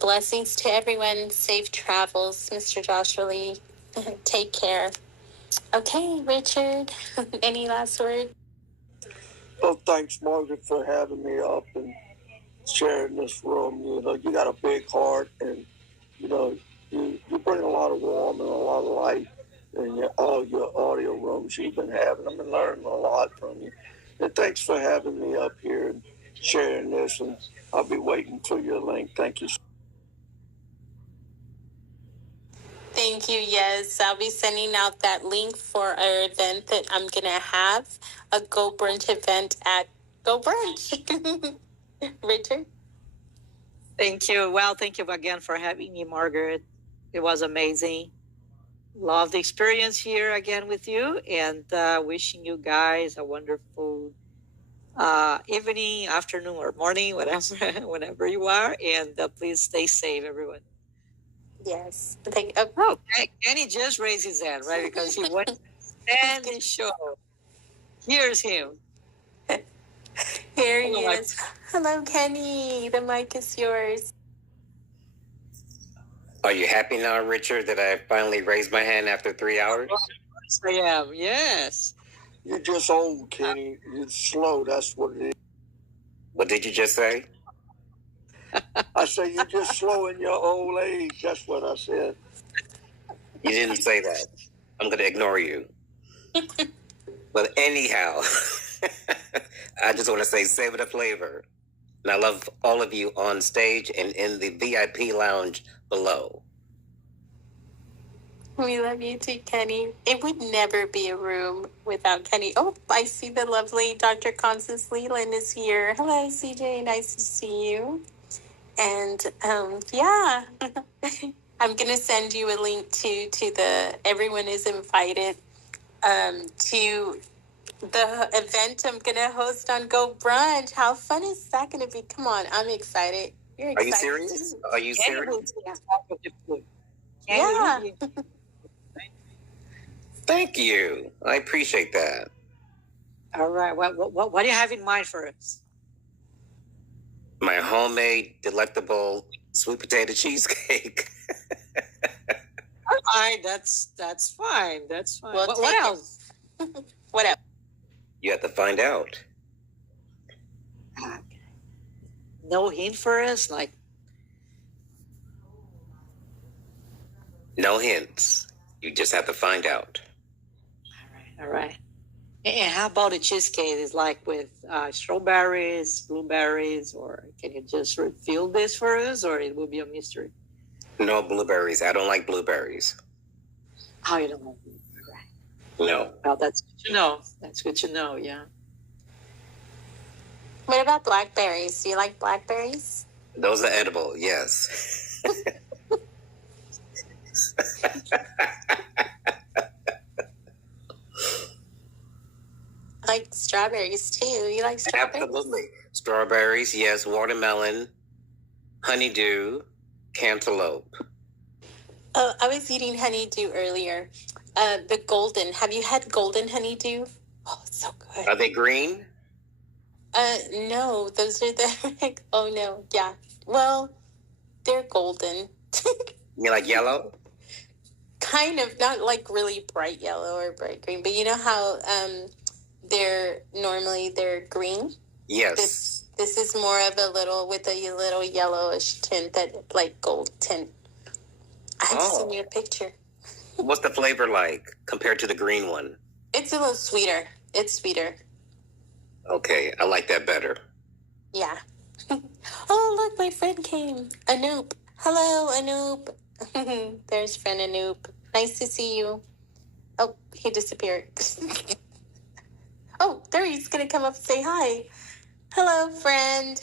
blessings to everyone. Safe travels, Mr. Joshua Lee. Take care. Okay, Richard, any last word? Well, thanks, Margaret, for having me up and sharing this room. You got a big heart, and you bring a lot of warmth and a lot of light in all your audio rooms you've been having. I've been learning a lot from you. And thanks for having me up here and sharing this, and I'll be waiting for your link. Thank you. Thank you. Yes, I'll be sending out that link for our event that I'm going to have, a Go Brunch event at Go Brunch. Richard? Thank you. Well, thank you again for having me, Margaret. It was amazing. Love the experience here again with you, and wishing you guys a wonderful evening, afternoon, or morning, whatever, whenever you are. And please stay safe, everyone. Yes. Kenny just raised his hand, right? Because he wants to stand the show. Here's him. Here he is. Hello, Kenny. The mic is yours. Are you happy now, Richard, that I finally raised my hand after 3 hours? Yes, I am. Yes. You're just old, Kenny. You're slow. That's what it is. What did you just say? I say you're just slow in your old age. That's what I said. You didn't say that. I'm going to ignore you. But anyhow, I just want to say savor the flavor. And I love all of you on stage and in the VIP lounge below. We love you too, Kenny. It would never be a room without Kenny. Oh, I see the lovely Dr. Constance Leland is here. Hello, CJ. Nice to see you. And yeah, I'm gonna send you a link to the. Everyone is invited to the event I'm gonna host on Go Brunch. How fun is that gonna be? Come on, I'm excited. You're Are you excited. serious? Are you serious? Yeah. Thank you. I appreciate that. All right. What do you have in mind for us? My homemade, delectable sweet potato cheesecake. All right. That's fine. That's fine. We'll What else? What else? You have to find out. No hint for us? Like, no hints. You just have to find out. all right. And how about a cheesecake? Is like with strawberries, blueberries, or can you just reveal this for us, or it will be a mystery? No blueberries. I don't like blueberries. How you don't like blueberries? No. Well, that's good to know. That's good to know. Yeah. What about blackberries? Do you like blackberries? Those are edible. Yes. I like strawberries too. You like strawberries? Absolutely. Strawberries, yes. Watermelon, honeydew, cantaloupe. Oh, I was eating honeydew earlier. The golden. Have you had golden honeydew? Oh, it's so good. Are they green? No, those are the. Oh no, yeah. Well, they're golden. You like yellow? Kind of, not like really bright yellow or bright green, but you know how they're green. Yes. This is more of a little with a little yellowish tint, that like gold tint. I have to send you a picture. What's the flavor like compared to the green one? It's a little sweeter. It's sweeter. Okay, I like that better. Yeah. Oh, look, my friend came. Anoop. Hello, Anoop. There's friend Anoop. Nice to see you. Oh, he disappeared. Oh, there he's going to come up and say hi. Hello, friend.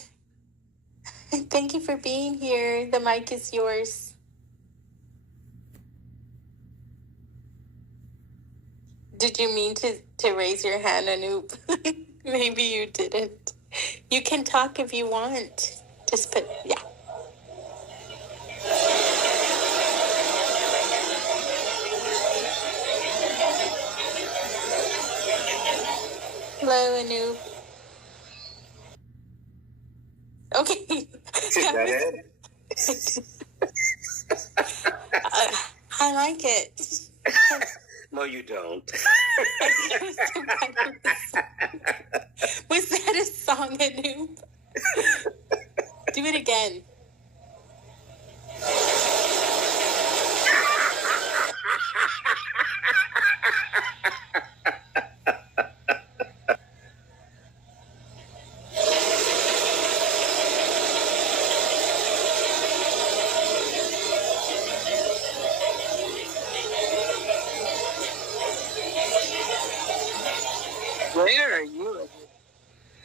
Thank you for being here. The mic is yours. Did you mean to raise your hand, Anoop? Maybe you didn't. You can talk if you want. Just put, yeah. Hello, Anoop. Okay. I like it. No, you don't. Was that a song, Anoop? Do it again. Where are you?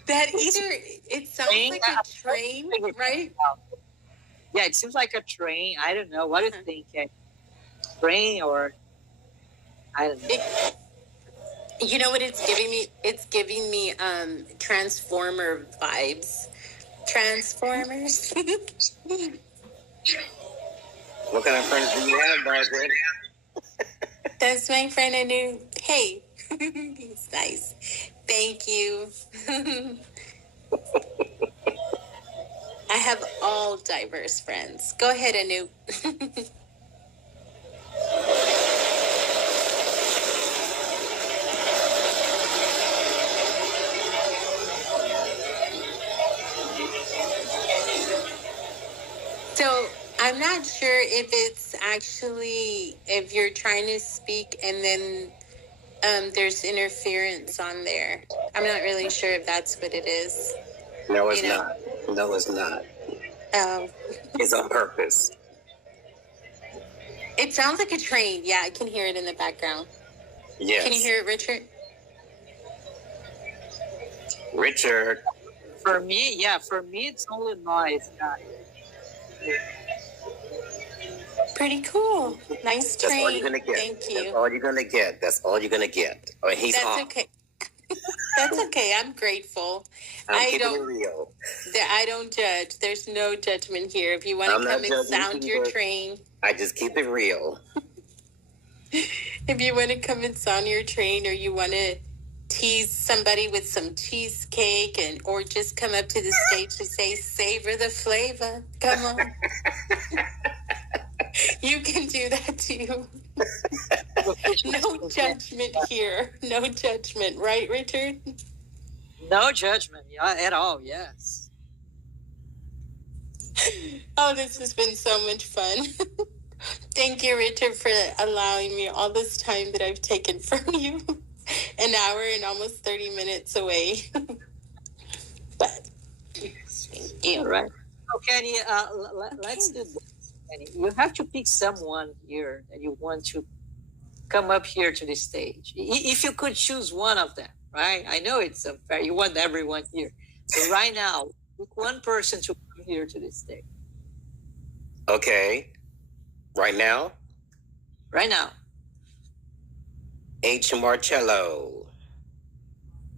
That it sounds like a train, right? Yeah, it seems like a train. I don't know. What do you think? Train or I don't know. You know what it's giving me? It's giving me Transformer vibes. Transformers. What kind of friends do you have, Margaret? That's my friend Anu. Hey, he's nice. Thank you. I have all diverse friends. Go ahead, Anu. So I'm not sure if it's actually, if you're trying to speak and then there's interference on there. I'm not really sure if that's what it is. No, it's not. No, it's not. It's on purpose. It sounds like a train. Yeah, I can hear it in the background. Yes. Can you hear it, Richard? Richard. For me, it's only noise. Pretty cool. Nice That's all train. you're gonna get. Thank you. That's all you're gonna get. That's all you're gonna get. Oh, he's That's off. okay. That's okay. I'm grateful. I'm keeping it real. I don't judge. There's no judgment here. If you want to come and sound your train, I just keep it real. if you want to come and sound your train, or you want to tease somebody with some cheesecake, or just come up to the stage to say, savor the flavor. Come on. You can do that too. No judgment here. No judgment. Right, Richard? No judgment at all, yes. Oh, this has been so much fun. Thank you, Richard, for allowing me all this time that I've taken from you. An hour and almost 30 minutes away. But thank you. All right. So, Kenny, let's do this. Kenny, you have to pick someone here that you want to come up here to the stage. If you could choose one of them, right? I know it's unfair. You want everyone here. So right now, pick one person to come here to the stage. Okay. Right now? Right now. H. Marcello.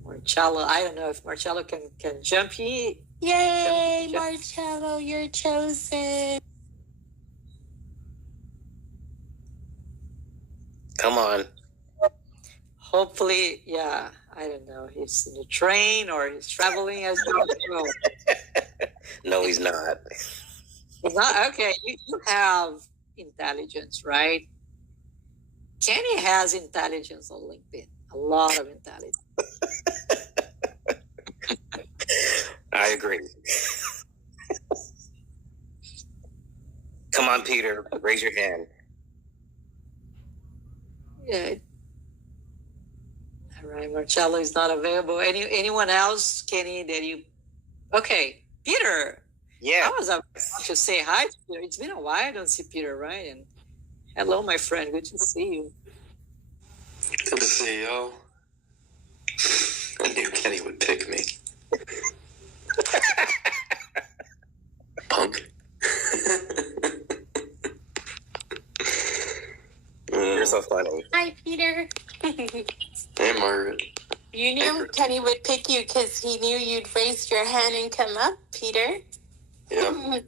Marcello. I don't know if Marcello can jump here. Yay, Marcello, you're chosen. Come on. Hopefully, yeah. I don't know. He's in the train or he's traveling as well. No, he's not. He's not? Okay. You have intelligence, right? Kenny has intelligence on LinkedIn. A lot of intelligence. I agree. Come on, Peter. Raise your hand. Yeah. All right. Marcello is not available. Anyone else, Kenny, that you... Okay. Peter. Yeah. I was about to say hi to Peter. It's been a while. I don't see Peter, right? And hello, my friend. Good to see you. Good to see you. I knew Kenny would pick me. Punk. You're so funny. Hi, Peter. Hey, Margaret. You knew Kenny would pick you because he knew you'd raise your hand and come up, Peter. Yep.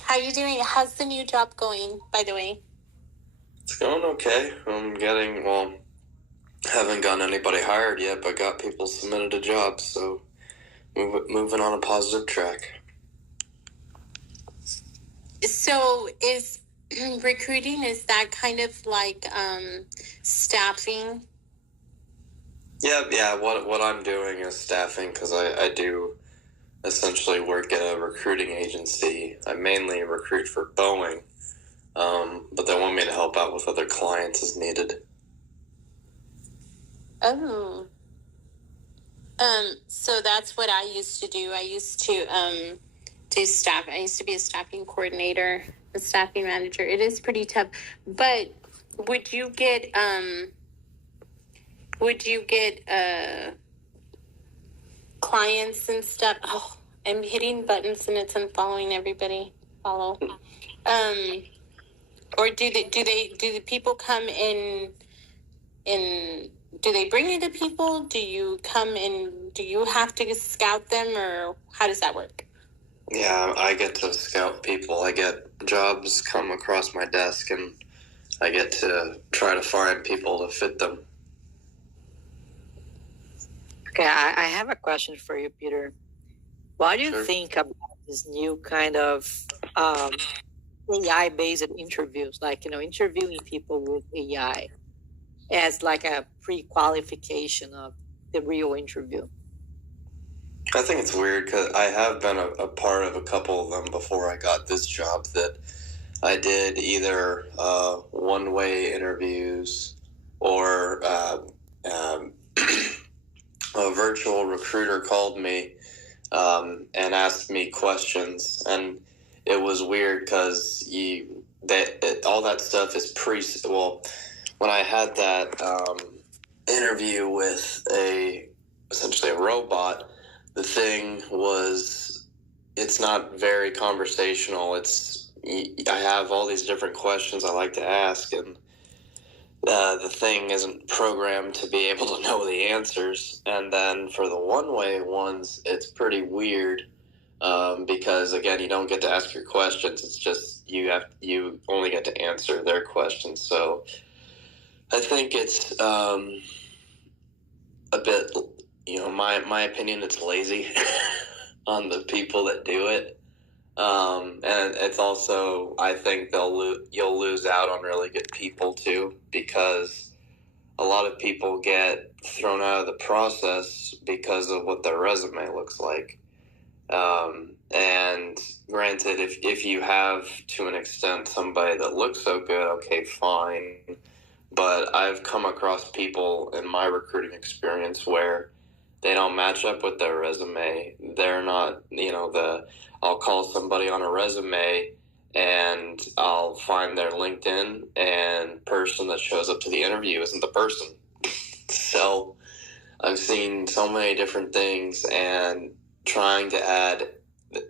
How you doing? How's the new job going, by the way? It's going okay. Haven't gotten anybody hired yet, but got people submitted to jobs, so moving on a positive track. So is recruiting, is that kind of like staffing? Yeah. What I'm doing is staffing because I do essentially work at a recruiting agency. I mainly recruit for Boeing, but they want me to help out with other clients as needed. Oh. So that's what I used to do. I used to do staff. I used to be a staffing coordinator, a staffing manager. It is pretty tough. But would you get clients and stuff? Oh, I'm hitting buttons and it's unfollowing everybody. Follow. Or do the people come in? Do they bring you the people? Do you come in? Do you have to scout them, or how does that work? Yeah, I get to scout people. I get jobs come across my desk, and I get to try to find people to fit them. Okay, I have a question for you, Peter. What do you think about this new kind of AI-based interviews, like, interviewing people with AI as like a pre-qualification of the real interview? I think it's weird because I have been a part of a couple of them before I got this job that I did either one-way interviews or a virtual recruiter called me and asked me questions. And it was weird because all that stuff is when I had that interview with essentially a robot, the thing was, it's not very conversational. I have all these different questions I like to ask, and the thing isn't programmed to be able to know the answers. And then for the one-way ones, it's pretty weird because, again, you don't get to ask your questions. It's just you only get to answer their questions. So I think it's a bit, my opinion, it's lazy on the people that do it. And it's also, I think you'll lose out on really good people too, because a lot of people get thrown out of the process because of what their resume looks like. And granted, if you have, to an extent, somebody that looks so good, okay, fine. But I've come across people in my recruiting experience where they don't match up with their resume. They're not, I'll call somebody on a resume and I'll find their LinkedIn, and person that shows up to the interview isn't the person. So I've seen so many different things, and trying to add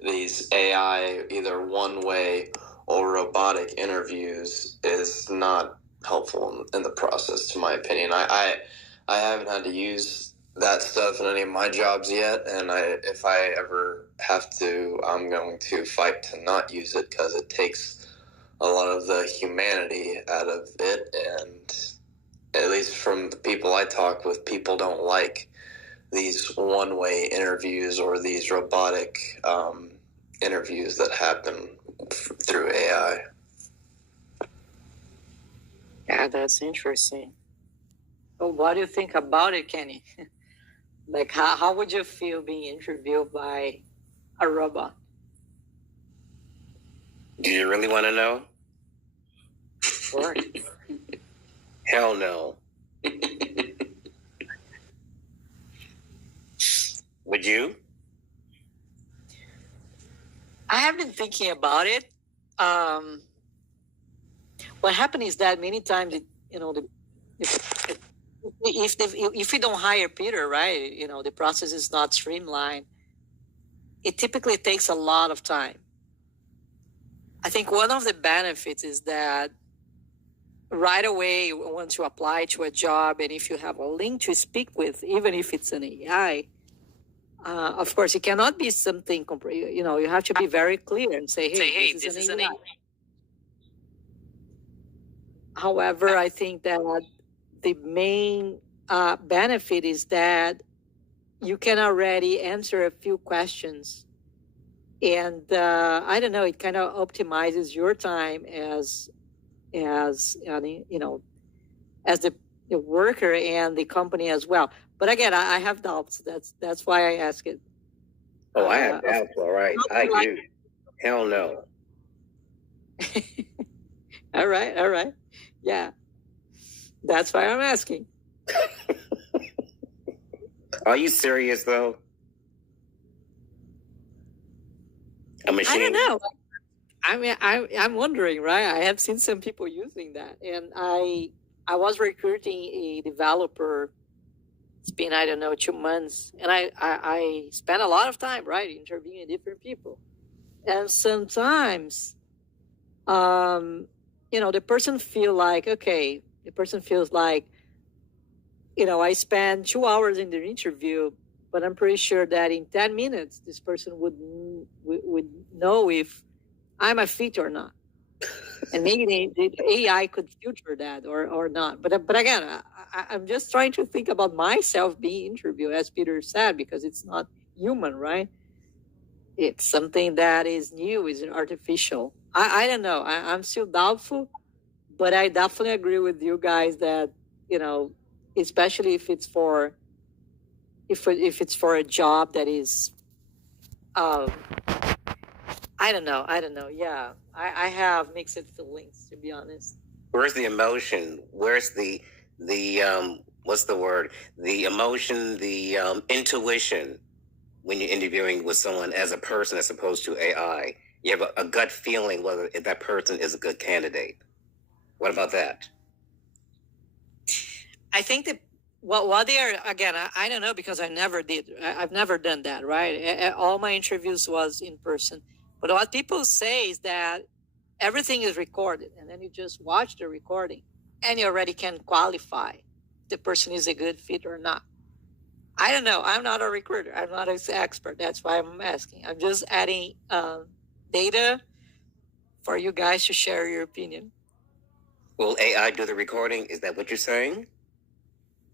these AI, either one-way or robotic interviews, is not helpful in the process, to my opinion. I haven't had to use that stuff in any of my jobs yet, and if I ever have to, I'm going to fight to not use it, because it takes a lot of the humanity out of it. And at least from the people I talk with, people don't like these one-way interviews or these robotic interviews that happen through AI. Yeah, that's interesting. Well, what do you think about it, Kenny? Like, how would you feel being interviewed by a robot? Do you really want to know? Sure. Hell no. Would you? I have been thinking about it. What happened is that many times, if you don't hire Peter, right, the process is not streamlined. It typically takes a lot of time. I think one of the benefits is that right away, once you apply to a job, and if you have a link to speak with, even if it's an AI, of course, it cannot be something, you have to be very clear and say, hey, this is an AI. However, I think that the main benefit is that you can already answer a few questions. And I don't know, it kind of optimizes your time as the worker and the company as well. But again, I have doubts. That's why I ask it. Oh, I have doubts, all right. I do. Hell no. All right. Yeah. That's why I'm asking. Are you serious, though? A machine? I don't know. I mean, I'm wondering, right? I have seen some people using that. And I was recruiting a developer. It's been, 2 months. And I spent a lot of time, right, interviewing different people. And sometimes, the person feels like, I spent 2 hours in the interview, but I'm pretty sure that in 10 minutes, this person would know if I'm a fit or not. And maybe the AI could filter that or not. But again, I'm just trying to think about myself being interviewed, as Peter said, because it's not human, right? It's something that is new, is artificial. I don't know. I'm still doubtful, but I definitely agree with you guys that, especially if it's for a job that is, I don't know. Yeah, I have mixed feelings, to be honest. Where's the emotion? Where's the what's the word? The emotion, the intuition when you're interviewing with someone as a person as opposed to AI. You have a gut feeling whether if that person is a good candidate. What about that? I think that what they are, again, I don't know because I never did. I've never done that, right? All my interviews was in person. But what people say is that everything is recorded, and then you just watch the recording, and you already can qualify if the person is a good fit or not. I don't know. I'm not a recruiter. I'm not an expert. That's why I'm asking. I'm just adding data for you guys to share your opinion. Will AI do the recording? Is that what you're saying?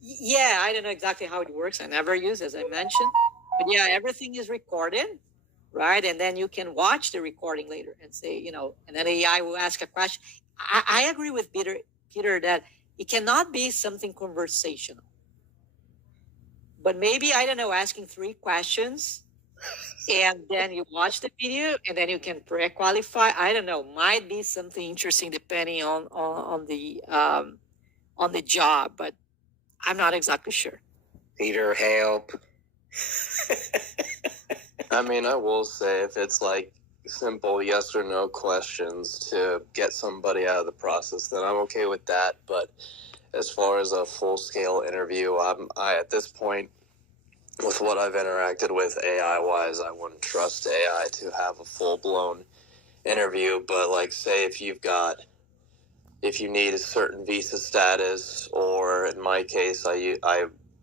Yeah, I don't know exactly how it works. I never use, as I mentioned. But yeah, everything is recorded, right? And then you can watch the recording later and say, you know, and then AI will ask a question. I agree with Peter that it cannot be something conversational. But maybe, I don't know, asking 3 questions and then you watch the video and then you can pre-qualify. I don't know, might be something interesting depending on the job, but I'm not exactly sure. Peter, help. I mean, I will say if it's like simple yes or no questions to get somebody out of the process, then I'm okay with that. But as far as a full-scale interview, I at this point, with what I've interacted with AI-wise, I wouldn't trust AI to have a full-blown interview. But like, say if you need a certain visa status, or in my case, I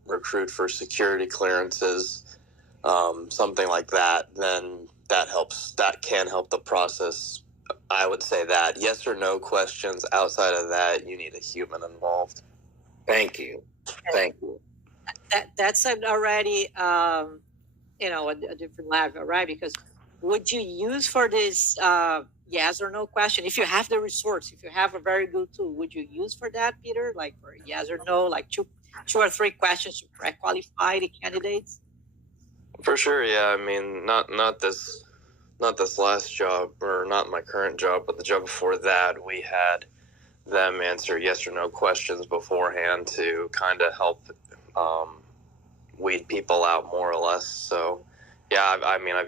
recruit for security clearances, something like that, then that can help the process. I would say that. Yes or no questions. Outside of that, you need a human involved. Thank you. That's already a different level, right? Because would you use for this yes or no question, if you have the resource, if you have a very good tool, would you use for that, Peter? Like for yes or no, like two or 3 questions to pre-qualify the candidates? For sure, yeah. I mean, not this last job, or not my current job, but the job before that, we had them answer yes or no questions beforehand to kind of help weed people out more or less. So yeah,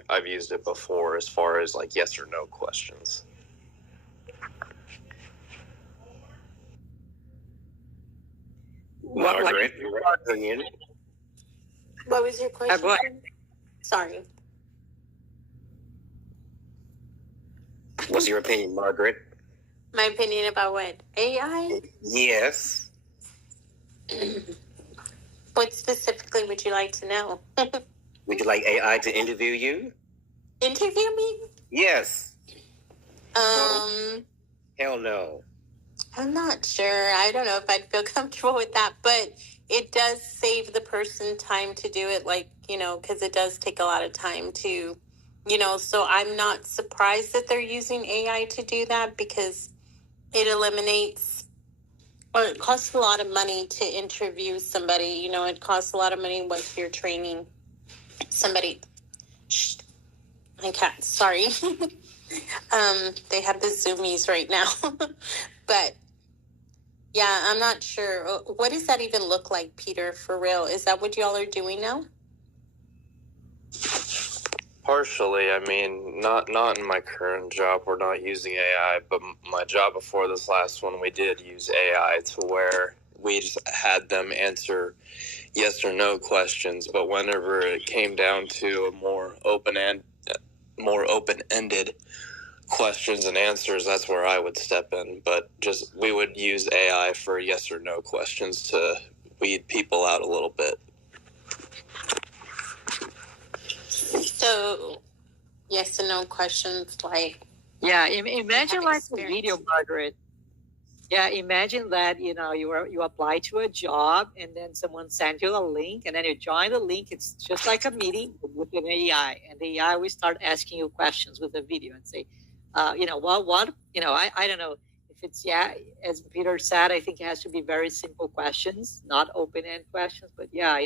I've used it before as far as like yes or no questions. Margaret, your opinion? What was your question? Sorry. What's your opinion, Margaret? My opinion about what? AI? Yes. What specifically would you like to know? Would you like AI to interview you? Interview me? Yes. Hell no. I'm not sure. I don't know if I'd feel comfortable with that, but it does save the person time to do it, like, because it does take a lot of time to, so I'm not surprised that they're using AI to do that, because it eliminates, or it costs a lot of money to interview somebody. It costs a lot of money once you're training somebody. Shh. My cat, sorry. They have the zoomies right now. But yeah, I'm not sure. What does that even look like, Peter, for real? Is that what y'all are doing now? Partially. I mean, not in my current job, we're not using AI, but my job before this last one, we did use AI to where we just had them answer yes or no questions. But whenever it came down to a more open-ended questions and answers, that's where I would step in. But we would use AI for yes or no questions to weed people out a little bit. So, yes and no questions, like... Yeah, imagine like a video, Margaret. Yeah, imagine that, you apply to a job and then someone sends you a link and then you join the link. It's just like a meeting with an AI, and the AI will start asking you questions with a video and say, I don't know if it's, as Peter said, I think it has to be very simple questions, not open-end questions. But yeah,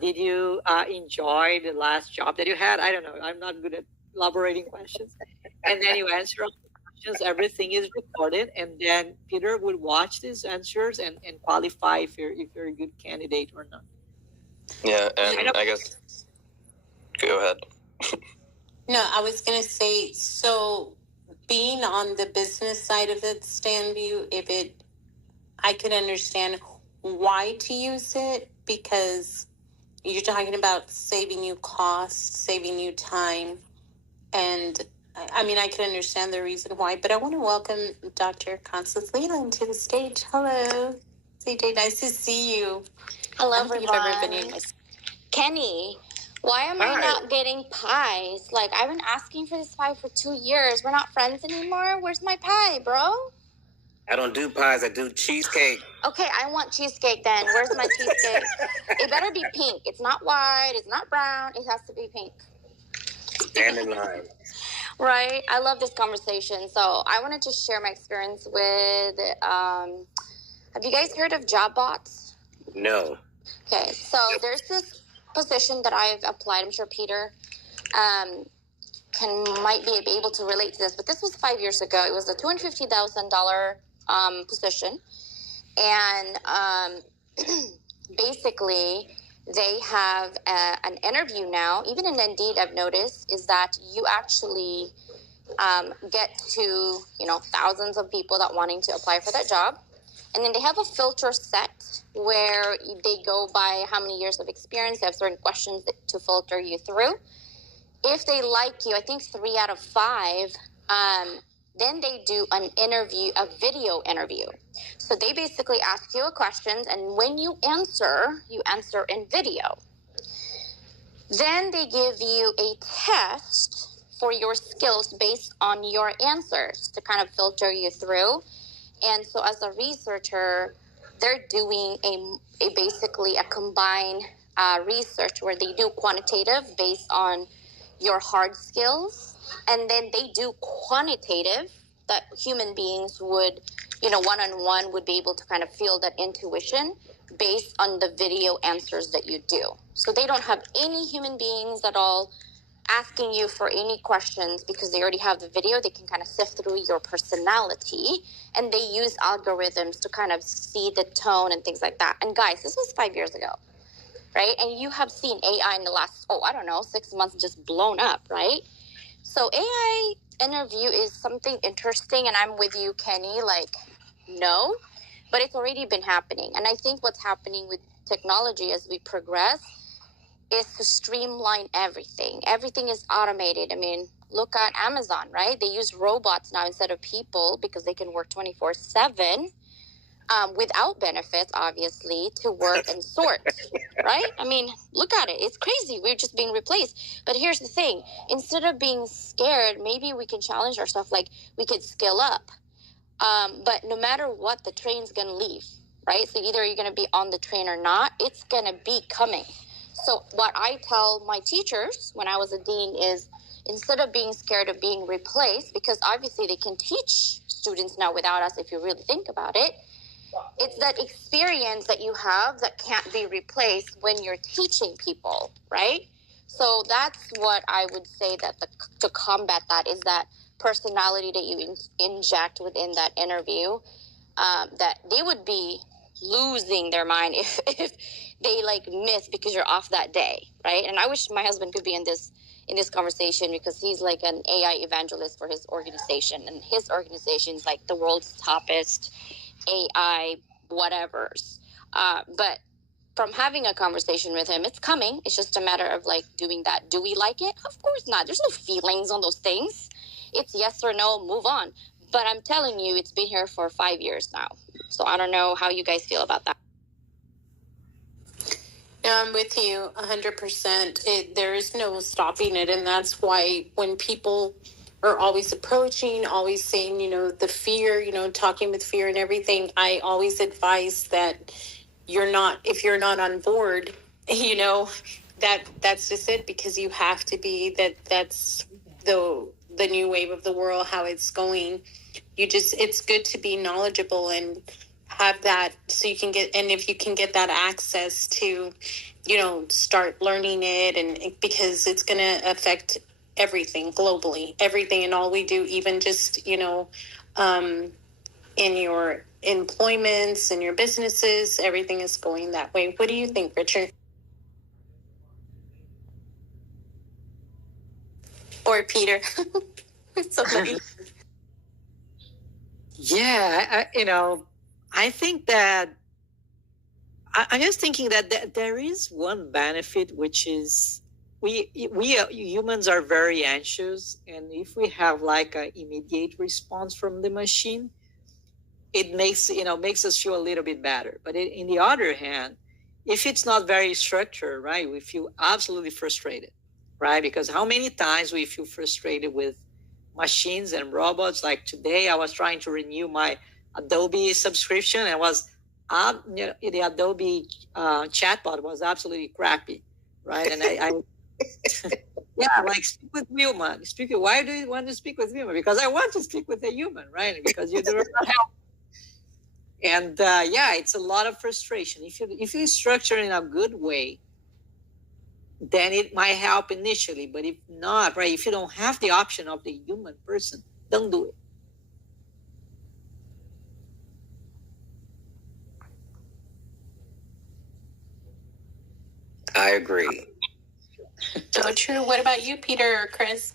did you enjoy the last job that you had? I don't know. I'm not good at elaborating questions. And then you answer all the questions. Everything is recorded, and then Peter will watch these answers and qualify if you're a good candidate or not. Yeah, and I guess go ahead. No, I was going to say, so being on the business side of it, Stanview, I could understand why to use it, because you're talking about saving you costs, saving you time. And I mean, I can understand the reason why, but I want to welcome Dr. Constance Leland to the stage. Hello, CJ. Nice to see you. Hello, I don't think you've ever been everyone. in my... Kenny, why am I not getting pies? Like, I've been asking for this pie for 2 years. We're not friends anymore. Where's my pie, bro? I don't do pies, I do cheesecake. Okay, I want cheesecake then. Where's my cheesecake? It better be pink. It's not white. It's not brown. It has to be pink. Stand in line. Right? I love this conversation. So I wanted to share my experience with, have you guys heard of job bots? No. Okay, so there's this position that I've applied. I'm sure Peter might be able to relate to this, but this was 5 years ago. It was a $250,000 position, and basically they have an interview now. Even in Indeed, I've noticed is that you actually get to thousands of people that wanting to apply for that job. And then they have a filter set where they go by how many years of experience. They have certain questions to filter you through. If they like you, I think 3 out of 5, then they do an interview, a video interview. So they basically ask you a question, and when you answer in video. Then they give you a test for your skills based on your answers to kind of filter you through. And so as a researcher, they're doing a basically a combined research where they do quantitative based on your hard skills. And then they do quantitative that human beings would, one-on-one would be able to kind of feel that intuition based on the video answers that you do. So they don't have any human beings at all asking you for any questions because they already have the video. They can kind of sift through your personality, and they use algorithms to kind of see the tone and things like that. And guys, this was 5 years ago, right? And you have seen AI in the last, 6 months just blown up, right? So AI interview is something interesting, and I'm with you, Kenny, no, but it's already been happening. And I think what's happening with technology as we progress is to streamline everything. Everything is automated. I mean, look at Amazon, right? They use robots now instead of people because they can work 24/7 without benefits, obviously, to work and sort, right? I mean, look at it. It's crazy. We're just being replaced. But here's the thing. Instead of being scared, maybe we can challenge ourselves, like we could skill up. But no matter what, the train's going to leave, right? So either you're going to be on the train or not, it's going to be coming. So what I tell my teachers when I was a dean is instead of being scared of being replaced, because obviously they can teach students now without us if you really think about it, it's that experience that you have that can't be replaced when you're teaching people, right? So that's what I would say that to combat that is that personality that you inject within that interview, that they would be losing their mind if they miss because you're off that day, right? And I wish my husband could be in this conversation because he's like an AI evangelist for his organization, and his organization is like the world's toppest AI whatevers. But from having a conversation with him, it's coming. It's just a matter of doing that. Do we like it? Of course not. There's no feelings on those things. It's yes or no, move on. But I'm telling you, it's been here for 5 years now. So I don't know how you guys feel about that. Yeah, I'm with you 100%. There is no stopping it. And that's why when people are always approaching, always saying, the fear, talking with fear and everything, I always advise that if you're not on board, that's just it, because you have to be, that's the new wave of the world, how it's going. It's good to be knowledgeable and have that so you can if you can get that access to, start learning it, and because it's going to affect everything globally, everything and all we do, even just, in your employments and your businesses, everything is going that way. What do you think, Richard? Or Peter. Somebody. Yeah, I think that I'm just thinking that there is one benefit, which is we humans are very anxious, and if we have like an immediate response from the machine, it makes us feel a little bit better. But in the other hand, if it's not very structured, right, we feel absolutely frustrated, right? Because how many times we feel frustrated with machines and robots? Like today, I was trying to renew my Adobe subscription, and the Adobe chatbot was absolutely crappy, right? And I yeah, like speak with human. Why do you want to speak with human? Because I want to speak with a human, right? Because you do not help. And it's a lot of frustration. If you structure it in a good way, then it might help initially. But if not, right, if you don't have the option of the human person, don't do it. I agree. So true. What about you, Peter or Chris?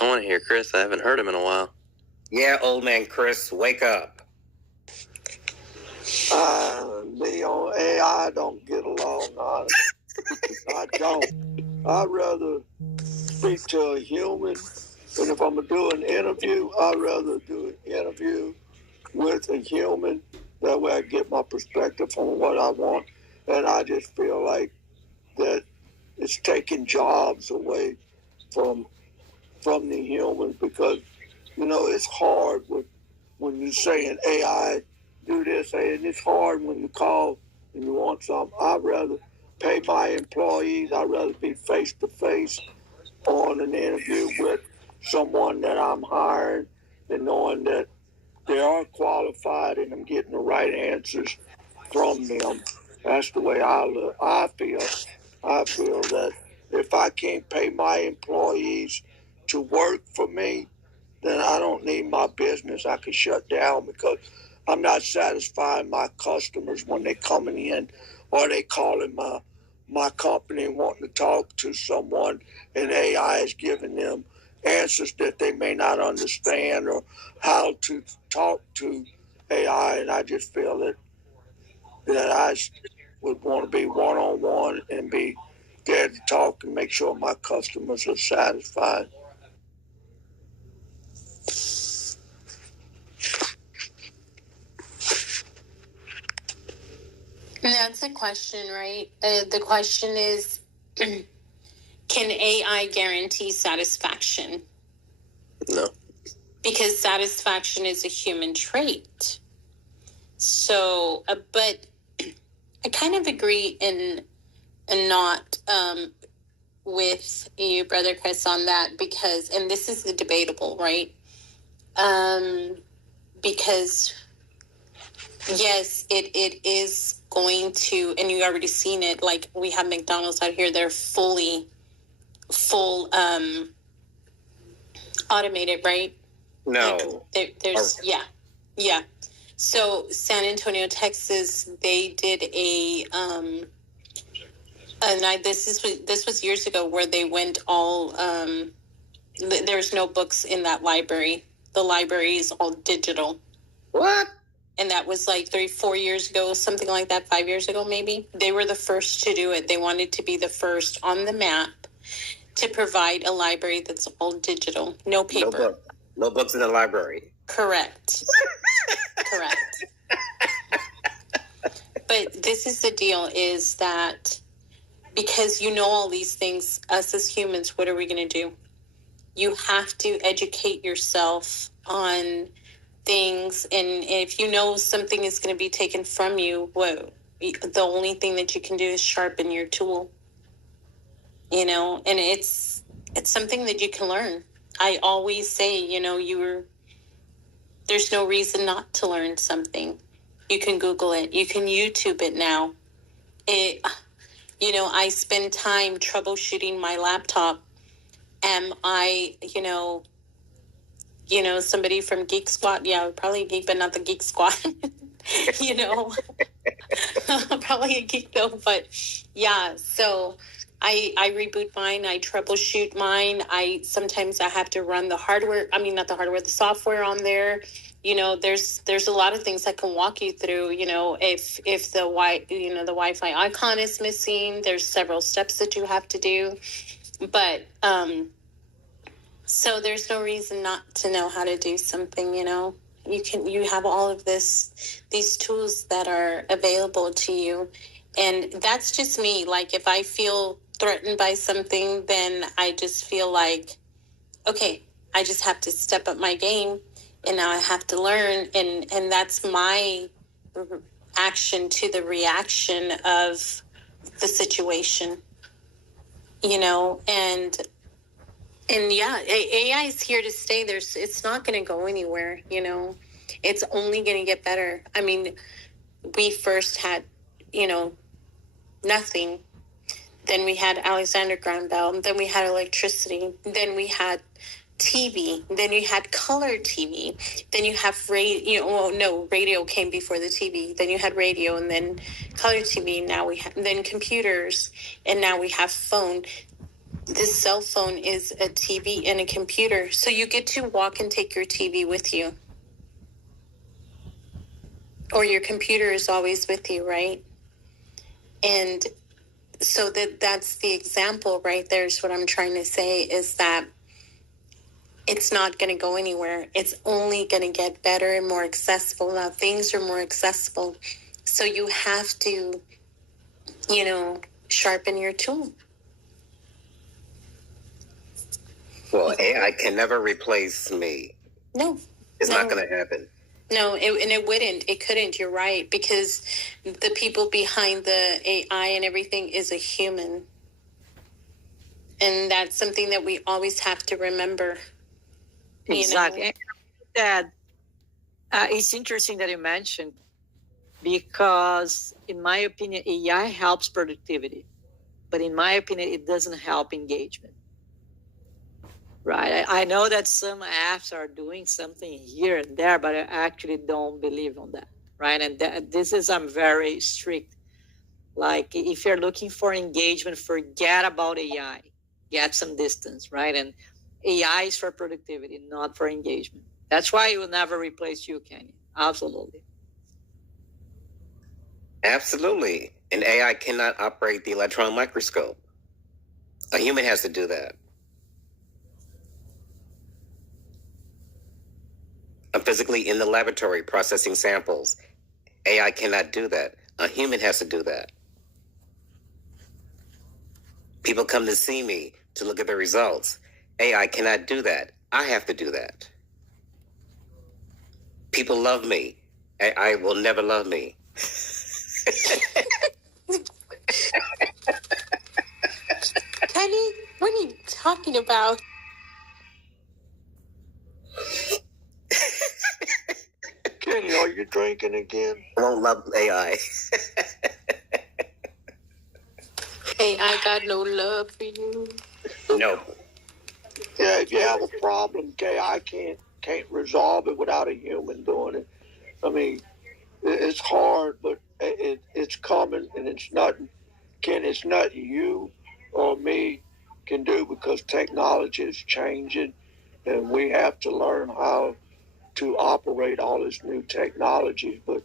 I want to hear Chris. I haven't heard him in a while. Yeah, old man Chris, wake up. Me on AI don't get along. I don't. I'd rather speak to a human, and if I'm going to do an interview, I'd rather do an interview with a human. That way I get my perspective on what I want. And I just feel like that it's taking jobs away from the humans, because, it's hard when you're saying AI, do this, and it's hard when you call and you want something. I'd rather pay my employees. I'd rather be face-to-face on an interview with someone that I'm hiring, and knowing that they are qualified and I'm getting the right answers from them. That's the way I feel. I feel that if I can't pay my employees to work for me, then I don't need my business. I can shut down, because I'm not satisfying my customers when they're coming in, or they calling my company and wanting to talk to someone, and AI is giving them answers that they may not understand, or how to talk to AI. And I just feel that I would want to be one-on-one and be there to talk and make sure my customers are satisfied. That's the question, right? The question is, can AI guarantee satisfaction? No. Because satisfaction is a human trait. So, but I kind of agree in not with you, Brother Chris, on that, because, and this is the debatable, right? Because yes, it is going to, and you already seen it, like we have McDonald's out here, they're full automated, right? No. Like there's yeah. So San Antonio, Texas, they did a and this was years ago, where they went all there's no books in that library. The library is all digital. What? And that was like 3-4 years ago, something like that, 5 years ago, maybe. They were the first to do it. They wanted to be the first on the map to provide a library that's all digital, no paper. No books in the library. Correct. Correct. But this is the deal, is that because all these things, us as humans, what are we going to do? You have to educate yourself on things, and if something is going to be taken from you, the only thing that you can do is sharpen your tool. And it's something that you can learn. I always say, there's no reason not to learn something. You can Google it. You can YouTube it now. I spend time troubleshooting my laptop. Am I, somebody from Geek Squad? Yeah, probably a geek, but not the Geek Squad. Probably a geek though. But yeah, so I reboot mine. I troubleshoot mine. Sometimes I have to run the hardware. I mean, not the hardware, the software on there. There's a lot of things I can walk you through. If the Wi-Fi icon is missing, there's several steps that you have to do. But so there's no reason not to know how to do something. You have all of these tools that are available to you. And that's just me. Like, if I feel threatened by something, then I just feel like, okay, I just have to step up my game, and now I have to learn. And that's my action to the reaction of the situation, and yeah, AI is here to stay. It's not going to go anywhere. It's only going to get better. I mean, we first had, nothing. Then we had Alexander Graham Bell. Then we had electricity. Then we had TV. Then you had color TV. Then you have radio. Well, no, radio came before the TV. Then you had radio, and then color TV. Now we have then computers, and now we have phone. This cell phone is a TV and a computer. So you get to walk and take your TV with you. Or your computer is always with you, right? And so that's the example right there is what I'm trying to say, is that it's not going to go anywhere. It's only going to get better and more accessible. Now things are more accessible. So you have to, sharpen your tool. Well, AI can never replace me. No. It's not going to happen. No, it wouldn't. It couldn't. You're right. Because the people behind the AI and everything is a human. And that's something that we always have to remember. Exactly. That it's interesting that you mentioned, because in my opinion, AI helps productivity. But in my opinion, it doesn't help engagement. Right. I know that some apps are doing something here and there, but I actually don't believe on that. Right. And I'm very strict. Like, if you're looking for engagement, forget about AI. Get some distance. Right. And AI is for productivity, not for engagement. That's why it will never replace you, Kenny. Absolutely. Absolutely. And AI cannot operate the electron microscope. A human has to do that. I'm physically in the laboratory processing samples. AI cannot do that. A human has to do that. People come to see me to look at the results. AI cannot do that. I have to do that. People love me. AI will never love me. Kenny, what are you talking about? Kenny, are you drinking again? I don't love AI. AI got no love for you. No. Yeah, if you have a problem, AI can't resolve it without a human doing it. I mean, it's hard, but it's coming, and it's not you or me can do, because technology is changing, and we have to learn how to operate all this new technology. But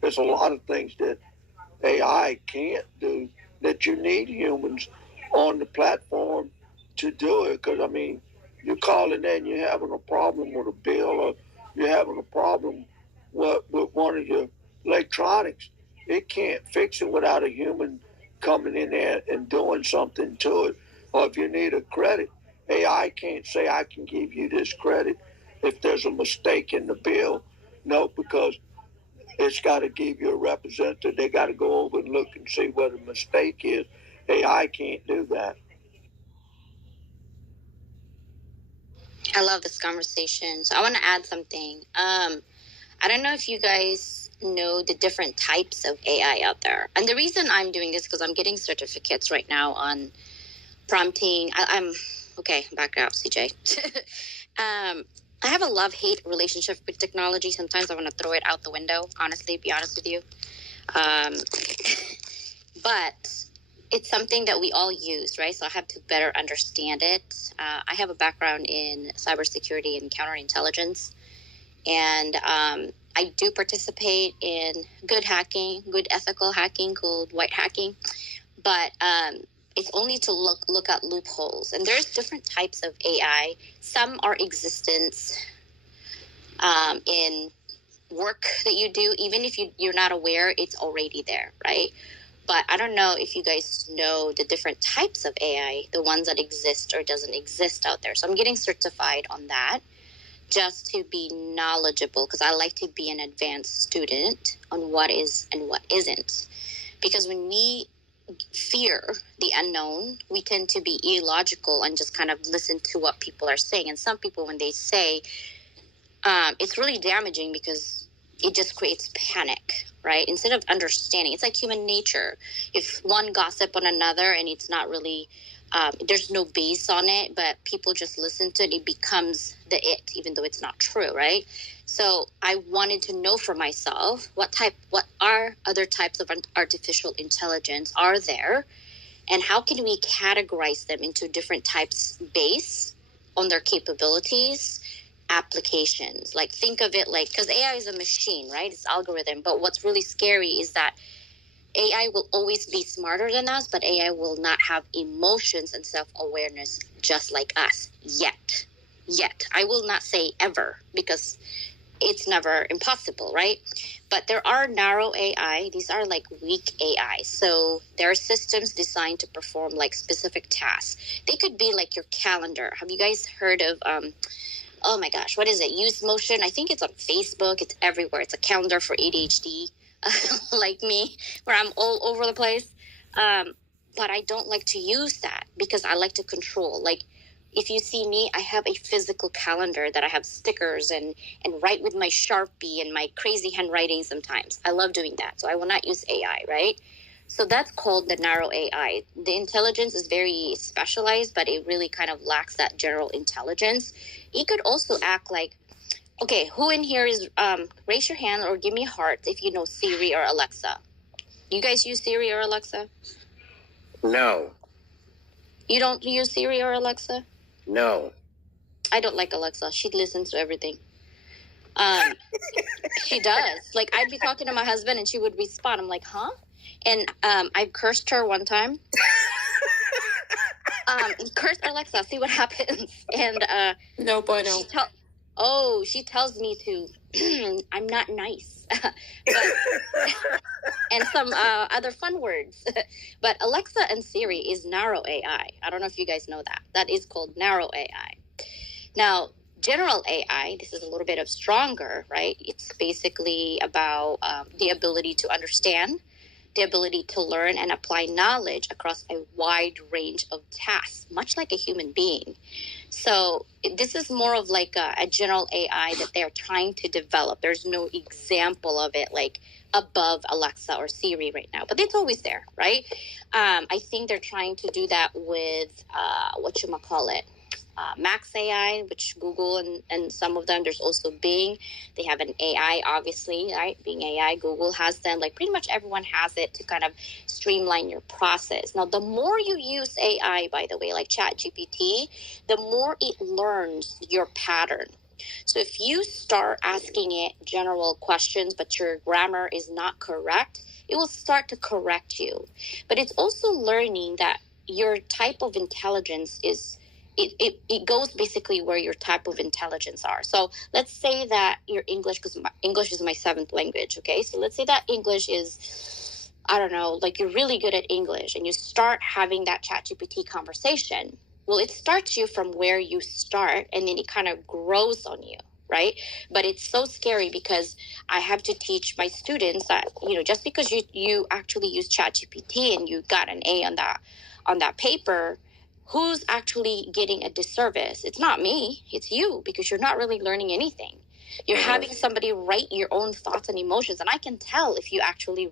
there's a lot of things that AI can't do that you need humans on the platform to do it. Because, I mean, you're calling in, you're having a problem with a bill, or you're having a problem with one of your electronics. It can't fix it without a human coming in there and doing something to it. Or if you need a credit, AI can't say, I can give you this credit if there's a mistake in the bill. No, because it's got to give you a representative. They got to go over and look and see what the mistake is. AI can't do that. I love this conversation. So I want to add something. I don't know if you guys know the different types of AI out there. And the reason I'm doing this is because I'm getting certificates right now on prompting. I'm okay. Back up, CJ. I have a love-hate relationship with technology. Sometimes I want to throw it out the window, honestly, be honest with you. But it's something that we all use, right? So I have to better understand it. I have a background in cybersecurity and counterintelligence, and I do participate in good hacking, good ethical hacking called white hacking, but it's only to look at loopholes. And there's different types of AI. Some are existence in work that you do. Even if you're not aware, it's already there, right? But I don't know if you guys know the different types of AI, the ones that exist or doesn't exist out there. So I'm getting certified on that just to be knowledgeable, because I like to be an advanced student on what is and what isn't. Because when we fear the unknown, we tend to be illogical and just kind of listen to what people are saying. And some people, when they say, it's really damaging because it just creates panic, right? Instead of understanding, it's like human nature. If one gossip on another and it's not really, there's no base on it, but people just listen to it, it becomes the it, even though it's not true, right? So I wanted to know for myself what are other types of artificial intelligence are there, and how can we categorize them into different types based on their capabilities, applications. Like, think of it like, because AI is a machine, right? It's algorithm. But what's really scary is that AI will always be smarter than us, but AI will not have emotions and self-awareness just like us yet. I will not say ever, because it's never impossible, right? But there are narrow AI. These are like weak AI. So there are systems designed to perform like specific tasks. They could be like your calendar. Have you guys heard of oh my gosh, what is it? Use Motion. I think it's on Facebook. It's everywhere. It's a calendar for ADHD, like me, where I'm all over the place. But I don't like to use that because I like to control. Like, if you see me, I have a physical calendar that I have stickers and write with my Sharpie and my crazy handwriting sometimes. I love doing that. So I will not use AI, right? So that's called the narrow AI. The intelligence is very specialized, but it really kind of lacks that general intelligence. It could also act like, okay, who in here is, raise your hand or give me a heart if you know Siri or Alexa. You guys use Siri or Alexa? No. You don't use Siri or Alexa? No. I don't like Alexa. She listens to everything. She does. Like, I'd be talking to my husband and she would respond. I'm like, huh? And I cursed her one time. Curse Alexa, see what happens. And no bueno. She tells me to. I'm not nice, but, and some other fun words. But Alexa and Siri is narrow AI. I don't know if you guys know that. That is called narrow AI. Now, general AI, this is a little bit of stronger, right? It's basically about the ability to understand, the ability to learn and apply knowledge across a wide range of tasks, much like a human being. So this is more of like a general AI that they're trying to develop. There's no example of it like above Alexa or Siri right now, but it's always there, right? I think they're trying to do that with Max AI, which Google and some of them, there's also Bing. They have an AI, obviously, right? Bing AI, Google has them. Like, pretty much everyone has it to kind of streamline your process. Now, the more you use AI, by the way, like ChatGPT, the more it learns your pattern. So if you start asking it general questions, but your grammar is not correct, it will start to correct you. But it's also learning that your type of intelligence is, it goes basically where your type of intelligence are. So let's say that your English, because English is my 7th language, okay? So let's say that English is, I don't know, like you're really good at English and you start having that ChatGPT conversation. Well, it starts you from where you start and then it kind of grows on you, right? But it's so scary because I have to teach my students that, just because you actually use ChatGPT and you got an A on that paper, who's actually getting a disservice? It's not me, it's you, because you're not really learning anything. You're having somebody write your own thoughts and emotions. And I can tell if you actually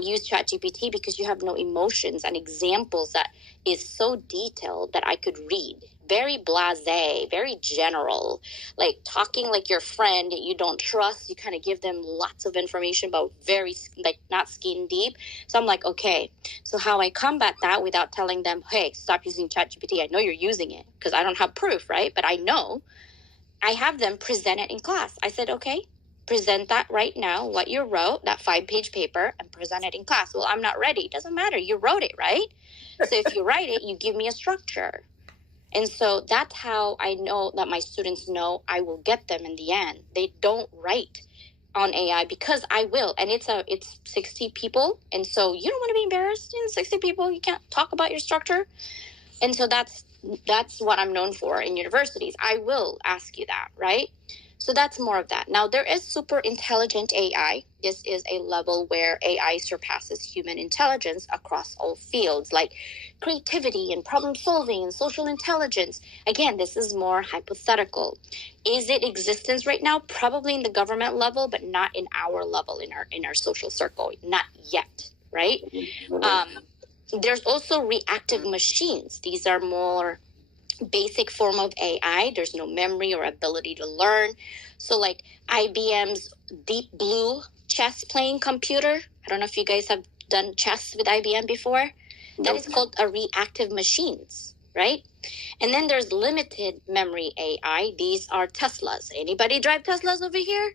use ChatGPT because you have no emotions and examples that is so detailed that I could read, very blasé, very general, like talking like your friend that you don't trust. You kind of give them lots of information, but very like not skin deep. So I'm like, okay, so how I combat that without telling them, hey, stop using ChatGPT. I know you're using it because I don't have proof, right? But I know. I have them present it in class. I said, okay, present that right now, what you wrote, that 5-page paper, and present it in class. Well, I'm not ready. It doesn't matter. You wrote it, right? So if you write it, you give me a structure. And so that's how I know that my students know I will get them in the end. They don't write on AI because I will. And it's 60 people. And so you don't want to be embarrassed in 60 people. You can't talk about your structure. And so that's what I'm known for in universities. I will ask you that, right? So that's more of that. Now, there is super intelligent AI. This is a level where AI surpasses human intelligence across all fields, like creativity and problem solving and social intelligence. Again, this is more hypothetical. Is it existence right now? Probably in the government level, but not in our level, in our social circle. Not yet, right? There's also reactive machines. These are more basic form of AI. There's no memory or ability to learn. So like IBM's Deep Blue chess playing computer. I don't know if you guys have done chess with IBM before. Nope. That is called a reactive machines, right? And then there's limited memory AI. These are Teslas. Anybody drive Teslas over here?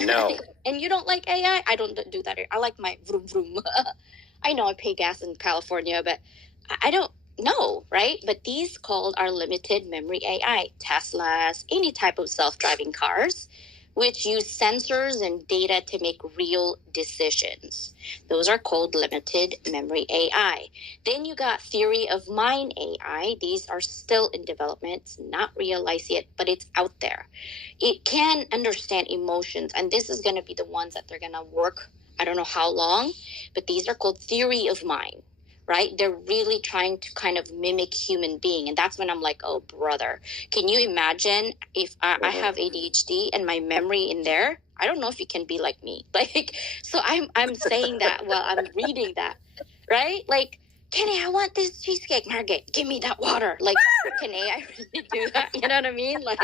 No. And you don't like AI? I don't do that. I like my vroom vroom. I know I pay gas in California, but I don't know, right? But these called are limited memory AI. Teslas, any type of self-driving cars, which use sensors and data to make real decisions. Those are called limited memory AI. Then you got theory of mind AI. These are still in development. It's not realized yet, but it's out there. It can understand emotions, and this is going to be the ones that they're going to work, I don't know how long, but these are called theory of mind. Right? They're really trying to kind of mimic human being. And that's when I'm like, oh, brother, can you imagine if I have ADHD and my memory in there? I don't know if you can be like me. Like, so I'm saying that while I'm reading that, right? Like, Kenny, I want this cheesecake. Margaret, give me that water. Like, can AI really do that? You know what I mean? Like,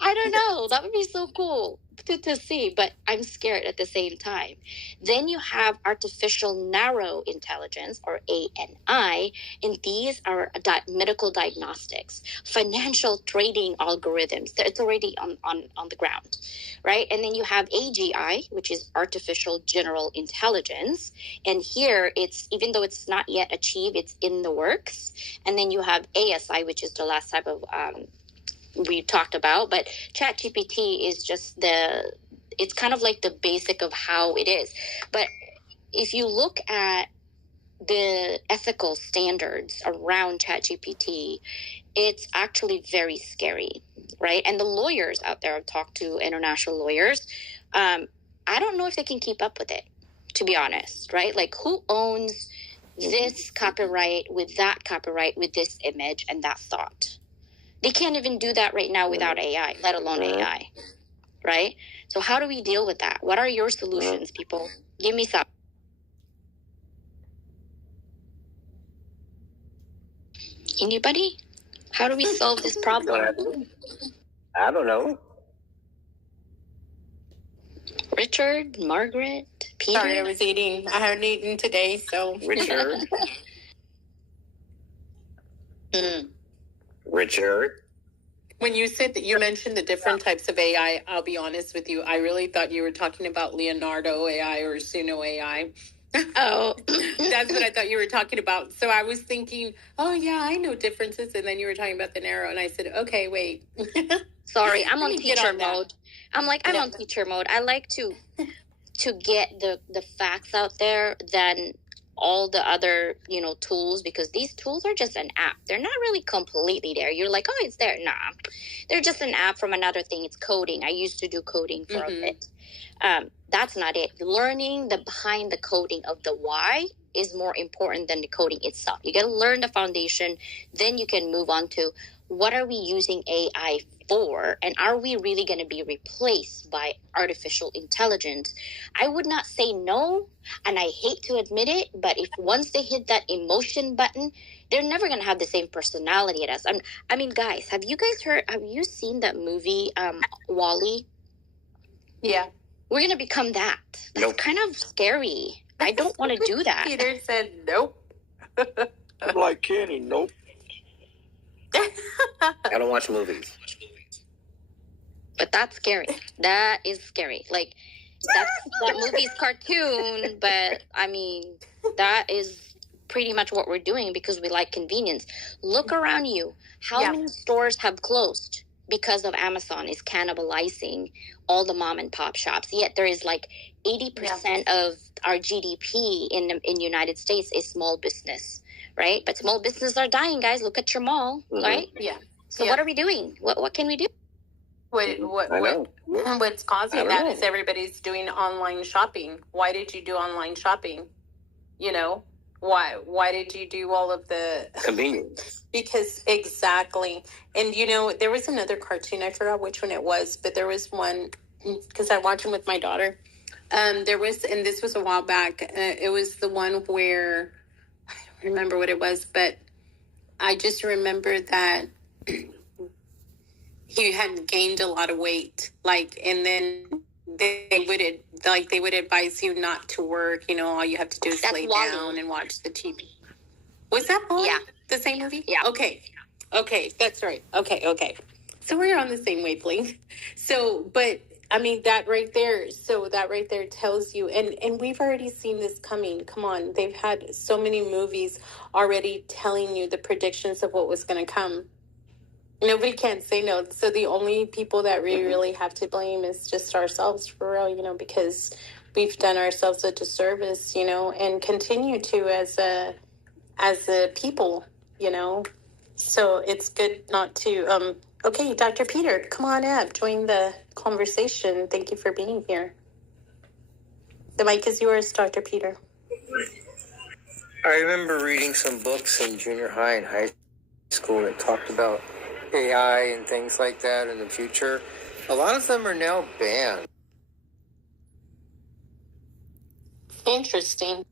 I don't know. That would be so cool to see, but I'm scared at the same time. Then you have artificial narrow intelligence, or ANI, and these are medical diagnostics, financial trading algorithms. It's already on the ground, right? And then you have AGI, which is artificial general intelligence. And here it's, even though it's not yet achieved, it's in the works. And then you have ASI, which is the last type of we talked about, but ChatGPT is just it's kind of like the basic of how it is. But if you look at the ethical standards around ChatGPT, it's actually very scary, right? And the lawyers out there, I've talked to international lawyers, I don't know if they can keep up with it, to be honest, right? Like, who owns this copyright with that copyright with this image and that thought? They can't even do that right now without AI, let alone AI, right? So how do we deal with that? What are your solutions, people? Give me some. Anybody? How do we solve this problem? I don't know. Richard, Margaret, Peter? Sorry, I was eating. I haven't eaten today, so. Richard. Richard. When you said that you mentioned the different types of AI, I'll be honest with you, I really thought you were talking about Leonardo AI or Suno AI. Oh. That's what I thought you were talking about. So I was thinking, oh, yeah, I know differences. And then you were talking about the narrow. And I said, okay, wait. Sorry, I'm on teacher mode. I'm on teacher mode. I like to get the facts out there than all the other, tools, because these tools are just an app. They're not really completely there. You're like, oh, it's there. Nah, they're just an app from another thing. It's coding. I used to do coding for a bit. That's not it. Learning the behind the coding of the why is more important than the coding itself. You got to learn the foundation. Then you can move on to what are we using AI for? And are we really going to be replaced by artificial intelligence? I would not say no, and I hate to admit it, but if once they hit that emotion button, they're never going to have the same personality as us. I mean, guys, have you seen that movie, Wall-E? Yeah. We're going to become that. That's kind of scary. I don't want to do that. Peter said nope. I'm like Kenny, nope. I don't watch movies. But that's scary. That is scary. Like, that movie's cartoon, but I mean, that is pretty much what we're doing because we like convenience. Look around you. How many stores have closed because of Amazon is cannibalizing all the mom and pop shops? Yet there is like 80% of our GDP in the United States is small business, right? But small businesses are dying, guys. Look at your mall, right? Yeah. So what are we doing? What can we do? What's causing that is everybody's doing online shopping. Why did you do online shopping? You know, why did you do all of the convenience? Because exactly. And you know, there was another cartoon, I forgot which one it was, but there was one because I watched them with my daughter. There was, and this was a while back. It was the one where I don't remember what it was, but I just remember that he had gained a lot of weight, like, and then they would advise you not to work. You know, all you have to do is lay down and watch the TV. Was that the same movie? Yeah. Okay, that's right. Okay. So we're on the same wavelength. So, but I mean that right there. So that right there tells you, and we've already seen this coming. Come on, they've had so many movies already telling you the predictions of what was going to come. Nobody can say no. So the only people that we really have to blame is just ourselves, for real, you know, because we've done ourselves a disservice, you know, and continue to as a people, you know. So it's good not to. Okay, Dr. Peter, come on up, join the conversation. Thank you for being here. The mic is yours, Dr. Peter. I remember reading some books in junior high and high school that talked about AI and things like that in the future. A lot of them are now banned. Interesting.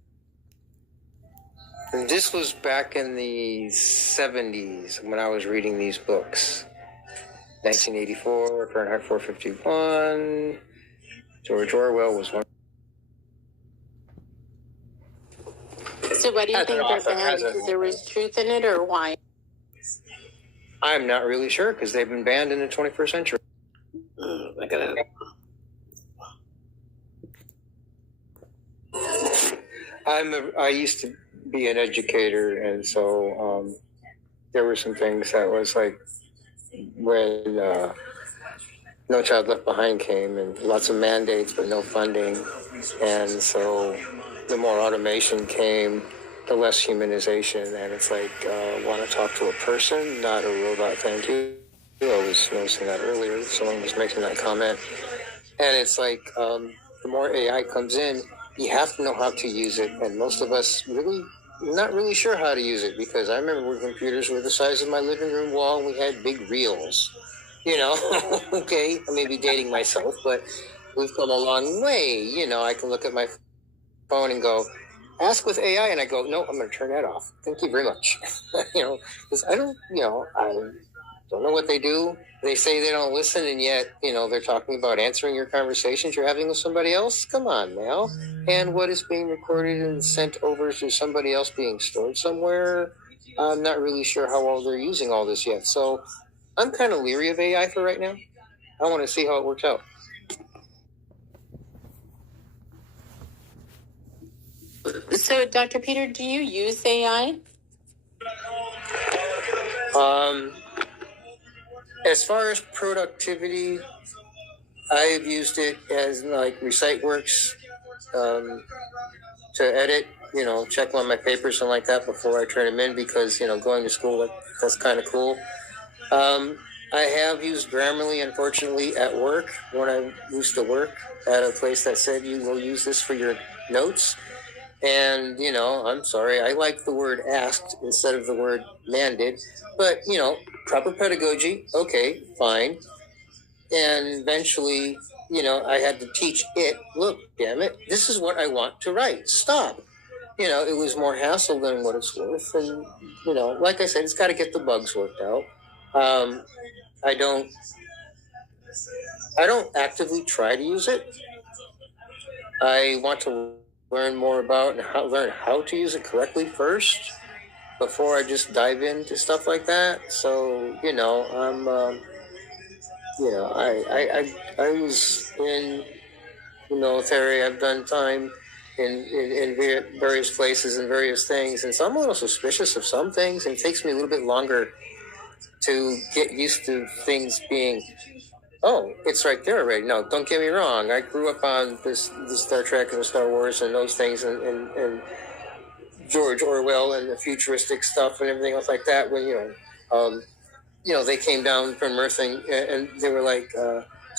And this was back in the 70s when I was reading these books. 1984, Fahrenheit 451. George Orwell was one. So what do you think they're banned? Because there was truth in it, or why? I'm not really sure because they've been banned in the 21st century. I used to be an educator, and so there were some things that was like when No Child Left Behind came, and lots of mandates but no funding, and so the more automation came, the less humanization, and it's like, want to talk to a person, not a robot, thank you. I was noticing that earlier, someone was making that comment. And it's like, the more AI comes in, you have to know how to use it, and most of us really not really sure how to use it, because I remember when computers were the size of my living room wall, and we had big reels, you know. Okay, I may be dating myself, but we've come a long way. You know, I can look at my phone and go, ask with AI, and I go, no, I'm going to turn that off. Thank you very much. You know, because I don't know what they do. They say they don't listen, and yet, you know, they're talking about answering your conversations you're having with somebody else. Come on now. And what is being recorded and sent over to somebody else being stored somewhere, I'm not really sure how well they're using all this yet. So I'm kind of leery of AI for right now. I want to see how it works out. So, Dr. Peter, do you use AI? As far as productivity, I've used it as like ReciteWorks to edit, you know, check on my papers and like that before I turn them in, because, you know, going to school, that's kind of cool. I have used Grammarly, unfortunately, at work when I used to work at a place that said you will use this for your notes. And, you know, I'm sorry, I like the word asked instead of the word mandate. But, you know, proper pedagogy, okay, fine. And eventually, you know, I had to teach it, look, damn it, this is what I want to write. Stop. it was more hassle than what it's worth. And, like I said, it's got to get the bugs worked out. I don't actively try to use it. I want to learn more about and learn how to use it correctly first before I just dive into stuff like that. So, I'm, I was in the military. I've done time in various places and various things. And so I'm a little suspicious of some things, and it takes me a little bit longer to get used to things being, oh, it's right there already. No, don't get me wrong. I grew up on the Star Trek and the Star Wars and those things and George Orwell and the futuristic stuff and everything else like that. When, they came down from Earth and they were like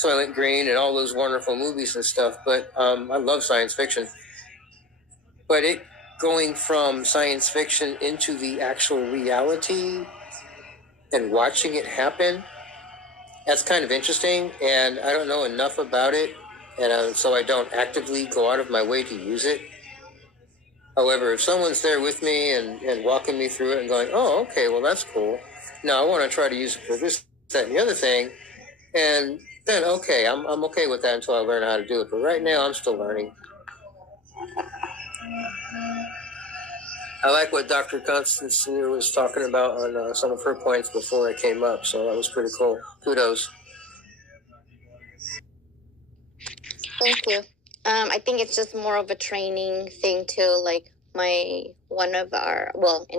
Soylent Green and all those wonderful movies and stuff. But I love science fiction. But it going from science fiction into the actual reality and watching it happen, that's kind of interesting. And I don't know enough about it. And so I don't actively go out of my way to use it. However, if someone's there with me and walking me through it and going, oh, okay, well, that's cool. Now I want to try to use it for this, that, and the other thing. And then, okay, I'm okay with that until I learn how to do it. But right now, I'm still learning. I like what Dr. Constance was talking about on some of her points before it came up. So that was pretty cool. Kudos. Thank you. I think it's just more of a training thing too. Like in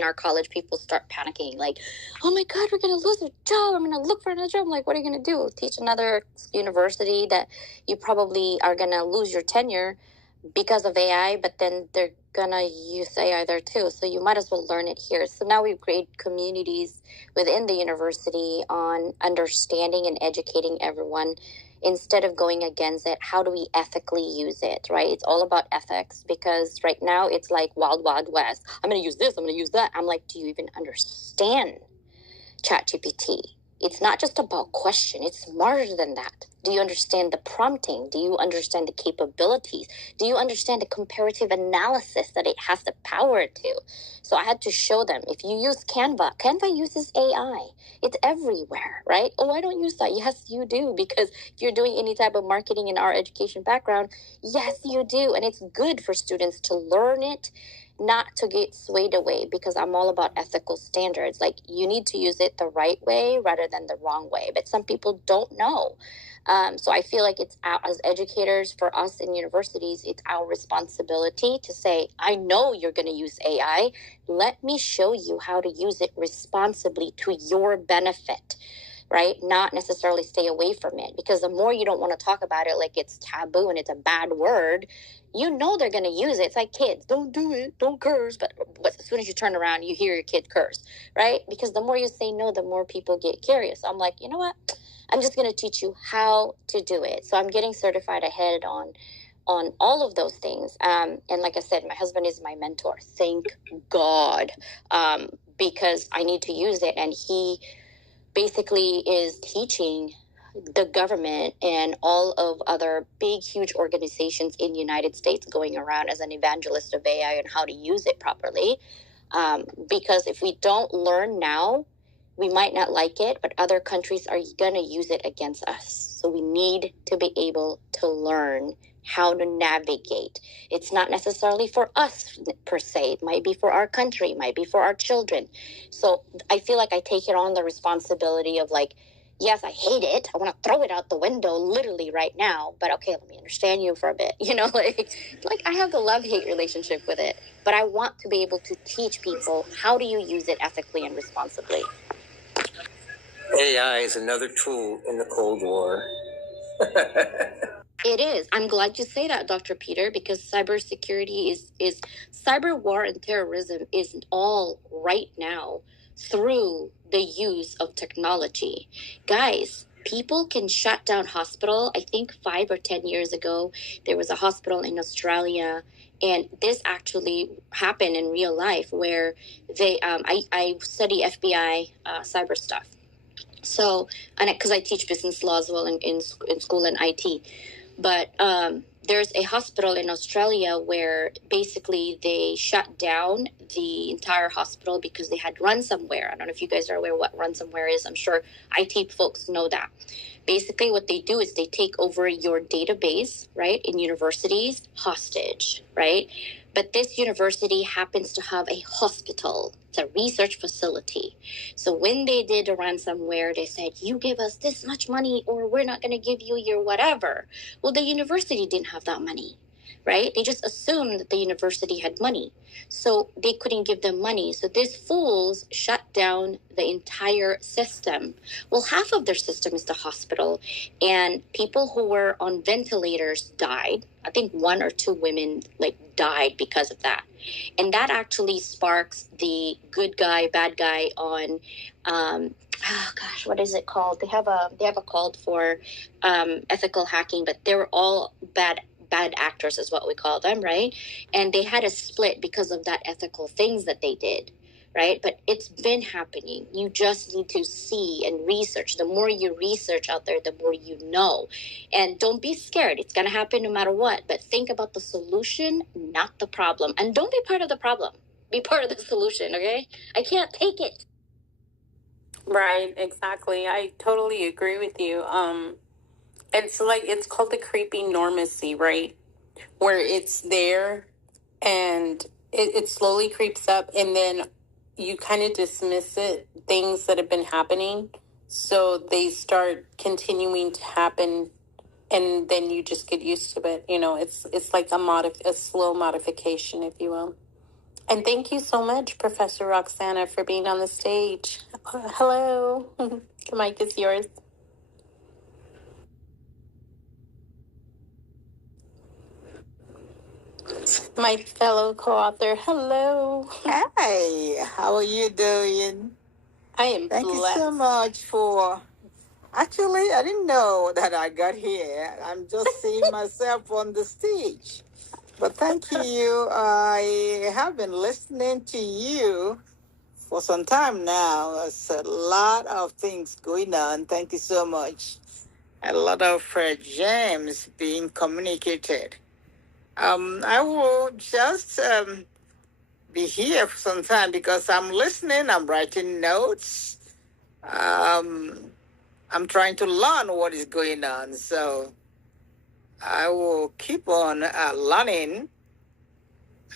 our college, people start panicking. Like, oh my God, we're going to lose our job. I'm going to look for another job. I'm like, what are you going to do? Teach another university that you probably are going to lose your tenure because of AI, but then they're going to use AI there too. So you might as well learn it here. So now we've created communities within the university on understanding and educating everyone. Instead of going against it, how do we ethically use it, right? It's all about ethics, because right now it's like wild, wild west. I'm going to use this, I'm going to use that. I'm like, do you even understand ChatGPT? It's not just about question. It's smarter than that. Do you understand the prompting? Do you understand the capabilities? Do you understand the comparative analysis that it has the power to? So I had to show them, if you use Canva uses AI. It's everywhere, right? Oh, I don't use that. Yes, you do, because if you're doing any type of marketing in our education background, yes, you do. And it's good for students to learn it, not to get swayed away, because I'm all about ethical standards. Like, you need to use it the right way rather than the wrong way. But some people don't know. So I feel like it's as educators, for us in universities, it's our responsibility to say, I know you're going to use AI. Let me show you how to use it responsibly to your benefit, right? Not necessarily stay away from it, because the more you don't want to talk about it like it's taboo and it's a bad word, they're going to use it. It's like kids, don't do it, don't curse. But as soon as you turn around, you hear your kid curse, right? Because the more you say no, the more people get curious. I'm like, you know what? I'm just going to teach you how to do it. So I'm getting certified ahead on all of those things. And like I said, my husband is my mentor. Thank God, because I need to use it. And he basically is teaching the government and all of other big, huge organizations in the United States, going around as an evangelist of AI and how to use it properly. Because if we don't learn now, we might not like it, but other countries are going to use it against us. So we need to be able to learn how to navigate. It's not necessarily for us per se. It might be for our country, it might be for our children. So I feel like I take it on the responsibility of like, yes, I hate it. I want to throw it out the window literally right now. But okay, let me understand you for a bit. Like I have the love-hate relationship with it. But I want to be able to teach people, how do you use it ethically and responsibly? AI is another tool in the Cold War. It is. I'm glad you say that, Dr. Peter, because cybersecurity is cyber war and terrorism is all right now through the use of technology. Guys, people can shut down hospital. I think 5 or 10 years ago, there was a hospital in Australia, and this actually happened in real life, where they I study FBI cyber stuff. So, and because I teach business law as well in school and IT. But there's a hospital in Australia where basically they shut down the entire hospital because they had ransomware. I don't know if you guys are aware what ransomware is. I'm sure IT folks know that. Basically, what they do is they take over your database, right, in universities, hostage, right? But this university happens to have a hospital. It's a research facility. So when they did a ransomware, they said, you give us this much money or we're not going to give you your whatever. Well, the university didn't have that money, right? They just assumed that the university had money. So they couldn't give them money. So these fools shut down the entire system. Well, half of their system is the hospital, and people who were on ventilators died. I think 1 or 2 women died because of that. And that actually sparks the good guy, bad guy on what is it called? They have a call for ethical hacking, but they were all bad actors is what we call them, right? And they had a split because of that ethical things that they did, right? But it's been happening. You just need to see and research. The more you research out there, the more you know. And don't be scared. It's going to happen no matter what. But think about the solution, not the problem. And don't be part of the problem. Be part of the solution, okay? I can't take it. Right, exactly. I totally agree with you. It's called the creepy normacy, right? Where it's there and it slowly creeps up, and then you kind of dismiss it, things that have been happening. So they start continuing to happen, and then you just get used to it. It's like a slow modification, if you will. And thank you so much, Professor Roxana, for being on the stage. Hello. The mic is yours. My fellow co-author, hello. Hi, how are you doing? I am Thank blessed. you so much for. Actually, I didn't know that I got here. I'm just seeing myself on the stage. But thank you. I have been listening to you for some time now. There's a lot of things going on. Thank you so much. A lot of gems being communicated. I will just be here for some time because I'm listening, I'm writing notes. I'm trying to learn what is going on. So I will keep on learning.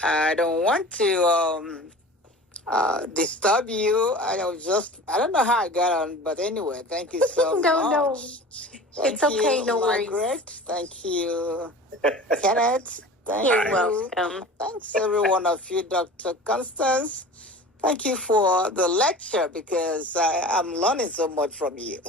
I don't want to disturb you. I don't know how I got on, but anyway, thank you so much. No. Thank It's okay, you, no worries. Margaret. Thank you, Kenneth. Thank You're you. welcome. Thanks, every one of you, Dr. Constance. Thank you for the lecture because I'm learning so much from you.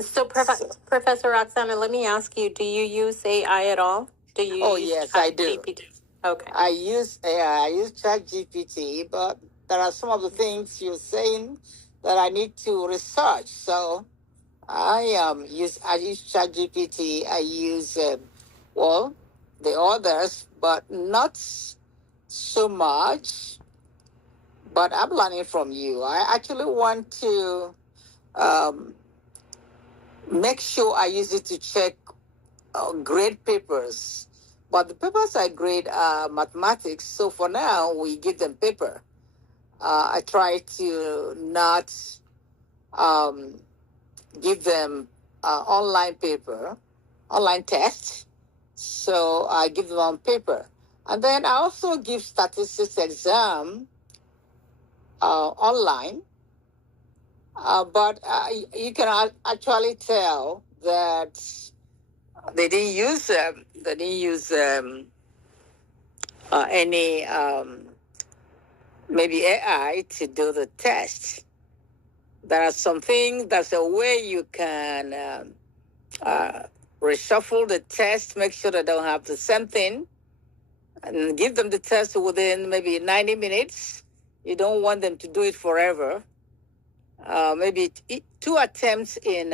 So, Professor Roxana, let me ask you, do you use AI at all? Do you use Yes, I do. GPT? Okay. I use AI, I use ChatGPT, but there are some of the things you're saying that I need to research. So I use ChatGPT. I use the others, but not so much. But I'm learning from you. I actually want to make sure I use it to check grade papers. But the papers I grade are mathematics. So for now, we give them paper. I try to not give them online test. So I give them on paper. And then I also give statistics exam online. But you can actually tell that they didn't use any maybe AI to do the test. There are some things. There's a way you can reshuffle the test, make sure they don't have the same thing, and give them the test within maybe 90 minutes. You don't want them to do it forever. Maybe 2 attempts in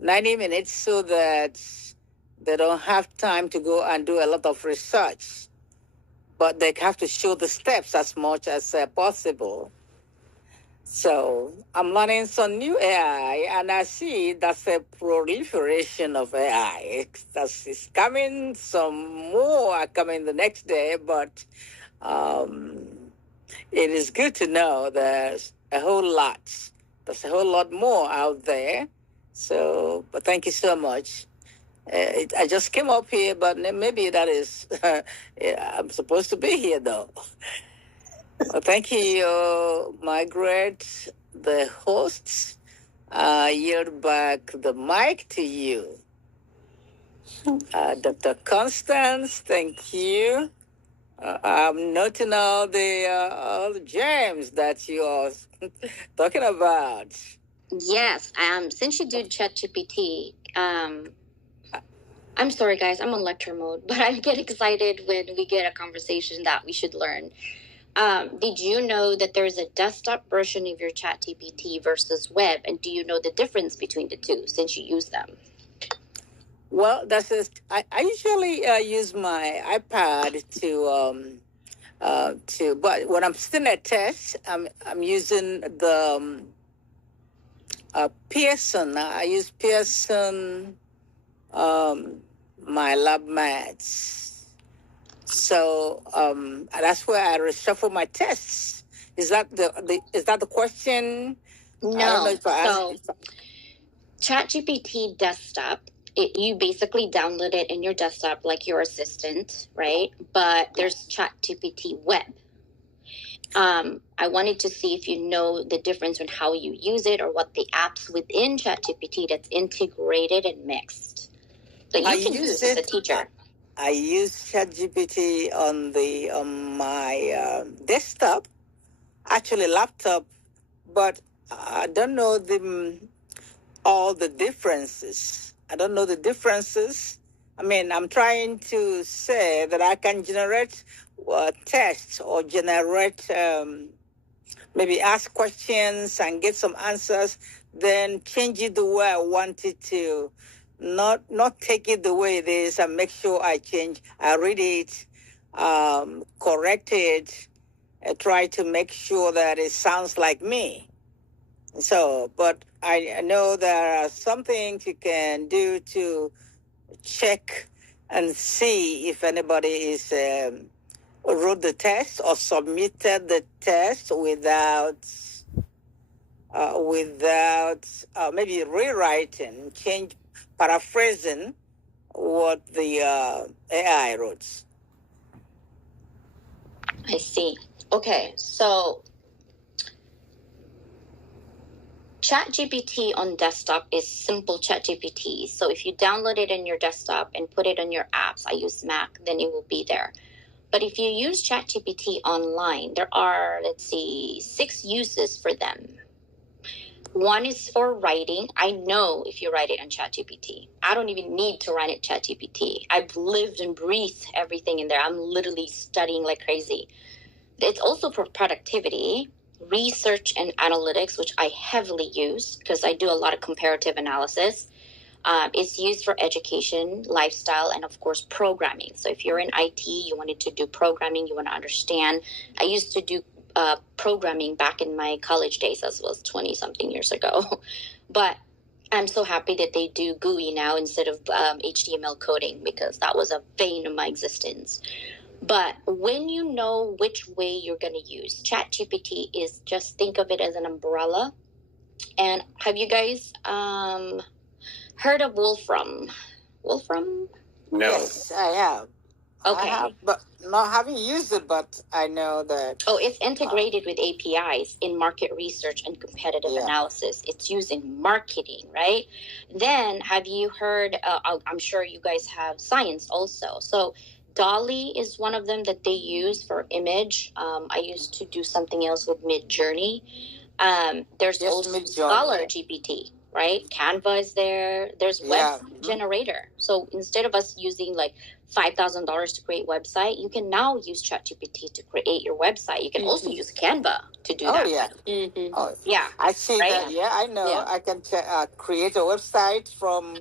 90 minutes so that they don't have time to go and do a lot of research. But they have to show the steps as much as possible. So I'm learning some new AI, and I see that's a proliferation of AI. It's coming. Some more are coming the next day, but um, it is good to know there's a whole lot. There's a whole lot more out there. So, but thank you so much. I just came up here, but maybe that is, yeah, I'm supposed to be here though. Well, thank you, Margaret, the hosts. I yield back the mic to you. Dr. Constance, thank you. I'm noting all the gems that you are talking about. Yes. Since you do ChatGPT, I'm sorry, guys. I'm on lecture mode, but I get excited when we get a conversation that we should learn. Did you know that there's a desktop version of your ChatGPT versus web? And do you know the difference between the two since you use them? Well, that's just, I usually use my iPad but when I'm sitting at test, I'm using the Pearson. I use Pearson, my lab mats. So that's where I reshuffle my tests. Is that the question? No. I don't know if I ChatGPT desktop, you basically download it in your desktop like your assistant, right? But there's ChatGPT web. I wanted to see if you know the difference in how you use it or what the apps within ChatGPT that's integrated and mixed. So you can use it as a teacher. I use ChatGPT on my desktop, actually laptop, but I don't know all the differences. I don't know the differences. I mean, I'm trying to say that I can generate tests or generate maybe ask questions and get some answers, then change it the way I want it to. Not take it the way it is and make sure I read it, correct it, try to make sure that it sounds like me. So, but I know there are some things you can do to check and see if anybody is wrote the test or submitted the test without maybe rewriting, paraphrasing what the AI wrote. I see. Okay, so ChatGPT on desktop is simple ChatGPT. So if you download it in your desktop and put it on your apps, I use Mac, then it will be there. But if you use ChatGPT online, there are, 6 uses for them. One is for writing. I know if you write it on ChatGPT. I don't even need to run it ChatGPT. I've lived and breathed everything in there. I'm literally studying like crazy. It's also for productivity, research and analytics, which I heavily use because I do a lot of comparative analysis. It's used for education, lifestyle, and of course, programming. So if you're in IT, you wanted to do programming, you want to understand. I used to do programming back in my college days, as was 20-something years ago. But I'm so happy that they do GUI now instead of HTML coding because that was a bane of my existence. But when you know which way you're going to use, ChatGPT is just think of it as an umbrella. And have you guys heard of Wolfram? Wolfram? No. Yes, I have. Okay. I have, but not having used it, but I know that. Oh, it's integrated with APIs in market research and competitive analysis. It's used in marketing, right? Then have you heard, I'm sure you guys have science also. So Dolly is one of them that they use for image. I used to do something else with Midjourney. There's also Scholar GPT, right? Canva is there. There's website generator. So instead of us using like $5,000 to create website, you can now use ChatGPT to create your website. You can also use Canva to do that. Oh, yeah. I see that. Yeah, I know. Yeah. I can create a website from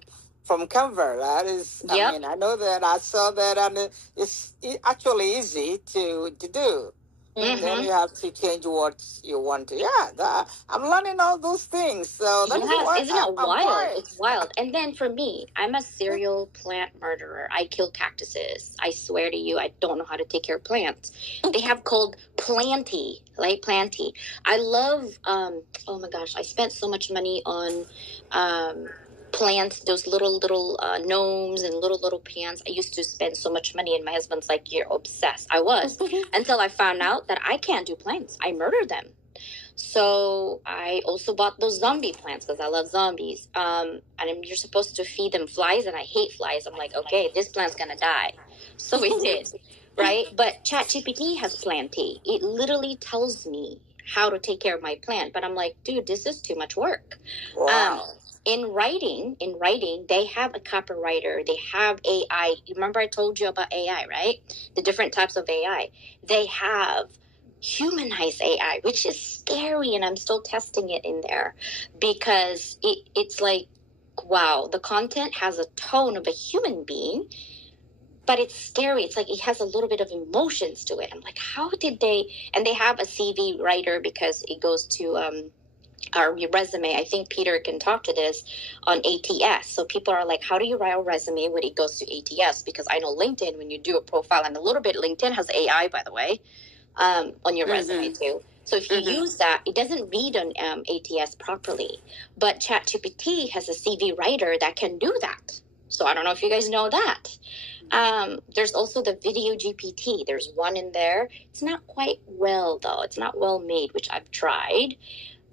Canva. That is, I mean, I know that. I saw that, and it's actually easy to do. then you have to change what you want to. Yeah, I'm learning all those things. So that's why Isn't it wild? quiet. It's wild. And then for me, I'm a serial plant murderer. I kill cactuses. I swear to you, I don't know how to take care of plants. They have called planty, like planty. I love. Oh my gosh, I spent so much money on plants, those little gnomes and little plants. I used to spend so much money, and my husband's like, "You're obsessed." I was until I found out that I can't do plants. I murder them. So I also bought those zombie plants because I love zombies. And you're supposed to feed them flies, and I hate flies. I'm like, okay, this plant's gonna die. So it did, right? But ChatGPT has Planty. It literally tells me how to take care of my plant. But I'm like, dude, this is too much work. Wow. In writing, they have a copywriter. They have AI. Remember I told you about AI, right? The different types of AI. They have humanized AI, which is scary, and I'm still testing it in there because it's like, wow, the content has a tone of a human being, but it's scary. It's like it has a little bit of emotions to it. I'm like, how did they? And they have a CV writer because it goes to our resume. I think Peter can talk to this on ATS. So people are like, how do you write a resume when it goes to ATS? Because I know LinkedIn, when you do a profile, and a little bit, LinkedIn has AI, by the way, on your resume too. So if you use that, it doesn't read on ATS properly. But ChatGPT has a CV writer that can do that. So I don't know if you guys know that. There's also the video GPT. There's one in there. It's not quite well, though. It's not well made, which I've tried.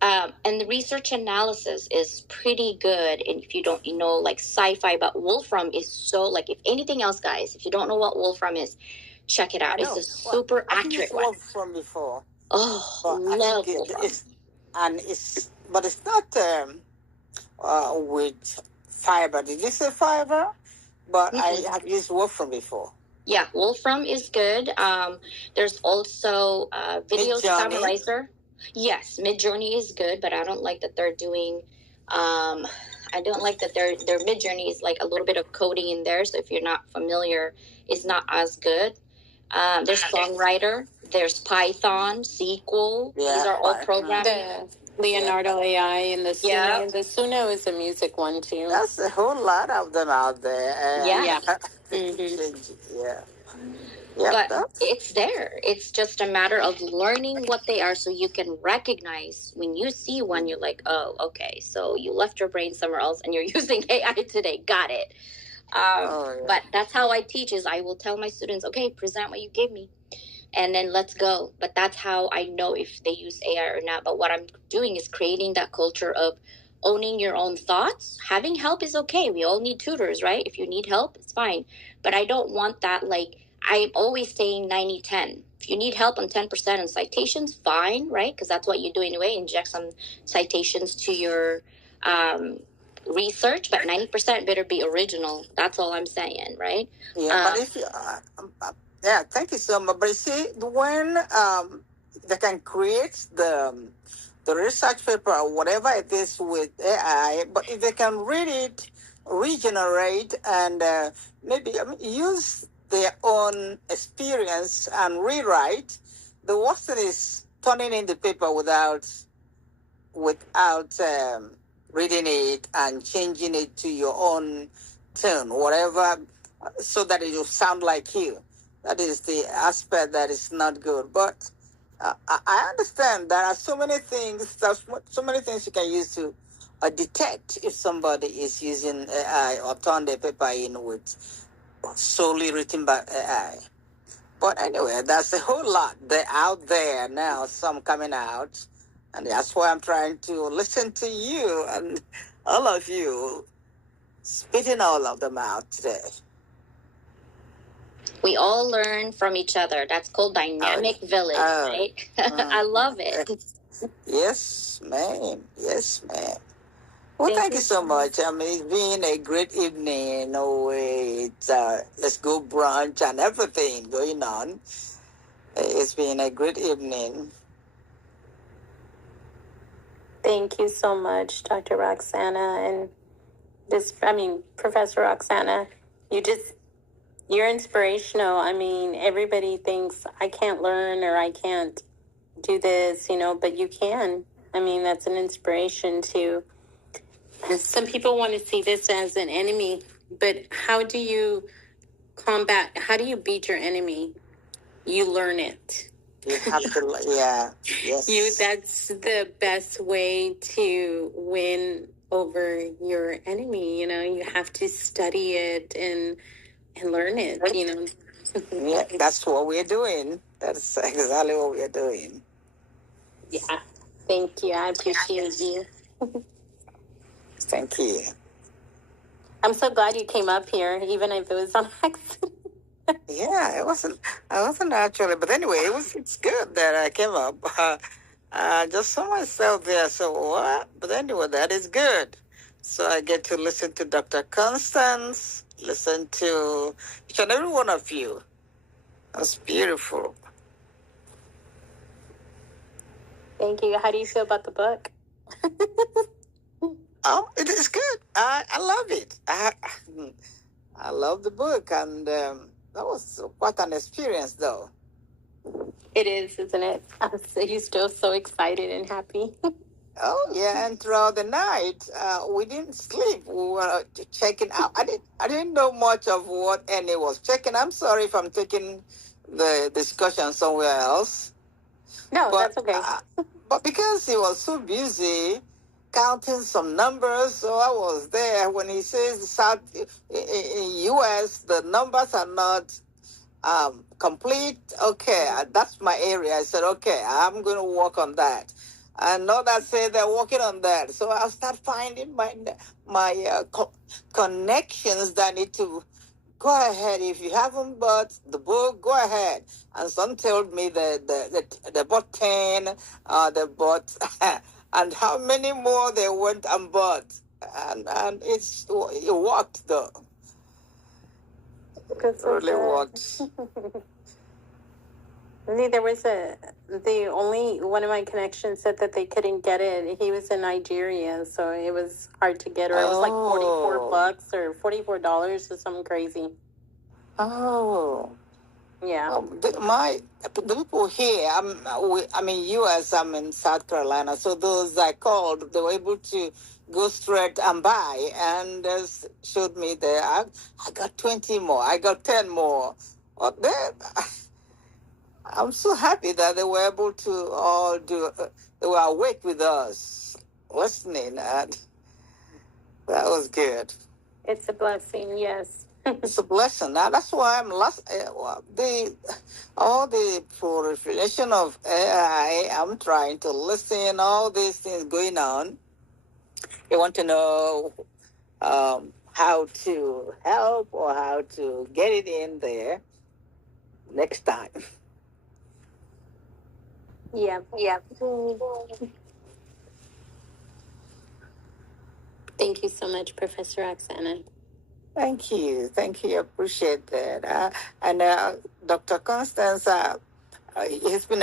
And the research analysis is pretty good. And if you don't, like sci-fi, but Wolfram is so, like, if anything else, guys, if you don't know what Wolfram is, check it out. It's a super accurate one. I've used Wolfram before. Oh, But love I think Wolfram. but it's not with fiber. Did you say fiber? But I have used Wolfram before. Yeah, Wolfram is good. There's also Video Summarizer. Yes, Midjourney is good, but I don't like that they're doing. I don't like that their Midjourney is like a little bit of coding in there. So if you're not familiar, it's not as good. There's Songwriter. There's Python, SQL. These are all programming. The Leonardo AI and the Suno. Yeah. The Suno is a music one too. That's a whole lot of them out there. Yeah. Yeah. But it's there. It's just a matter of learning what they are so you can recognize when you see one, you're like, oh, okay. So you left your brain somewhere else and you're using AI today. Got it. But that's how I teach is I will tell my students, okay, present what you gave me and then let's go. But that's how I know if they use AI or not. But what I'm doing is creating that culture of owning your own thoughts. Having help is okay. We all need tutors, right? If you need help, it's fine. But I don't want that, like, I'm always saying 90-10. If you need help on 10% on citations, fine, right? Because that's what you do anyway. Inject some citations to your research, but 90% better be original. That's all I'm saying, right? Yeah, but if you, thank you so much. But you see, when they can create the research paper or whatever it is with AI, but if they can read it, regenerate, and maybe use their own experience and rewrite, the worst thing is turning in the paper without reading it and changing it to your own tone, whatever, so that it will sound like you. That is the aspect that is not good. But I understand there are so many things, you can use to detect if somebody is using AI or turn the paper in with solely written by AI. But anyway, that's a whole lot out there now, some coming out. And that's why I'm trying to listen to you and all of you, spitting all of them out today. We all learn from each other. That's called dynamic village, right? I love it. Yes, ma'am. Yes, ma'am. Well, thank you so much. I mean, it's been a great evening. Let's go brunch and everything going on. It's been a great evening. Thank you so much, Dr. Roxana, and Professor Roxana. You're inspirational. I mean, everybody thinks I can't learn or I can't do this, but you can. I mean, that's an inspiration to. Some people want to see this as an enemy, but how do you how do you beat your enemy? You learn it. You have to, yeah, yes. That's the best way to win over your enemy. You have to study it and learn it. Yeah, that's what we're doing. That's exactly what we're doing. Yeah. Thank you. I appreciate you. Thank you. I'm so glad you came up here, even if it was on accident. Yeah, I wasn't actually, but anyway, it's good that I came up. Just saw myself there, so what? But anyway, that is good. So I get to listen to Dr. Constance, listen to each and every one of you. That's beautiful. Thank you. How do you feel about the book? It is good. I love it. I love the book, and that was quite an experience, though. It is, isn't it? You're still so excited and happy. Oh yeah, and throughout the night, we didn't sleep. We were checking out. I didn't know much of what Annie was checking. I'm sorry if I'm taking the discussion somewhere else. No, that's okay. But because he was so busy counting some numbers, so I was there when he says South in U.S. the numbers are not complete. Okay, that's my area. I said, okay, I'm going to work on that. And others say they're working on that. So I'll start finding my connections that need to go ahead. If you haven't bought the book, go ahead. And some told me that they bought 10, they bought, and how many more they went and bought. And it worked though. It really worked. There was the only one of my connections said that they couldn't get it. He was in Nigeria, so it was hard to get, or it was like $44 or $44 or something crazy. Oh. Yeah. The people here, I'm in U.S., I'm in South Carolina, so those I called, they were able to go straight and buy, and showed me there, I got 20 more, I got 10 more. Oh, I'm so happy that they were able to all they were awake with us, listening, and that was good. It's a blessing, yes. It's a blessing. Now that's why I'm all the proliferation of AI. I'm trying to listen. All these things going on. You want to know how to help or how to get it in there next time. Yeah. Thank you so much, Professor Oksana. Thank you. I appreciate that. And Dr. Constance, it's been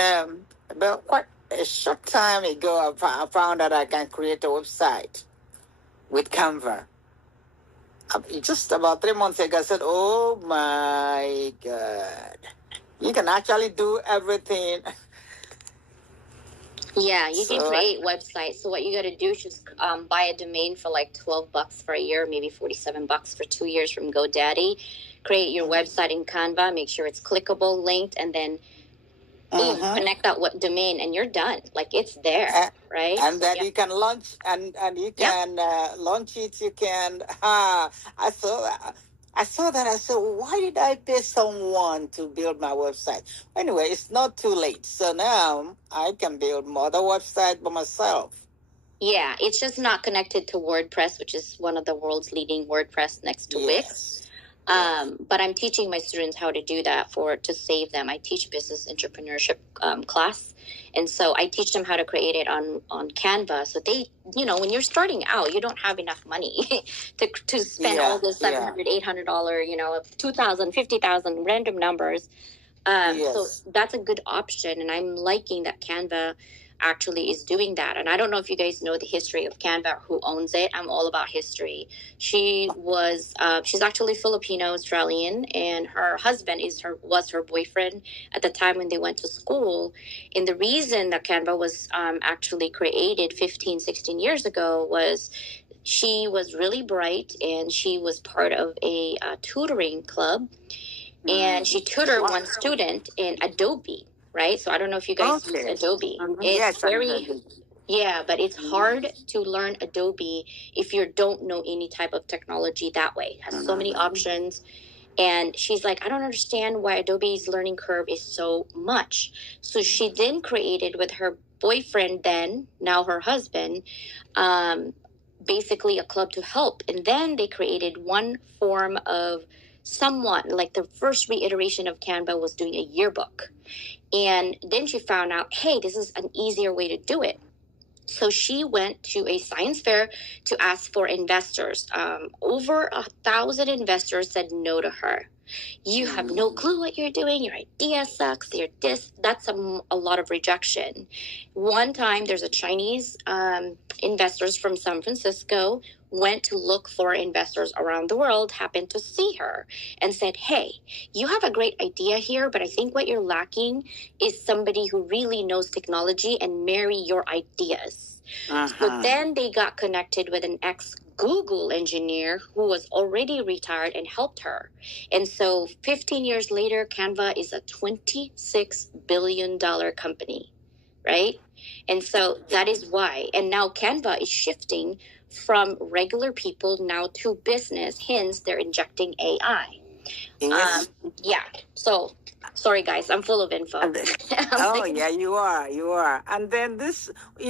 about quite a short time ago I found that I can create a website with Canva. Just about 3 months ago, I said, oh my God, you can actually do everything. Yeah, you can create websites. So what you got to do is just buy a domain for like $12 for a year, maybe $47 for 2 years from GoDaddy. Create your website in Canva, make sure it's clickable, linked, and then boom, connect that domain, and you're done. Like it's there, right? And then you can launch, and you can launch it. You can. I saw that. I said, why did I pay someone to build my website? Anyway, it's not too late. So now I can build more other website by myself. Yeah, it's just not connected to WordPress, which is one of the world's leading WordPress next to Wix. But I'm teaching my students how to do that to save them. I teach business entrepreneurship class. And so I teach them how to create it on Canva. So they, when you're starting out, you don't have enough money to spend all this $700, $800, $2,000, $50,000 random numbers. So that's a good option. And I'm liking that Canva actually is doing that. And I don't know if you guys know the history of Canva, who owns it. I'm all about history. She's actually Filipino Australian, and her husband was her boyfriend at the time when they went to school. And the reason that Canva was actually created 16 years ago was she was really bright, and she was part of a tutoring club, and she tutored one student in Adobe, right? So I don't know if you guys use Adobe. It's but it's hard to learn Adobe if you don't know any type of technology that way. It has so many options. And she's like, I don't understand why Adobe's learning curve is so much. So she then created with her boyfriend, then now her husband, basically a club to help. And then they created one form of somewhat like the first reiteration of Canva was doing a yearbook. And then she found out, hey, this is an easier way to do it. So she went to a science fair to ask for investors. Over 1,000 investors said no to her. You have no clue what you're doing. Your idea sucks. That's a lot of rejection. One time, there's a Chinese investors from San Francisco went to look for investors around the world, happened to see her and said, hey, you have a great idea here, but I think what you're lacking is somebody who really knows technology and marry your ideas. So then they got connected with an ex-Google engineer who was already retired and helped her. And so 15 years later, Canva is a $26 billion company, right? And so that is why. And now Canva is shifting from regular people now to business. Hence, they're injecting AI. Yes. So, sorry, guys, I'm full of info. Yeah, you are. And then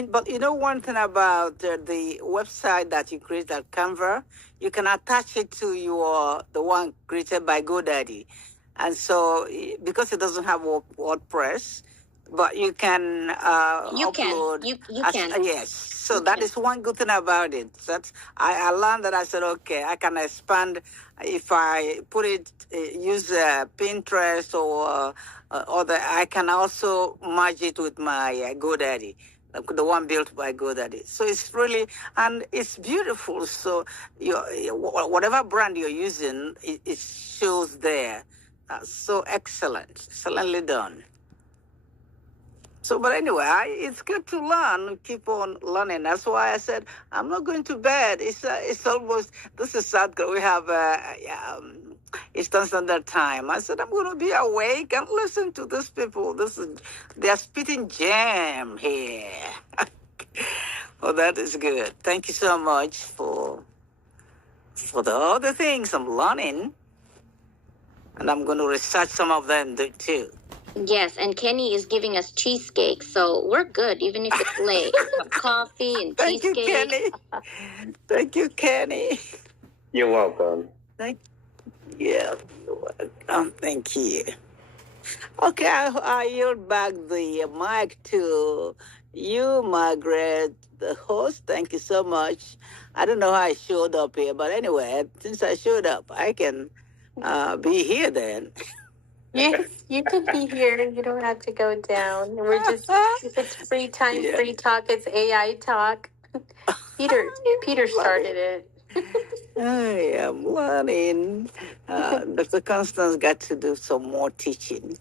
but you know one thing about the website that you create, that Canva, you can attach it to the one created by GoDaddy. And so, because it doesn't have WordPress, but you can upload. You can. Yes. So that is one good thing about it. I learned that. I said, okay, I can expand if I put it, use Pinterest or other. I can also merge it with my GoDaddy, the one built by GoDaddy. So it's really, and it's beautiful. So whatever brand you're using, it shows there. So excellently done. So, but anyway, it's good to learn, keep on learning. That's why I said, I'm not going to bed. It's almost, this is sad, we have Eastern Standard Time. I said, I'm going to be awake and listen to these people. They're spitting jam here. Oh, that is good. Thank you so much for the other things I'm learning. And I'm going to research some of them too. Yes, and Kenny is giving us cheesecake, so we're good, even if it's late. Have coffee and Thank cheesecake. You, Kenny. Thank you, Kenny. You're welcome. Thank you. Thank you. Okay, I yield back the mic to you, Margaret, the host. Thank you so much. I don't know how I showed up here, but anyway, since I showed up, I can be here then. Yes, you could be here. You don't have to go down. We're just, if it's free time, free talk, it's AI talk. Peter started it. I am learning. Dr. Constance got to do some more teaching.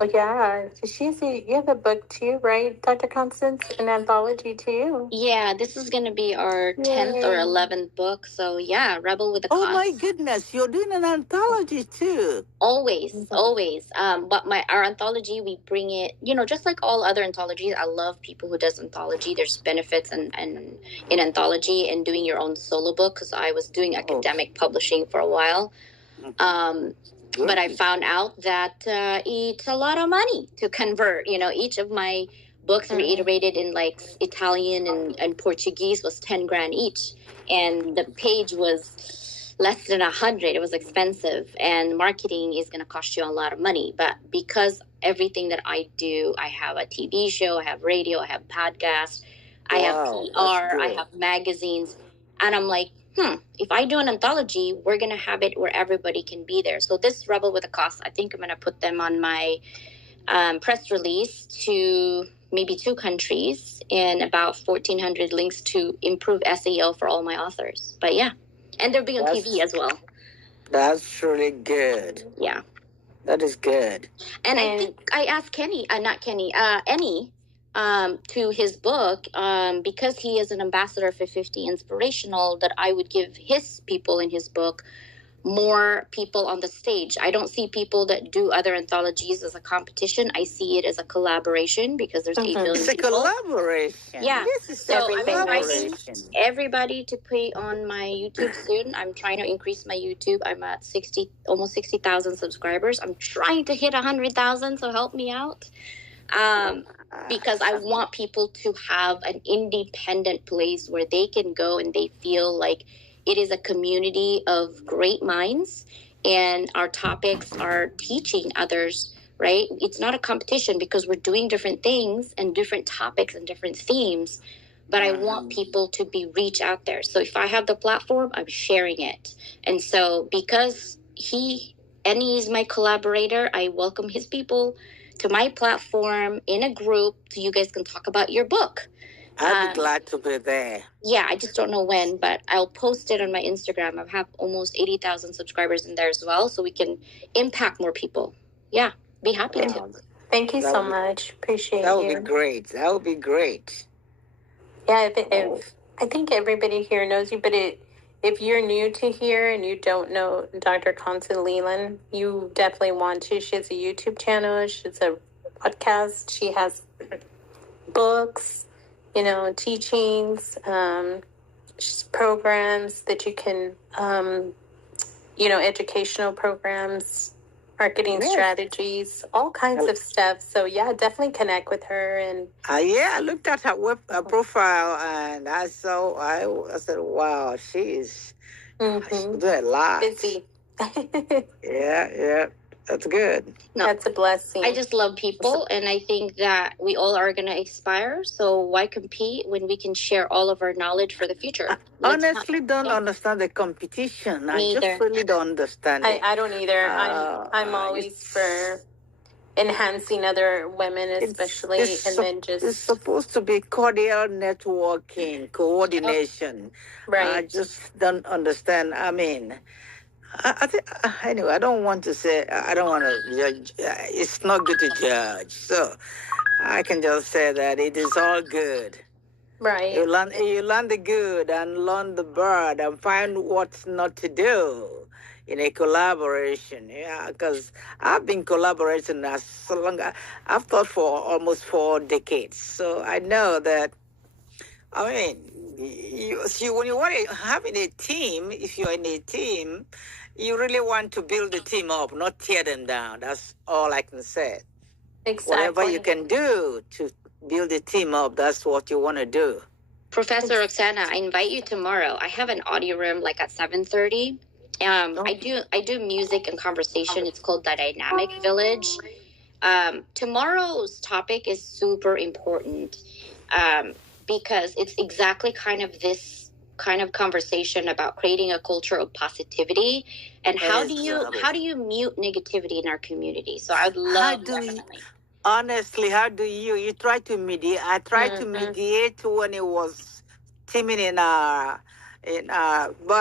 Oh, yeah. You have a book too, right, Dr. Constance? An anthology too. Yeah, this is going to be our 10th or 11th book. So, yeah, Rebel with a Cause. Oh, my goodness. You're doing an anthology too. Always. But our anthology, we bring it, just like all other anthologies. I love people who does anthology. There's benefits in anthology and doing your own solo book, because I was doing academic publishing for a while. But I found out that it's a lot of money to convert. Each of my books reiterated in like Italian and Portuguese was 10 grand each. And the page was less than 100. It was expensive. And marketing is going to cost you a lot of money. But because everything that I do, I have a TV show, I have radio, I have podcasts, I have PR, I have magazines. And I'm like, if I do an anthology, we're going to have it where everybody can be there. So this Rebel with a Cause, I think I'm going to put them on my press release to maybe 2 countries and about 1,400 links to improve SEO for all my authors. But yeah, and they're being on TV as well. That's really good. Yeah. That is good. And I think I asked Annie, to his book, because he is an ambassador for 50 Inspirational, that I would give his people in his book more people on the stage. I don't see people that do other anthologies as a competition. I see it as a collaboration because there's 8 million It's a people. collaboration. Yeah. This is So a I'm inviting collaboration. everybody to pay on my YouTube soon. I'm trying to increase my YouTube. I'm at almost 60,000 subscribers. I'm trying to hit 100,000, so help me out. Because I want people to have an independent place where they can go and they feel like it is a community of great minds, and our topics are teaching others, right? It's not a competition because we're doing different things and different topics and different themes, but I want people to reach out there. So if I have the platform, I'm sharing it. And so because Annie is my collaborator, I welcome his people to my platform in a group so you guys can talk about your book. I'd be glad to be there. Yeah, I just don't know when, but I'll post it on my Instagram. I have almost 80,000 subscribers in there as well, so we can impact more people. Yeah, be happy to. Thank you so much. Appreciate That would you. be great. That would be great. Yeah, if I think everybody here knows you, but if you're new to here and you don't know Dr. Constance Leland, you definitely want to. She has a YouTube channel. She's a podcast. She has books, teachings, programs that you can, educational programs, marketing strategies, all kinds of stuff. So yeah, definitely connect with her. And I looked at her profile and I said, wow, she's doing a lot. Busy. Yeah. That's good. No, that's a blessing. I just love people, and I think that we all are going to expire. So why compete when we can share all of our knowledge for the future? Honestly, don't understand the competition. I just really don't understand it. I don't either. I'm always for enhancing other women, especially, it's supposed to be cordial networking, coordination. Right. I just don't understand. I mean, I think, anyway, I don't want to judge. It's not good to judge. So I can just say that it is all good. Right. You learn the good and learn the bad and find what's not to do in a collaboration. Yeah, because I've been collaborating I've taught for almost 4 decades. So I know that, I mean, when you want to have in a team, if you're in a team, you really want to build the team up, not tear them down. That's all I can say. Exactly. Whatever you can do to build the team up, that's what you want to do. Professor Roxana, I invite you tomorrow. I have an audio room like at 7:30. I do music and conversation. It's called The Dynamic Village. Tomorrow's topic is super important because it's exactly kind of this kind of conversation about creating a culture of positivity and how do you mute negativity in our community. So I would love honestly, how do you try to mediate? I tried to mediate when it was teaming in but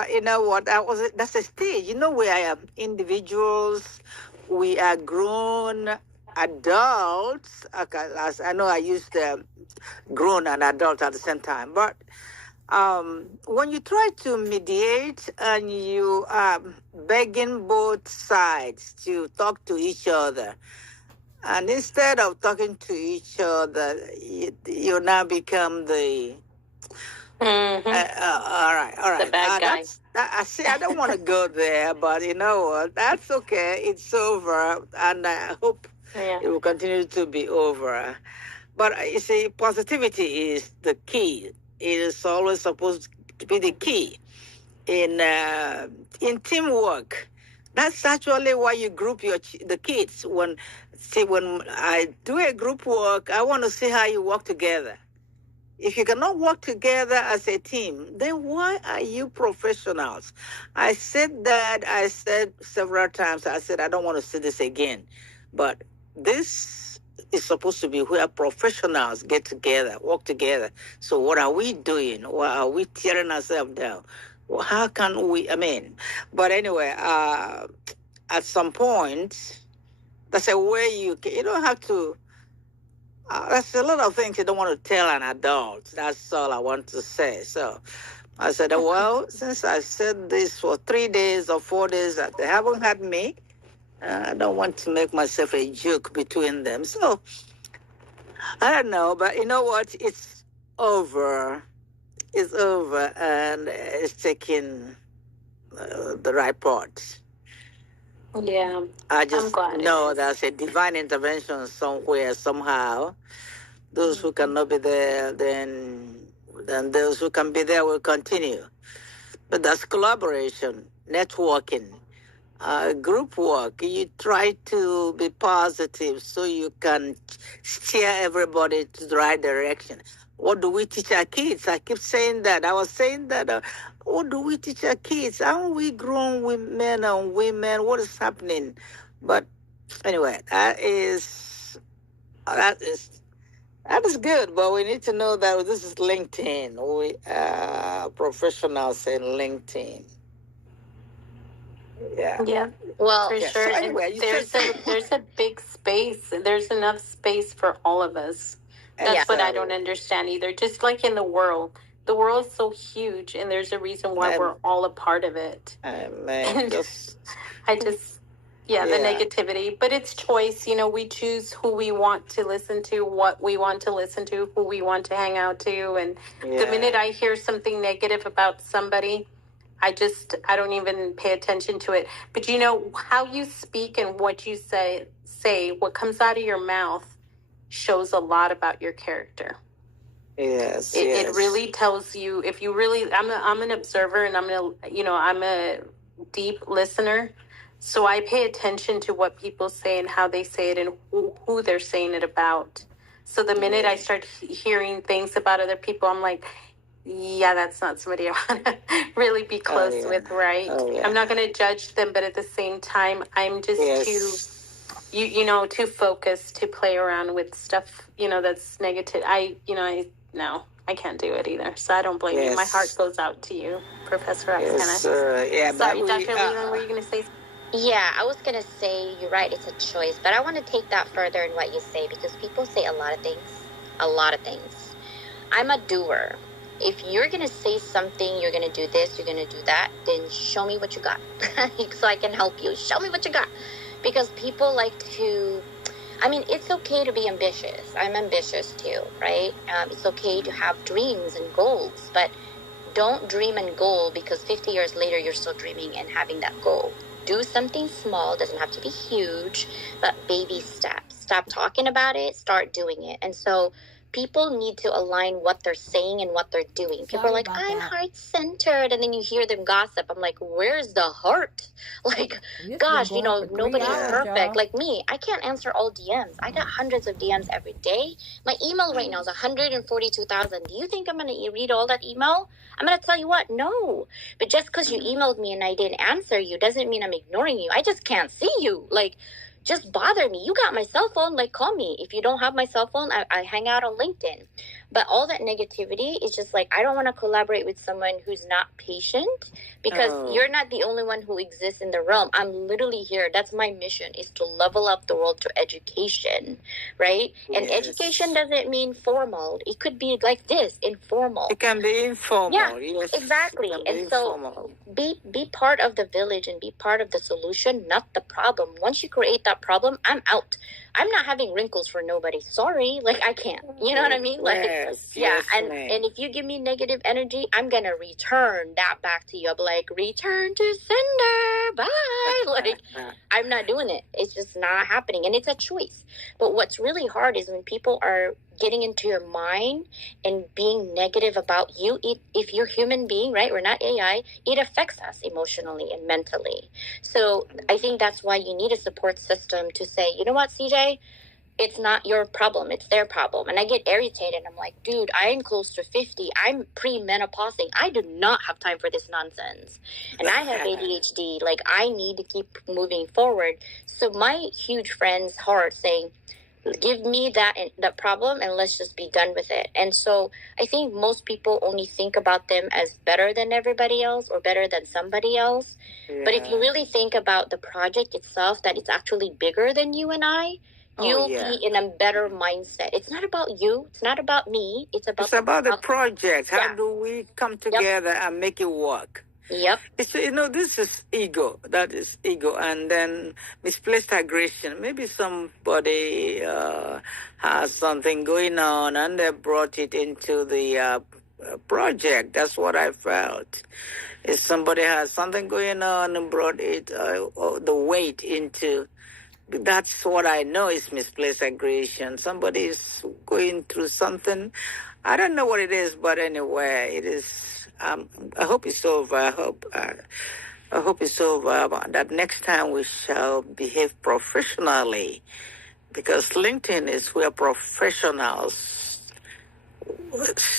you know what, that's a stage, we are individuals, we are grown adults. Okay, I know I used grown and adult at the same time, but when you try to mediate and you are begging both sides to talk to each other, and instead of talking to each other, you now become the all right. The bad guy. I don't want to go there, but you know what? That's okay. It's over, and I hope it will continue to be over. But you see, positivity is the key. It is always supposed to be the key in teamwork. That's actually why you group the kids. When I do a group work, I want to see how you work together. If you cannot work together as a team, then why are you professionals? I said several times. I said I don't want to say this again, but this is supposed to be where professionals get together, work together. So what are we doing? Why are we tearing ourselves down? Well, how can we, but anyway, at some point, that's a way you don't have to, that's a lot of things you don't want to tell an adult. That's all I want to say. So I said, well, since I said this for 3 days or 4 days that they haven't had me, I don't want to make myself a joke between them. So I don't know, but you know what? It's over. It's over, and it's taking the right part. Yeah, I just I'm glad know there's a divine intervention somewhere, somehow. Those who cannot be there, then those who can be there will continue. But that's collaboration, networking, group work. You try to be positive so you can steer everybody to the right direction. What do we teach our kids? I keep saying that. I was saying that. What do we teach our kids? Aren't we grown men and women? What is happening? But anyway, that is good. But we need to know that this is LinkedIn. We are professionals in LinkedIn. Yeah, Well, for sure. So And anyway, there's a big space. There's enough space for all of us. That's what I don't understand either. Just like in the world is so huge, and there's a reason why we're all a part of it. Man, The negativity, but it's choice. We choose who we want to listen to, what we want to listen to, who we want to hang out to. And the minute I hear something negative about somebody, I don't even pay attention to it. But how you speak and what you say, what comes out of your mouth shows a lot about your character. Yes, it really tells you if you really. I'm an observer, and I'm a deep listener. So I pay attention to what people say and how they say it and who they're saying it about. So the minute I start hearing things about other people, I'm like, yeah, that's not somebody I want to really be close with, right? I'm not going to judge them, but at the same time, I'm just too focused to play around with stuff, that's negative. No, I can't do it either. So I don't blame you. My heart goes out to you, Professor Roxana. Sorry, Dr. Leland, were you going to say something? Yeah, I was going to say, you're right, it's a choice. But I want to take that further in what you say, because people say a lot of things. A lot of things. I'm a doer. If you're going to say something, you're going to do this, you're going to do that, then show me what you got. So I can help you. Show me what you got. Because people like to... it's okay to be ambitious. I'm ambitious too, right? It's okay to have dreams and goals, but don't dream and goal because 50 years later you're still dreaming and having that goal. Do something small, doesn't have to be huge, but baby steps. Stop talking about it, start doing it. And so people need to align what they're saying and what they're doing. People are like, I'm heart-centered, and then you hear them gossip. I'm like, where's the heart? Like, gosh, nobody's perfect. Like me, I can't answer all DMs. I got hundreds of DMs every day. My email right now is 142,000. Do you think I'm going to read all that email? I'm going to tell you what, no. But just because you emailed me and I didn't answer you doesn't mean I'm ignoring you. I just can't see you. Like, just bother me. You got my cell phone, like, call me. If you don't have my cell phone, I hang out on LinkedIn. But all that negativity is just like, I don't want to collaborate with someone who's not patient, because you're not the only one who exists in the realm. I'm literally here. That's my mission, is to level up the world through education, right? And education doesn't mean formal. It could be like this, informal. It can be informal. Yeah, exactly. And so be part of the village and be part of the solution, not the problem. Once you create that problem, I'm out. I'm not having wrinkles for nobody. Sorry, like, I can't. You know what I mean? Like, and if you give me negative energy, I'm gonna return that back to you. I'll be like, return to sender, bye. Like, I'm not doing it. It's just not happening, and it's a choice. But what's really hard is when people are getting into your mind and being negative about you. If you're a human being, right, we're not AI, it affects us emotionally and mentally. So I think that's why you need a support system to say, you know what, CJ, it's not your problem, it's their problem. And I get irritated. I'm like, dude, I'm close to 50. I'm pre-menopausing. I do not have time for this nonsense. And I have ADHD. Like, I need to keep moving forward. So my huge friend's heart saying, Give me that problem and let's just be done with it. And so I think most people only think about them as better than everybody else or better than somebody else. Yeah. But if you really think about the project itself, that it's actually bigger than you and I, you'll be in a better mindset. It's not about you. It's not about me. It's about the project. How do we come together and make it work? Yep. It's, this is ego. That is ego. And then misplaced aggression. Maybe somebody has something going on and they brought it into the project. That's what I felt. If somebody has something going on and brought it, the weight into, that's what I know is misplaced aggression. Somebody is going through something. I don't know what it is, but anyway, it is. I hope it's over. I hope it's over. That next time we shall behave professionally, because LinkedIn is where professionals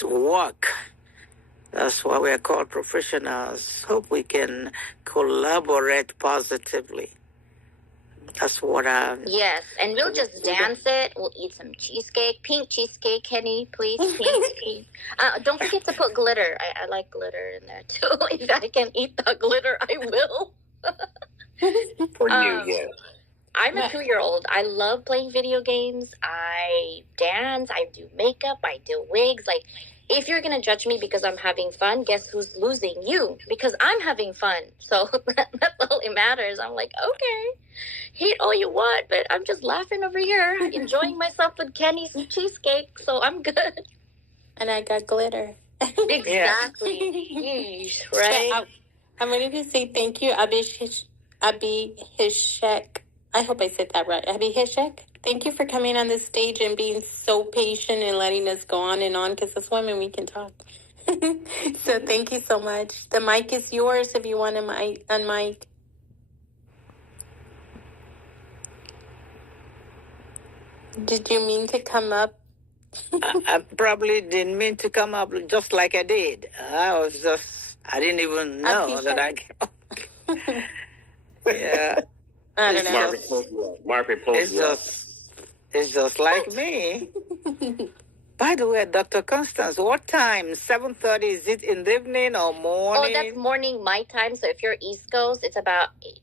work. That's why we are called professionals. Hope we can collaborate positively. That's what Yes, and we'll just dance it. We'll eat some cheesecake. Pink cheesecake, Kenny, please. Pink. Don't forget to put glitter. I like glitter in there, too. If I can eat the glitter, I will. For you, yes. I'm a 2-year-old. I love playing video games. I dance. I do makeup. I do wigs. Like, if you're going to judge me because I'm having fun, guess who's losing? You. Because I'm having fun. So that's all it matters. I'm like, okay, hate all you want, but I'm just laughing over here, enjoying myself with Kenny's cheesecake. So I'm good. And I got glitter. Exactly. Yeesh, right? I'm ready to say thank you, Abhishek. I hope I said that right. Abhishek, thank you for coming on the stage and being so patient and letting us go on, because as women we can talk. So thank you so much. The mic is yours if you want to unmic. Did you mean to come up? I probably didn't mean to come up just like I did. I didn't even know that I... Yeah. I don't know. Margaret It's just like me. By the way, Dr. Constance, what time? 7:30? Is it in the evening or morning? Oh, that's morning my time. So if you're East Coast, it's about 8,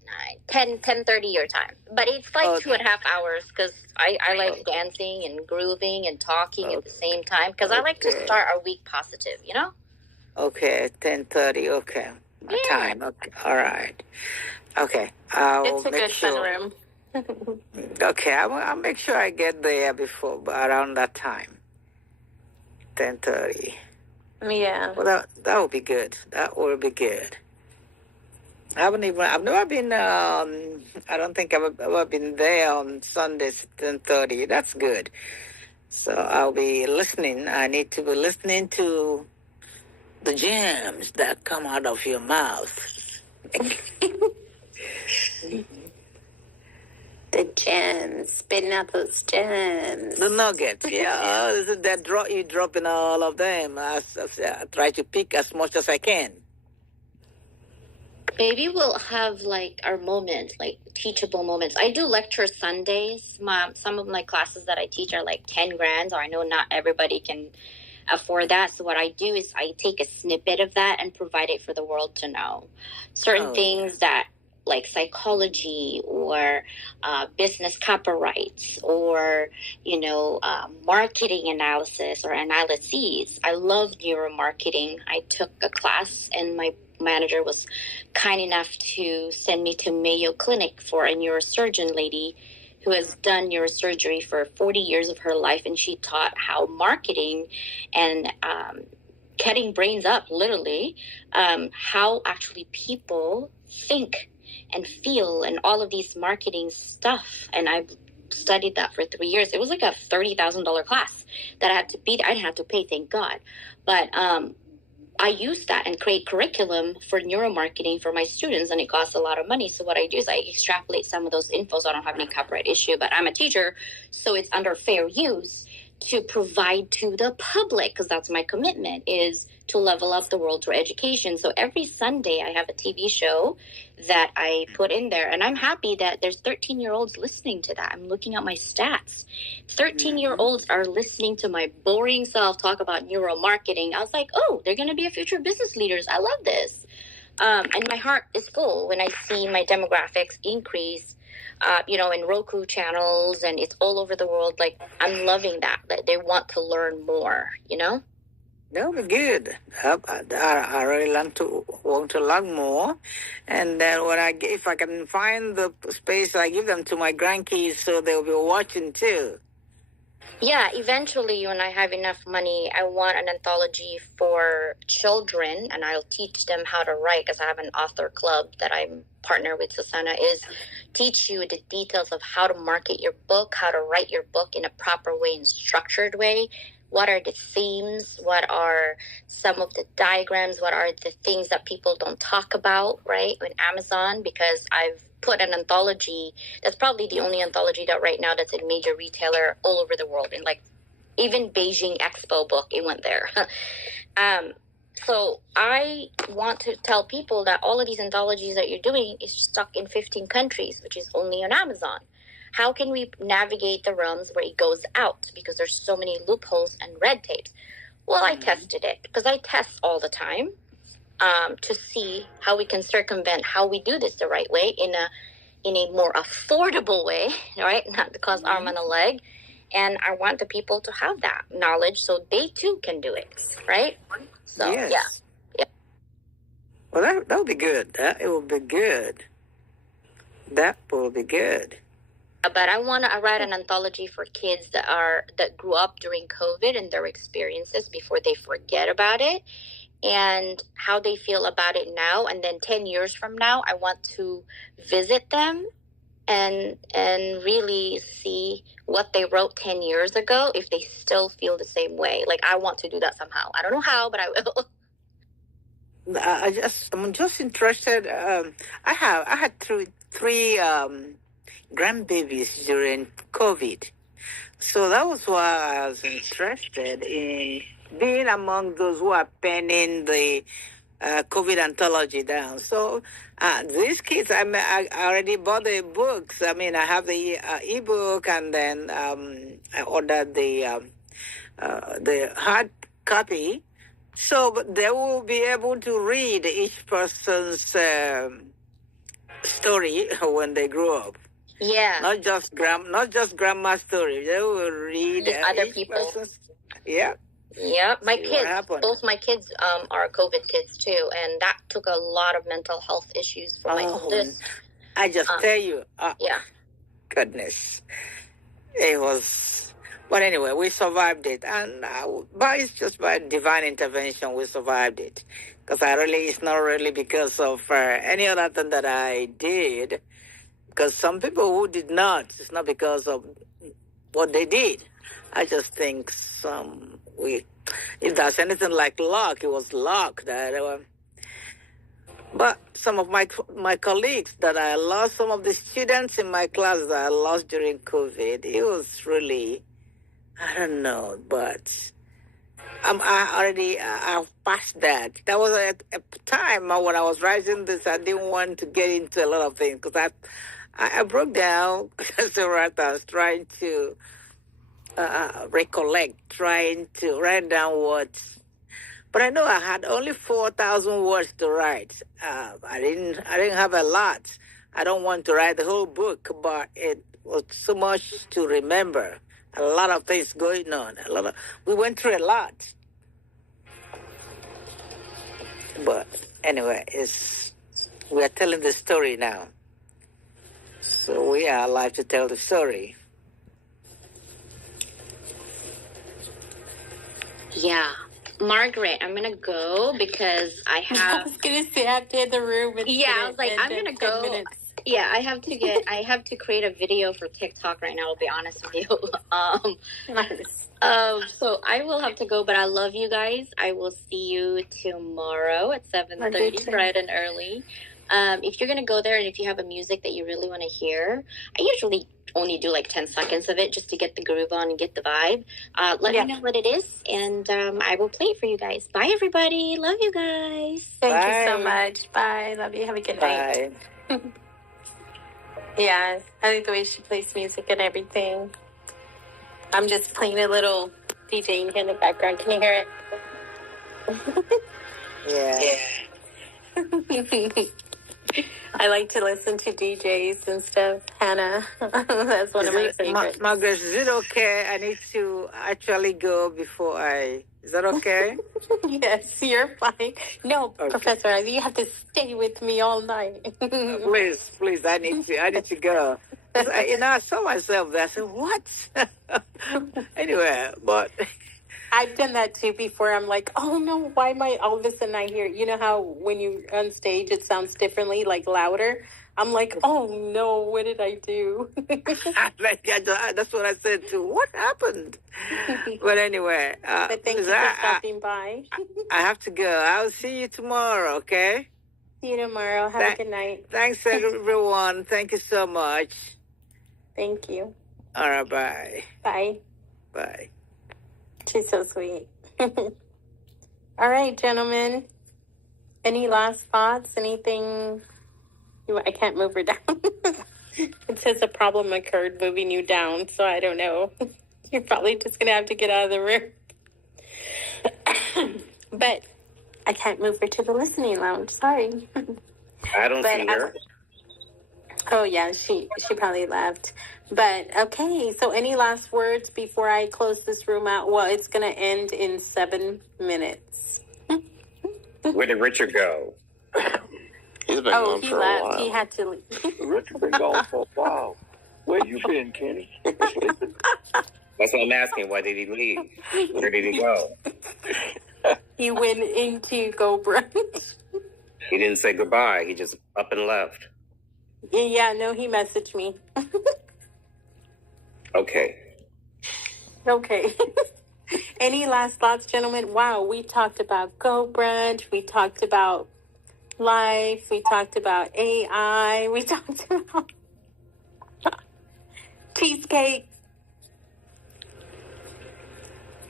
9, 10, 10:30 your time. But it's like 2.5 hours because I like dancing and grooving and talking at the same time because I like to start our week positive, Okay, 10:30. Okay, my time. Okay, all right. Okay, it's a good fun room. Okay, I'll make sure I get there around that time. 10:30. Yeah. Well, that would be good. That would be good. I've never been. I don't think I've ever been there on Sundays 10:30. That's good. So I'll be listening. I need to be listening to the gems that come out of your mouth. The gems, spitting out those gems. The nuggets, yeah. You dropping all of them. I try to pick as much as I can. Maybe we'll have our moments, teachable moments. I do lecture Sundays. Some of my classes that I teach are 10 grand, or I know not everybody can afford that. So what I do is I take a snippet of that and provide it for the world to know. Certain things that psychology or business copyrights or, marketing analysis or analyses. I love neuromarketing. I took a class and my manager was kind enough to send me to Mayo Clinic for a neurosurgeon lady who has done neurosurgery for 40 years of her life. And she taught how marketing and cutting brains up, literally, how actually people think and feel and all of these marketing stuff. And I studied that for 3 years. It was like a $30,000 class that I had to beat. I didn't have to pay, thank God. But I used that and create curriculum for neuromarketing for my students, and it costs a lot of money. So what I do is I extrapolate some of those infos. I don't have any copyright issue, but I'm a teacher, so it's under fair use to provide to the public, because that's my commitment, is to level up the world through education. So every Sunday I have a TV show that I put in there, and I'm happy that there's 13-year-olds listening to that. I'm looking at my stats. 13-year-olds are listening to my boring self talk about neuromarketing. I was like, oh, they're going to be a future business leaders. I love this. And my heart is full when I see my demographics increase, in Roku channels, and it's all over the world. Like, I'm loving that they want to learn more, That'll be good. I really want to learn more, and then if I can find the space, I give them to my grandkids so they'll be watching too. Yeah, eventually, when I have enough money, I want an anthology for children, and I'll teach them how to write, because I have an author club that I'm partner with Susanna, is teach you the details of how to market your book, how to write your book in a proper way and structured way. What are the themes? What are some of the diagrams? What are the things that people don't talk about, right, on Amazon? Because I've put an anthology that's probably the only anthology that right now that's a major retailer all over the world. And like even Beijing Expo book, it went there. So I want to tell people that all of these anthologies that you're doing is stuck in 15 countries, which is only on Amazon. How can we navigate the realms where it goes out? Because there's so many loopholes and red tapes. Well, I tested it because I test all the time. To see how we can circumvent how we do this the right way in a more affordable way, right? Not to cost arm and a leg. And I want the people to have that knowledge so they too can do it, right? So, yes. Yeah. Well, that'll be good. It will be good. That will be good. But I want to write an anthology for kids that grew up during COVID and their experiences before they forget about it, and how they feel about it now. And then 10 years from now, I want to visit them and really see what they wrote 10 years ago, if they still feel the same way. Like, I want to do that somehow. I don't know how, but I will. I'm just interested. I had three grandbabies during COVID. So that was why I was interested in being among those who are penning the COVID anthology down. So these kids, I already bought the books. I mean, I have the ebook, and then I ordered the hard copy. So they will be able to read each person's story when they grow up. Yeah. Not just grandma's story. They will read other each people. person's. Yeah. Yeah, both my kids are COVID kids too, and that took a lot of mental health issues for my oldest. I just tell you. Yeah. Goodness. It was, but anyway, we survived it, and but it's just by divine intervention we survived it. Because it's not really because of any other thing that I did. Because some people who did not, it's not because of what they did. I just think if there's anything like luck, it was luck that. But some of my colleagues that I lost, some of the students in my class that I lost during COVID, it was really, I don't know, but I've passed that. That was a time when I was writing this, I didn't want to get into a lot of things because I broke down several times trying to recollect, trying to write down words. But I know I had only 4,000 words to write. I didn't have a lot. I don't want to write the whole book, but it was so much to remember. A lot of things going on. We went through a lot. But anyway, we are telling the story now. So we are alive to tell the story. Yeah. Margaret, I'm going to go because I have... I was going to say after the room. I was like, I'm going to go. Minutes. Yeah, I have to create a video for TikTok right now, I'll be honest with you. Nice. So I will have to go, but I love you guys. I will see you tomorrow at 7:30, bright and early. If you're gonna go there and if you have a music that you really want to hear, I usually only do like 10 seconds of it just to get the groove on and get the vibe. Let me know what it is, and I will play it for you guys. Bye, everybody. Love you guys. Thank you so much. Bye. Love you. Have a good night. Yeah, I like the way she plays music and everything. I'm just playing a little DJing here in the background. Can you hear it? Yeah. I like to listen to DJs and stuff. Hannah, that's one of my favorites. Margaret, is it okay? I need to actually go before I... Is that okay? Yes, you're fine. No, okay. Professor, you have to stay with me all night. Please, I need to go. I saw myself there. I said, what? Anyway, but... I've done that too before. I'm like, oh no, why am I all of a sudden I hear, you know how when you're on stage it sounds differently, like louder? I'm like, oh no, what did I do? That's what I said too. What happened? But anyway. But thank you for stopping by. I have to go. I'll see you tomorrow, okay? See you tomorrow. Have a good night. Thanks, everyone. Thank you so much. Thank you. All right, bye. Bye. Bye. She's so sweet. All right, gentlemen. Any last thoughts? Anything? I can't move her down. It says a problem occurred moving you down, so I don't know. You're probably just going to have to get out of the room. But I can't move her to the listening lounge. Sorry. I don't see her. Oh, yeah, she probably left. But, okay, so any last words before I close this room out? Well, it's going to end in 7 minutes. Where did Richard go? He's been gone for a left. while. He had to leave. Richard been gone for a while. Where you been, Kenny? That's what I'm asking. Why did he leave? Where did he go? He went into GoBrunch. He didn't say goodbye. He just up and left. Yeah, no, he messaged me. Okay. Any last thoughts, gentlemen? Wow, we talked about GoBrunch. We talked about life. We talked about AI. We talked about cheesecake.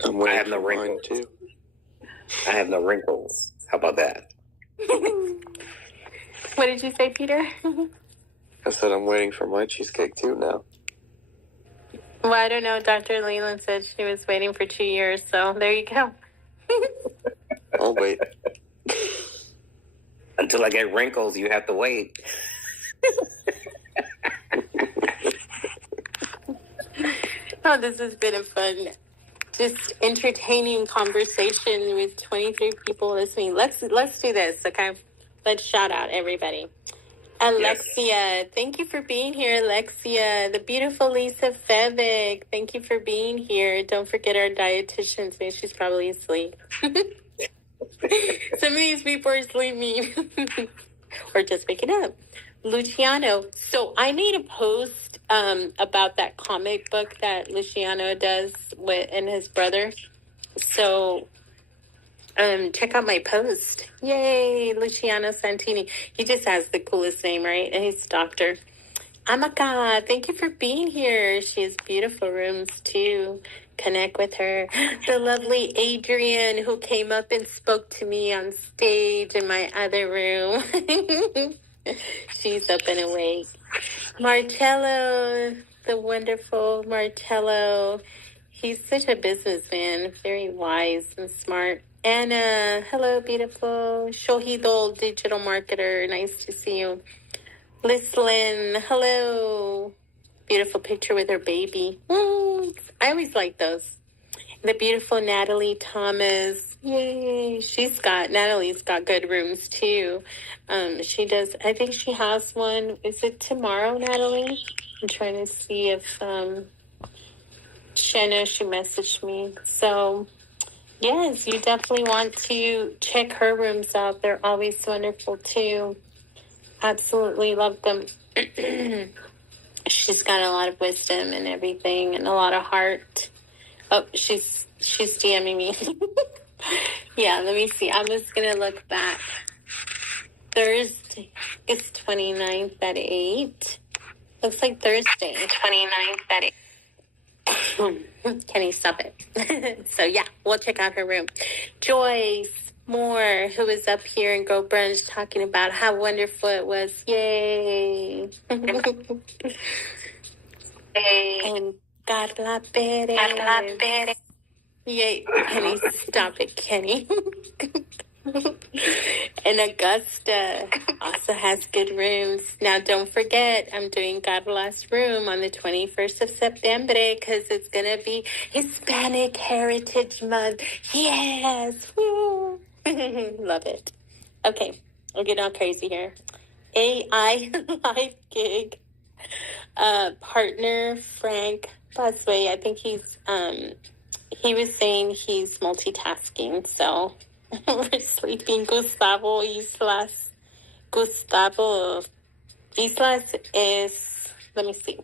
I have no wrinkles too. I have no wrinkles. How about that? What did you say, Peter? I said I'm waiting for my cheesecake too now. Well, I don't know. Dr. Leland said she was waiting for 2 years, so there you go. I'll wait. Until I get wrinkles, you have to wait. Oh, this has been a fun, just entertaining conversation with 23 people listening. Let's do this, okay? Let's shout out everybody. Alexia, thank you for being here, Alexia. The beautiful Lisa Fevick, thank you for being here. Don't forget our dietitians. Maybe she's probably asleep. Some of these people are sleeping. Or just waking up. Luciano. So I made a post about that comic book that Luciano does and his brother. So check out my post. Yay, Luciano Santini. He just has the coolest name, right? And he's a doctor. Amaka, thank you for being here. She has beautiful rooms too. Connect with her. The lovely Adrian, who came up and spoke to me on stage in my other room. She's up and awake. Marcello, the wonderful Marcello. He's such a businessman, very wise and smart. Anna, hello, beautiful. Shohidol, digital marketer. Nice to see you. Lislyn, hello. Beautiful picture with her baby. I always like those. The beautiful Natalie Thomas. Yay. Natalie's got good rooms too. She does, I think she has one. Is it tomorrow, Natalie? I'm trying to see if, Shanna, she messaged me. So, yes, you definitely want to check her rooms out. They're always wonderful too. Absolutely love them. She's got a lot of wisdom and everything and a lot of heart. Oh, she's DMing me. Yeah, let me see. I'm just going to look back. Thursday. It's 29th at 8. Looks like Thursday. 29th at 8. Kenny, stop it. So yeah, we'll check out her room. Joyce Moore, who was up here in Go Brunch talking about how wonderful it was. Yay. And Carla Perez. Yay. Kenny, stop it, Kenny. And Augusta also has good rooms. Now, don't forget, I'm doing Carla's room on the 21st of September because it's going to be Hispanic Heritage Month. Yes! Woo! Love it. Okay, I'm getting all crazy here. AI live gig. Partner Frank Busway, I think he was saying he's multitasking, so we're sleeping. Gustavo Islas is, let me see,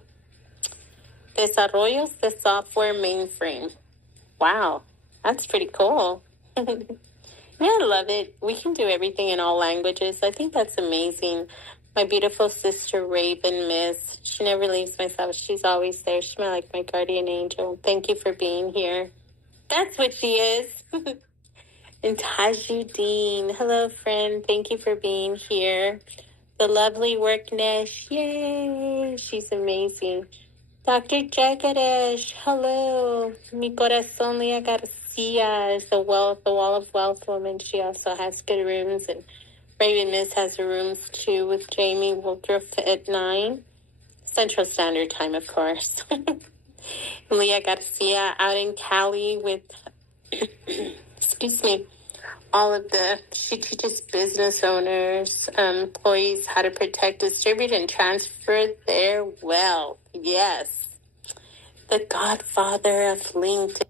Desarrollos de Software Mainframe. Wow, that's pretty cool. Yeah, I love it. We can do everything in all languages. I think that's amazing. My beautiful sister, Raven Miss, she never leaves my side. She's always there. She's like my guardian angel. Thank you for being here. That's what she is. And Tajuddin, hello, friend. Thank you for being here. The lovely Worknesh, yay! She's amazing. Dr. Jagadesh, hello. Mi corazón Leah Garcia is the wall of wealth woman. She also has good rooms, and Raven Miss has her rooms too with Jamie Woodruff at 9 Central Standard Time, of course. Leah Garcia out in Cali with, excuse me, she teaches business owners, employees how to protect, distribute, and transfer their wealth. Yes. The godfather of LinkedIn.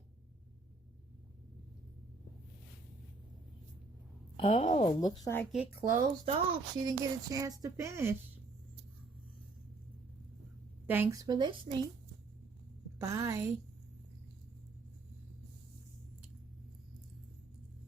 Oh, looks like it closed off. She didn't get a chance to finish. Thanks for listening. Bye.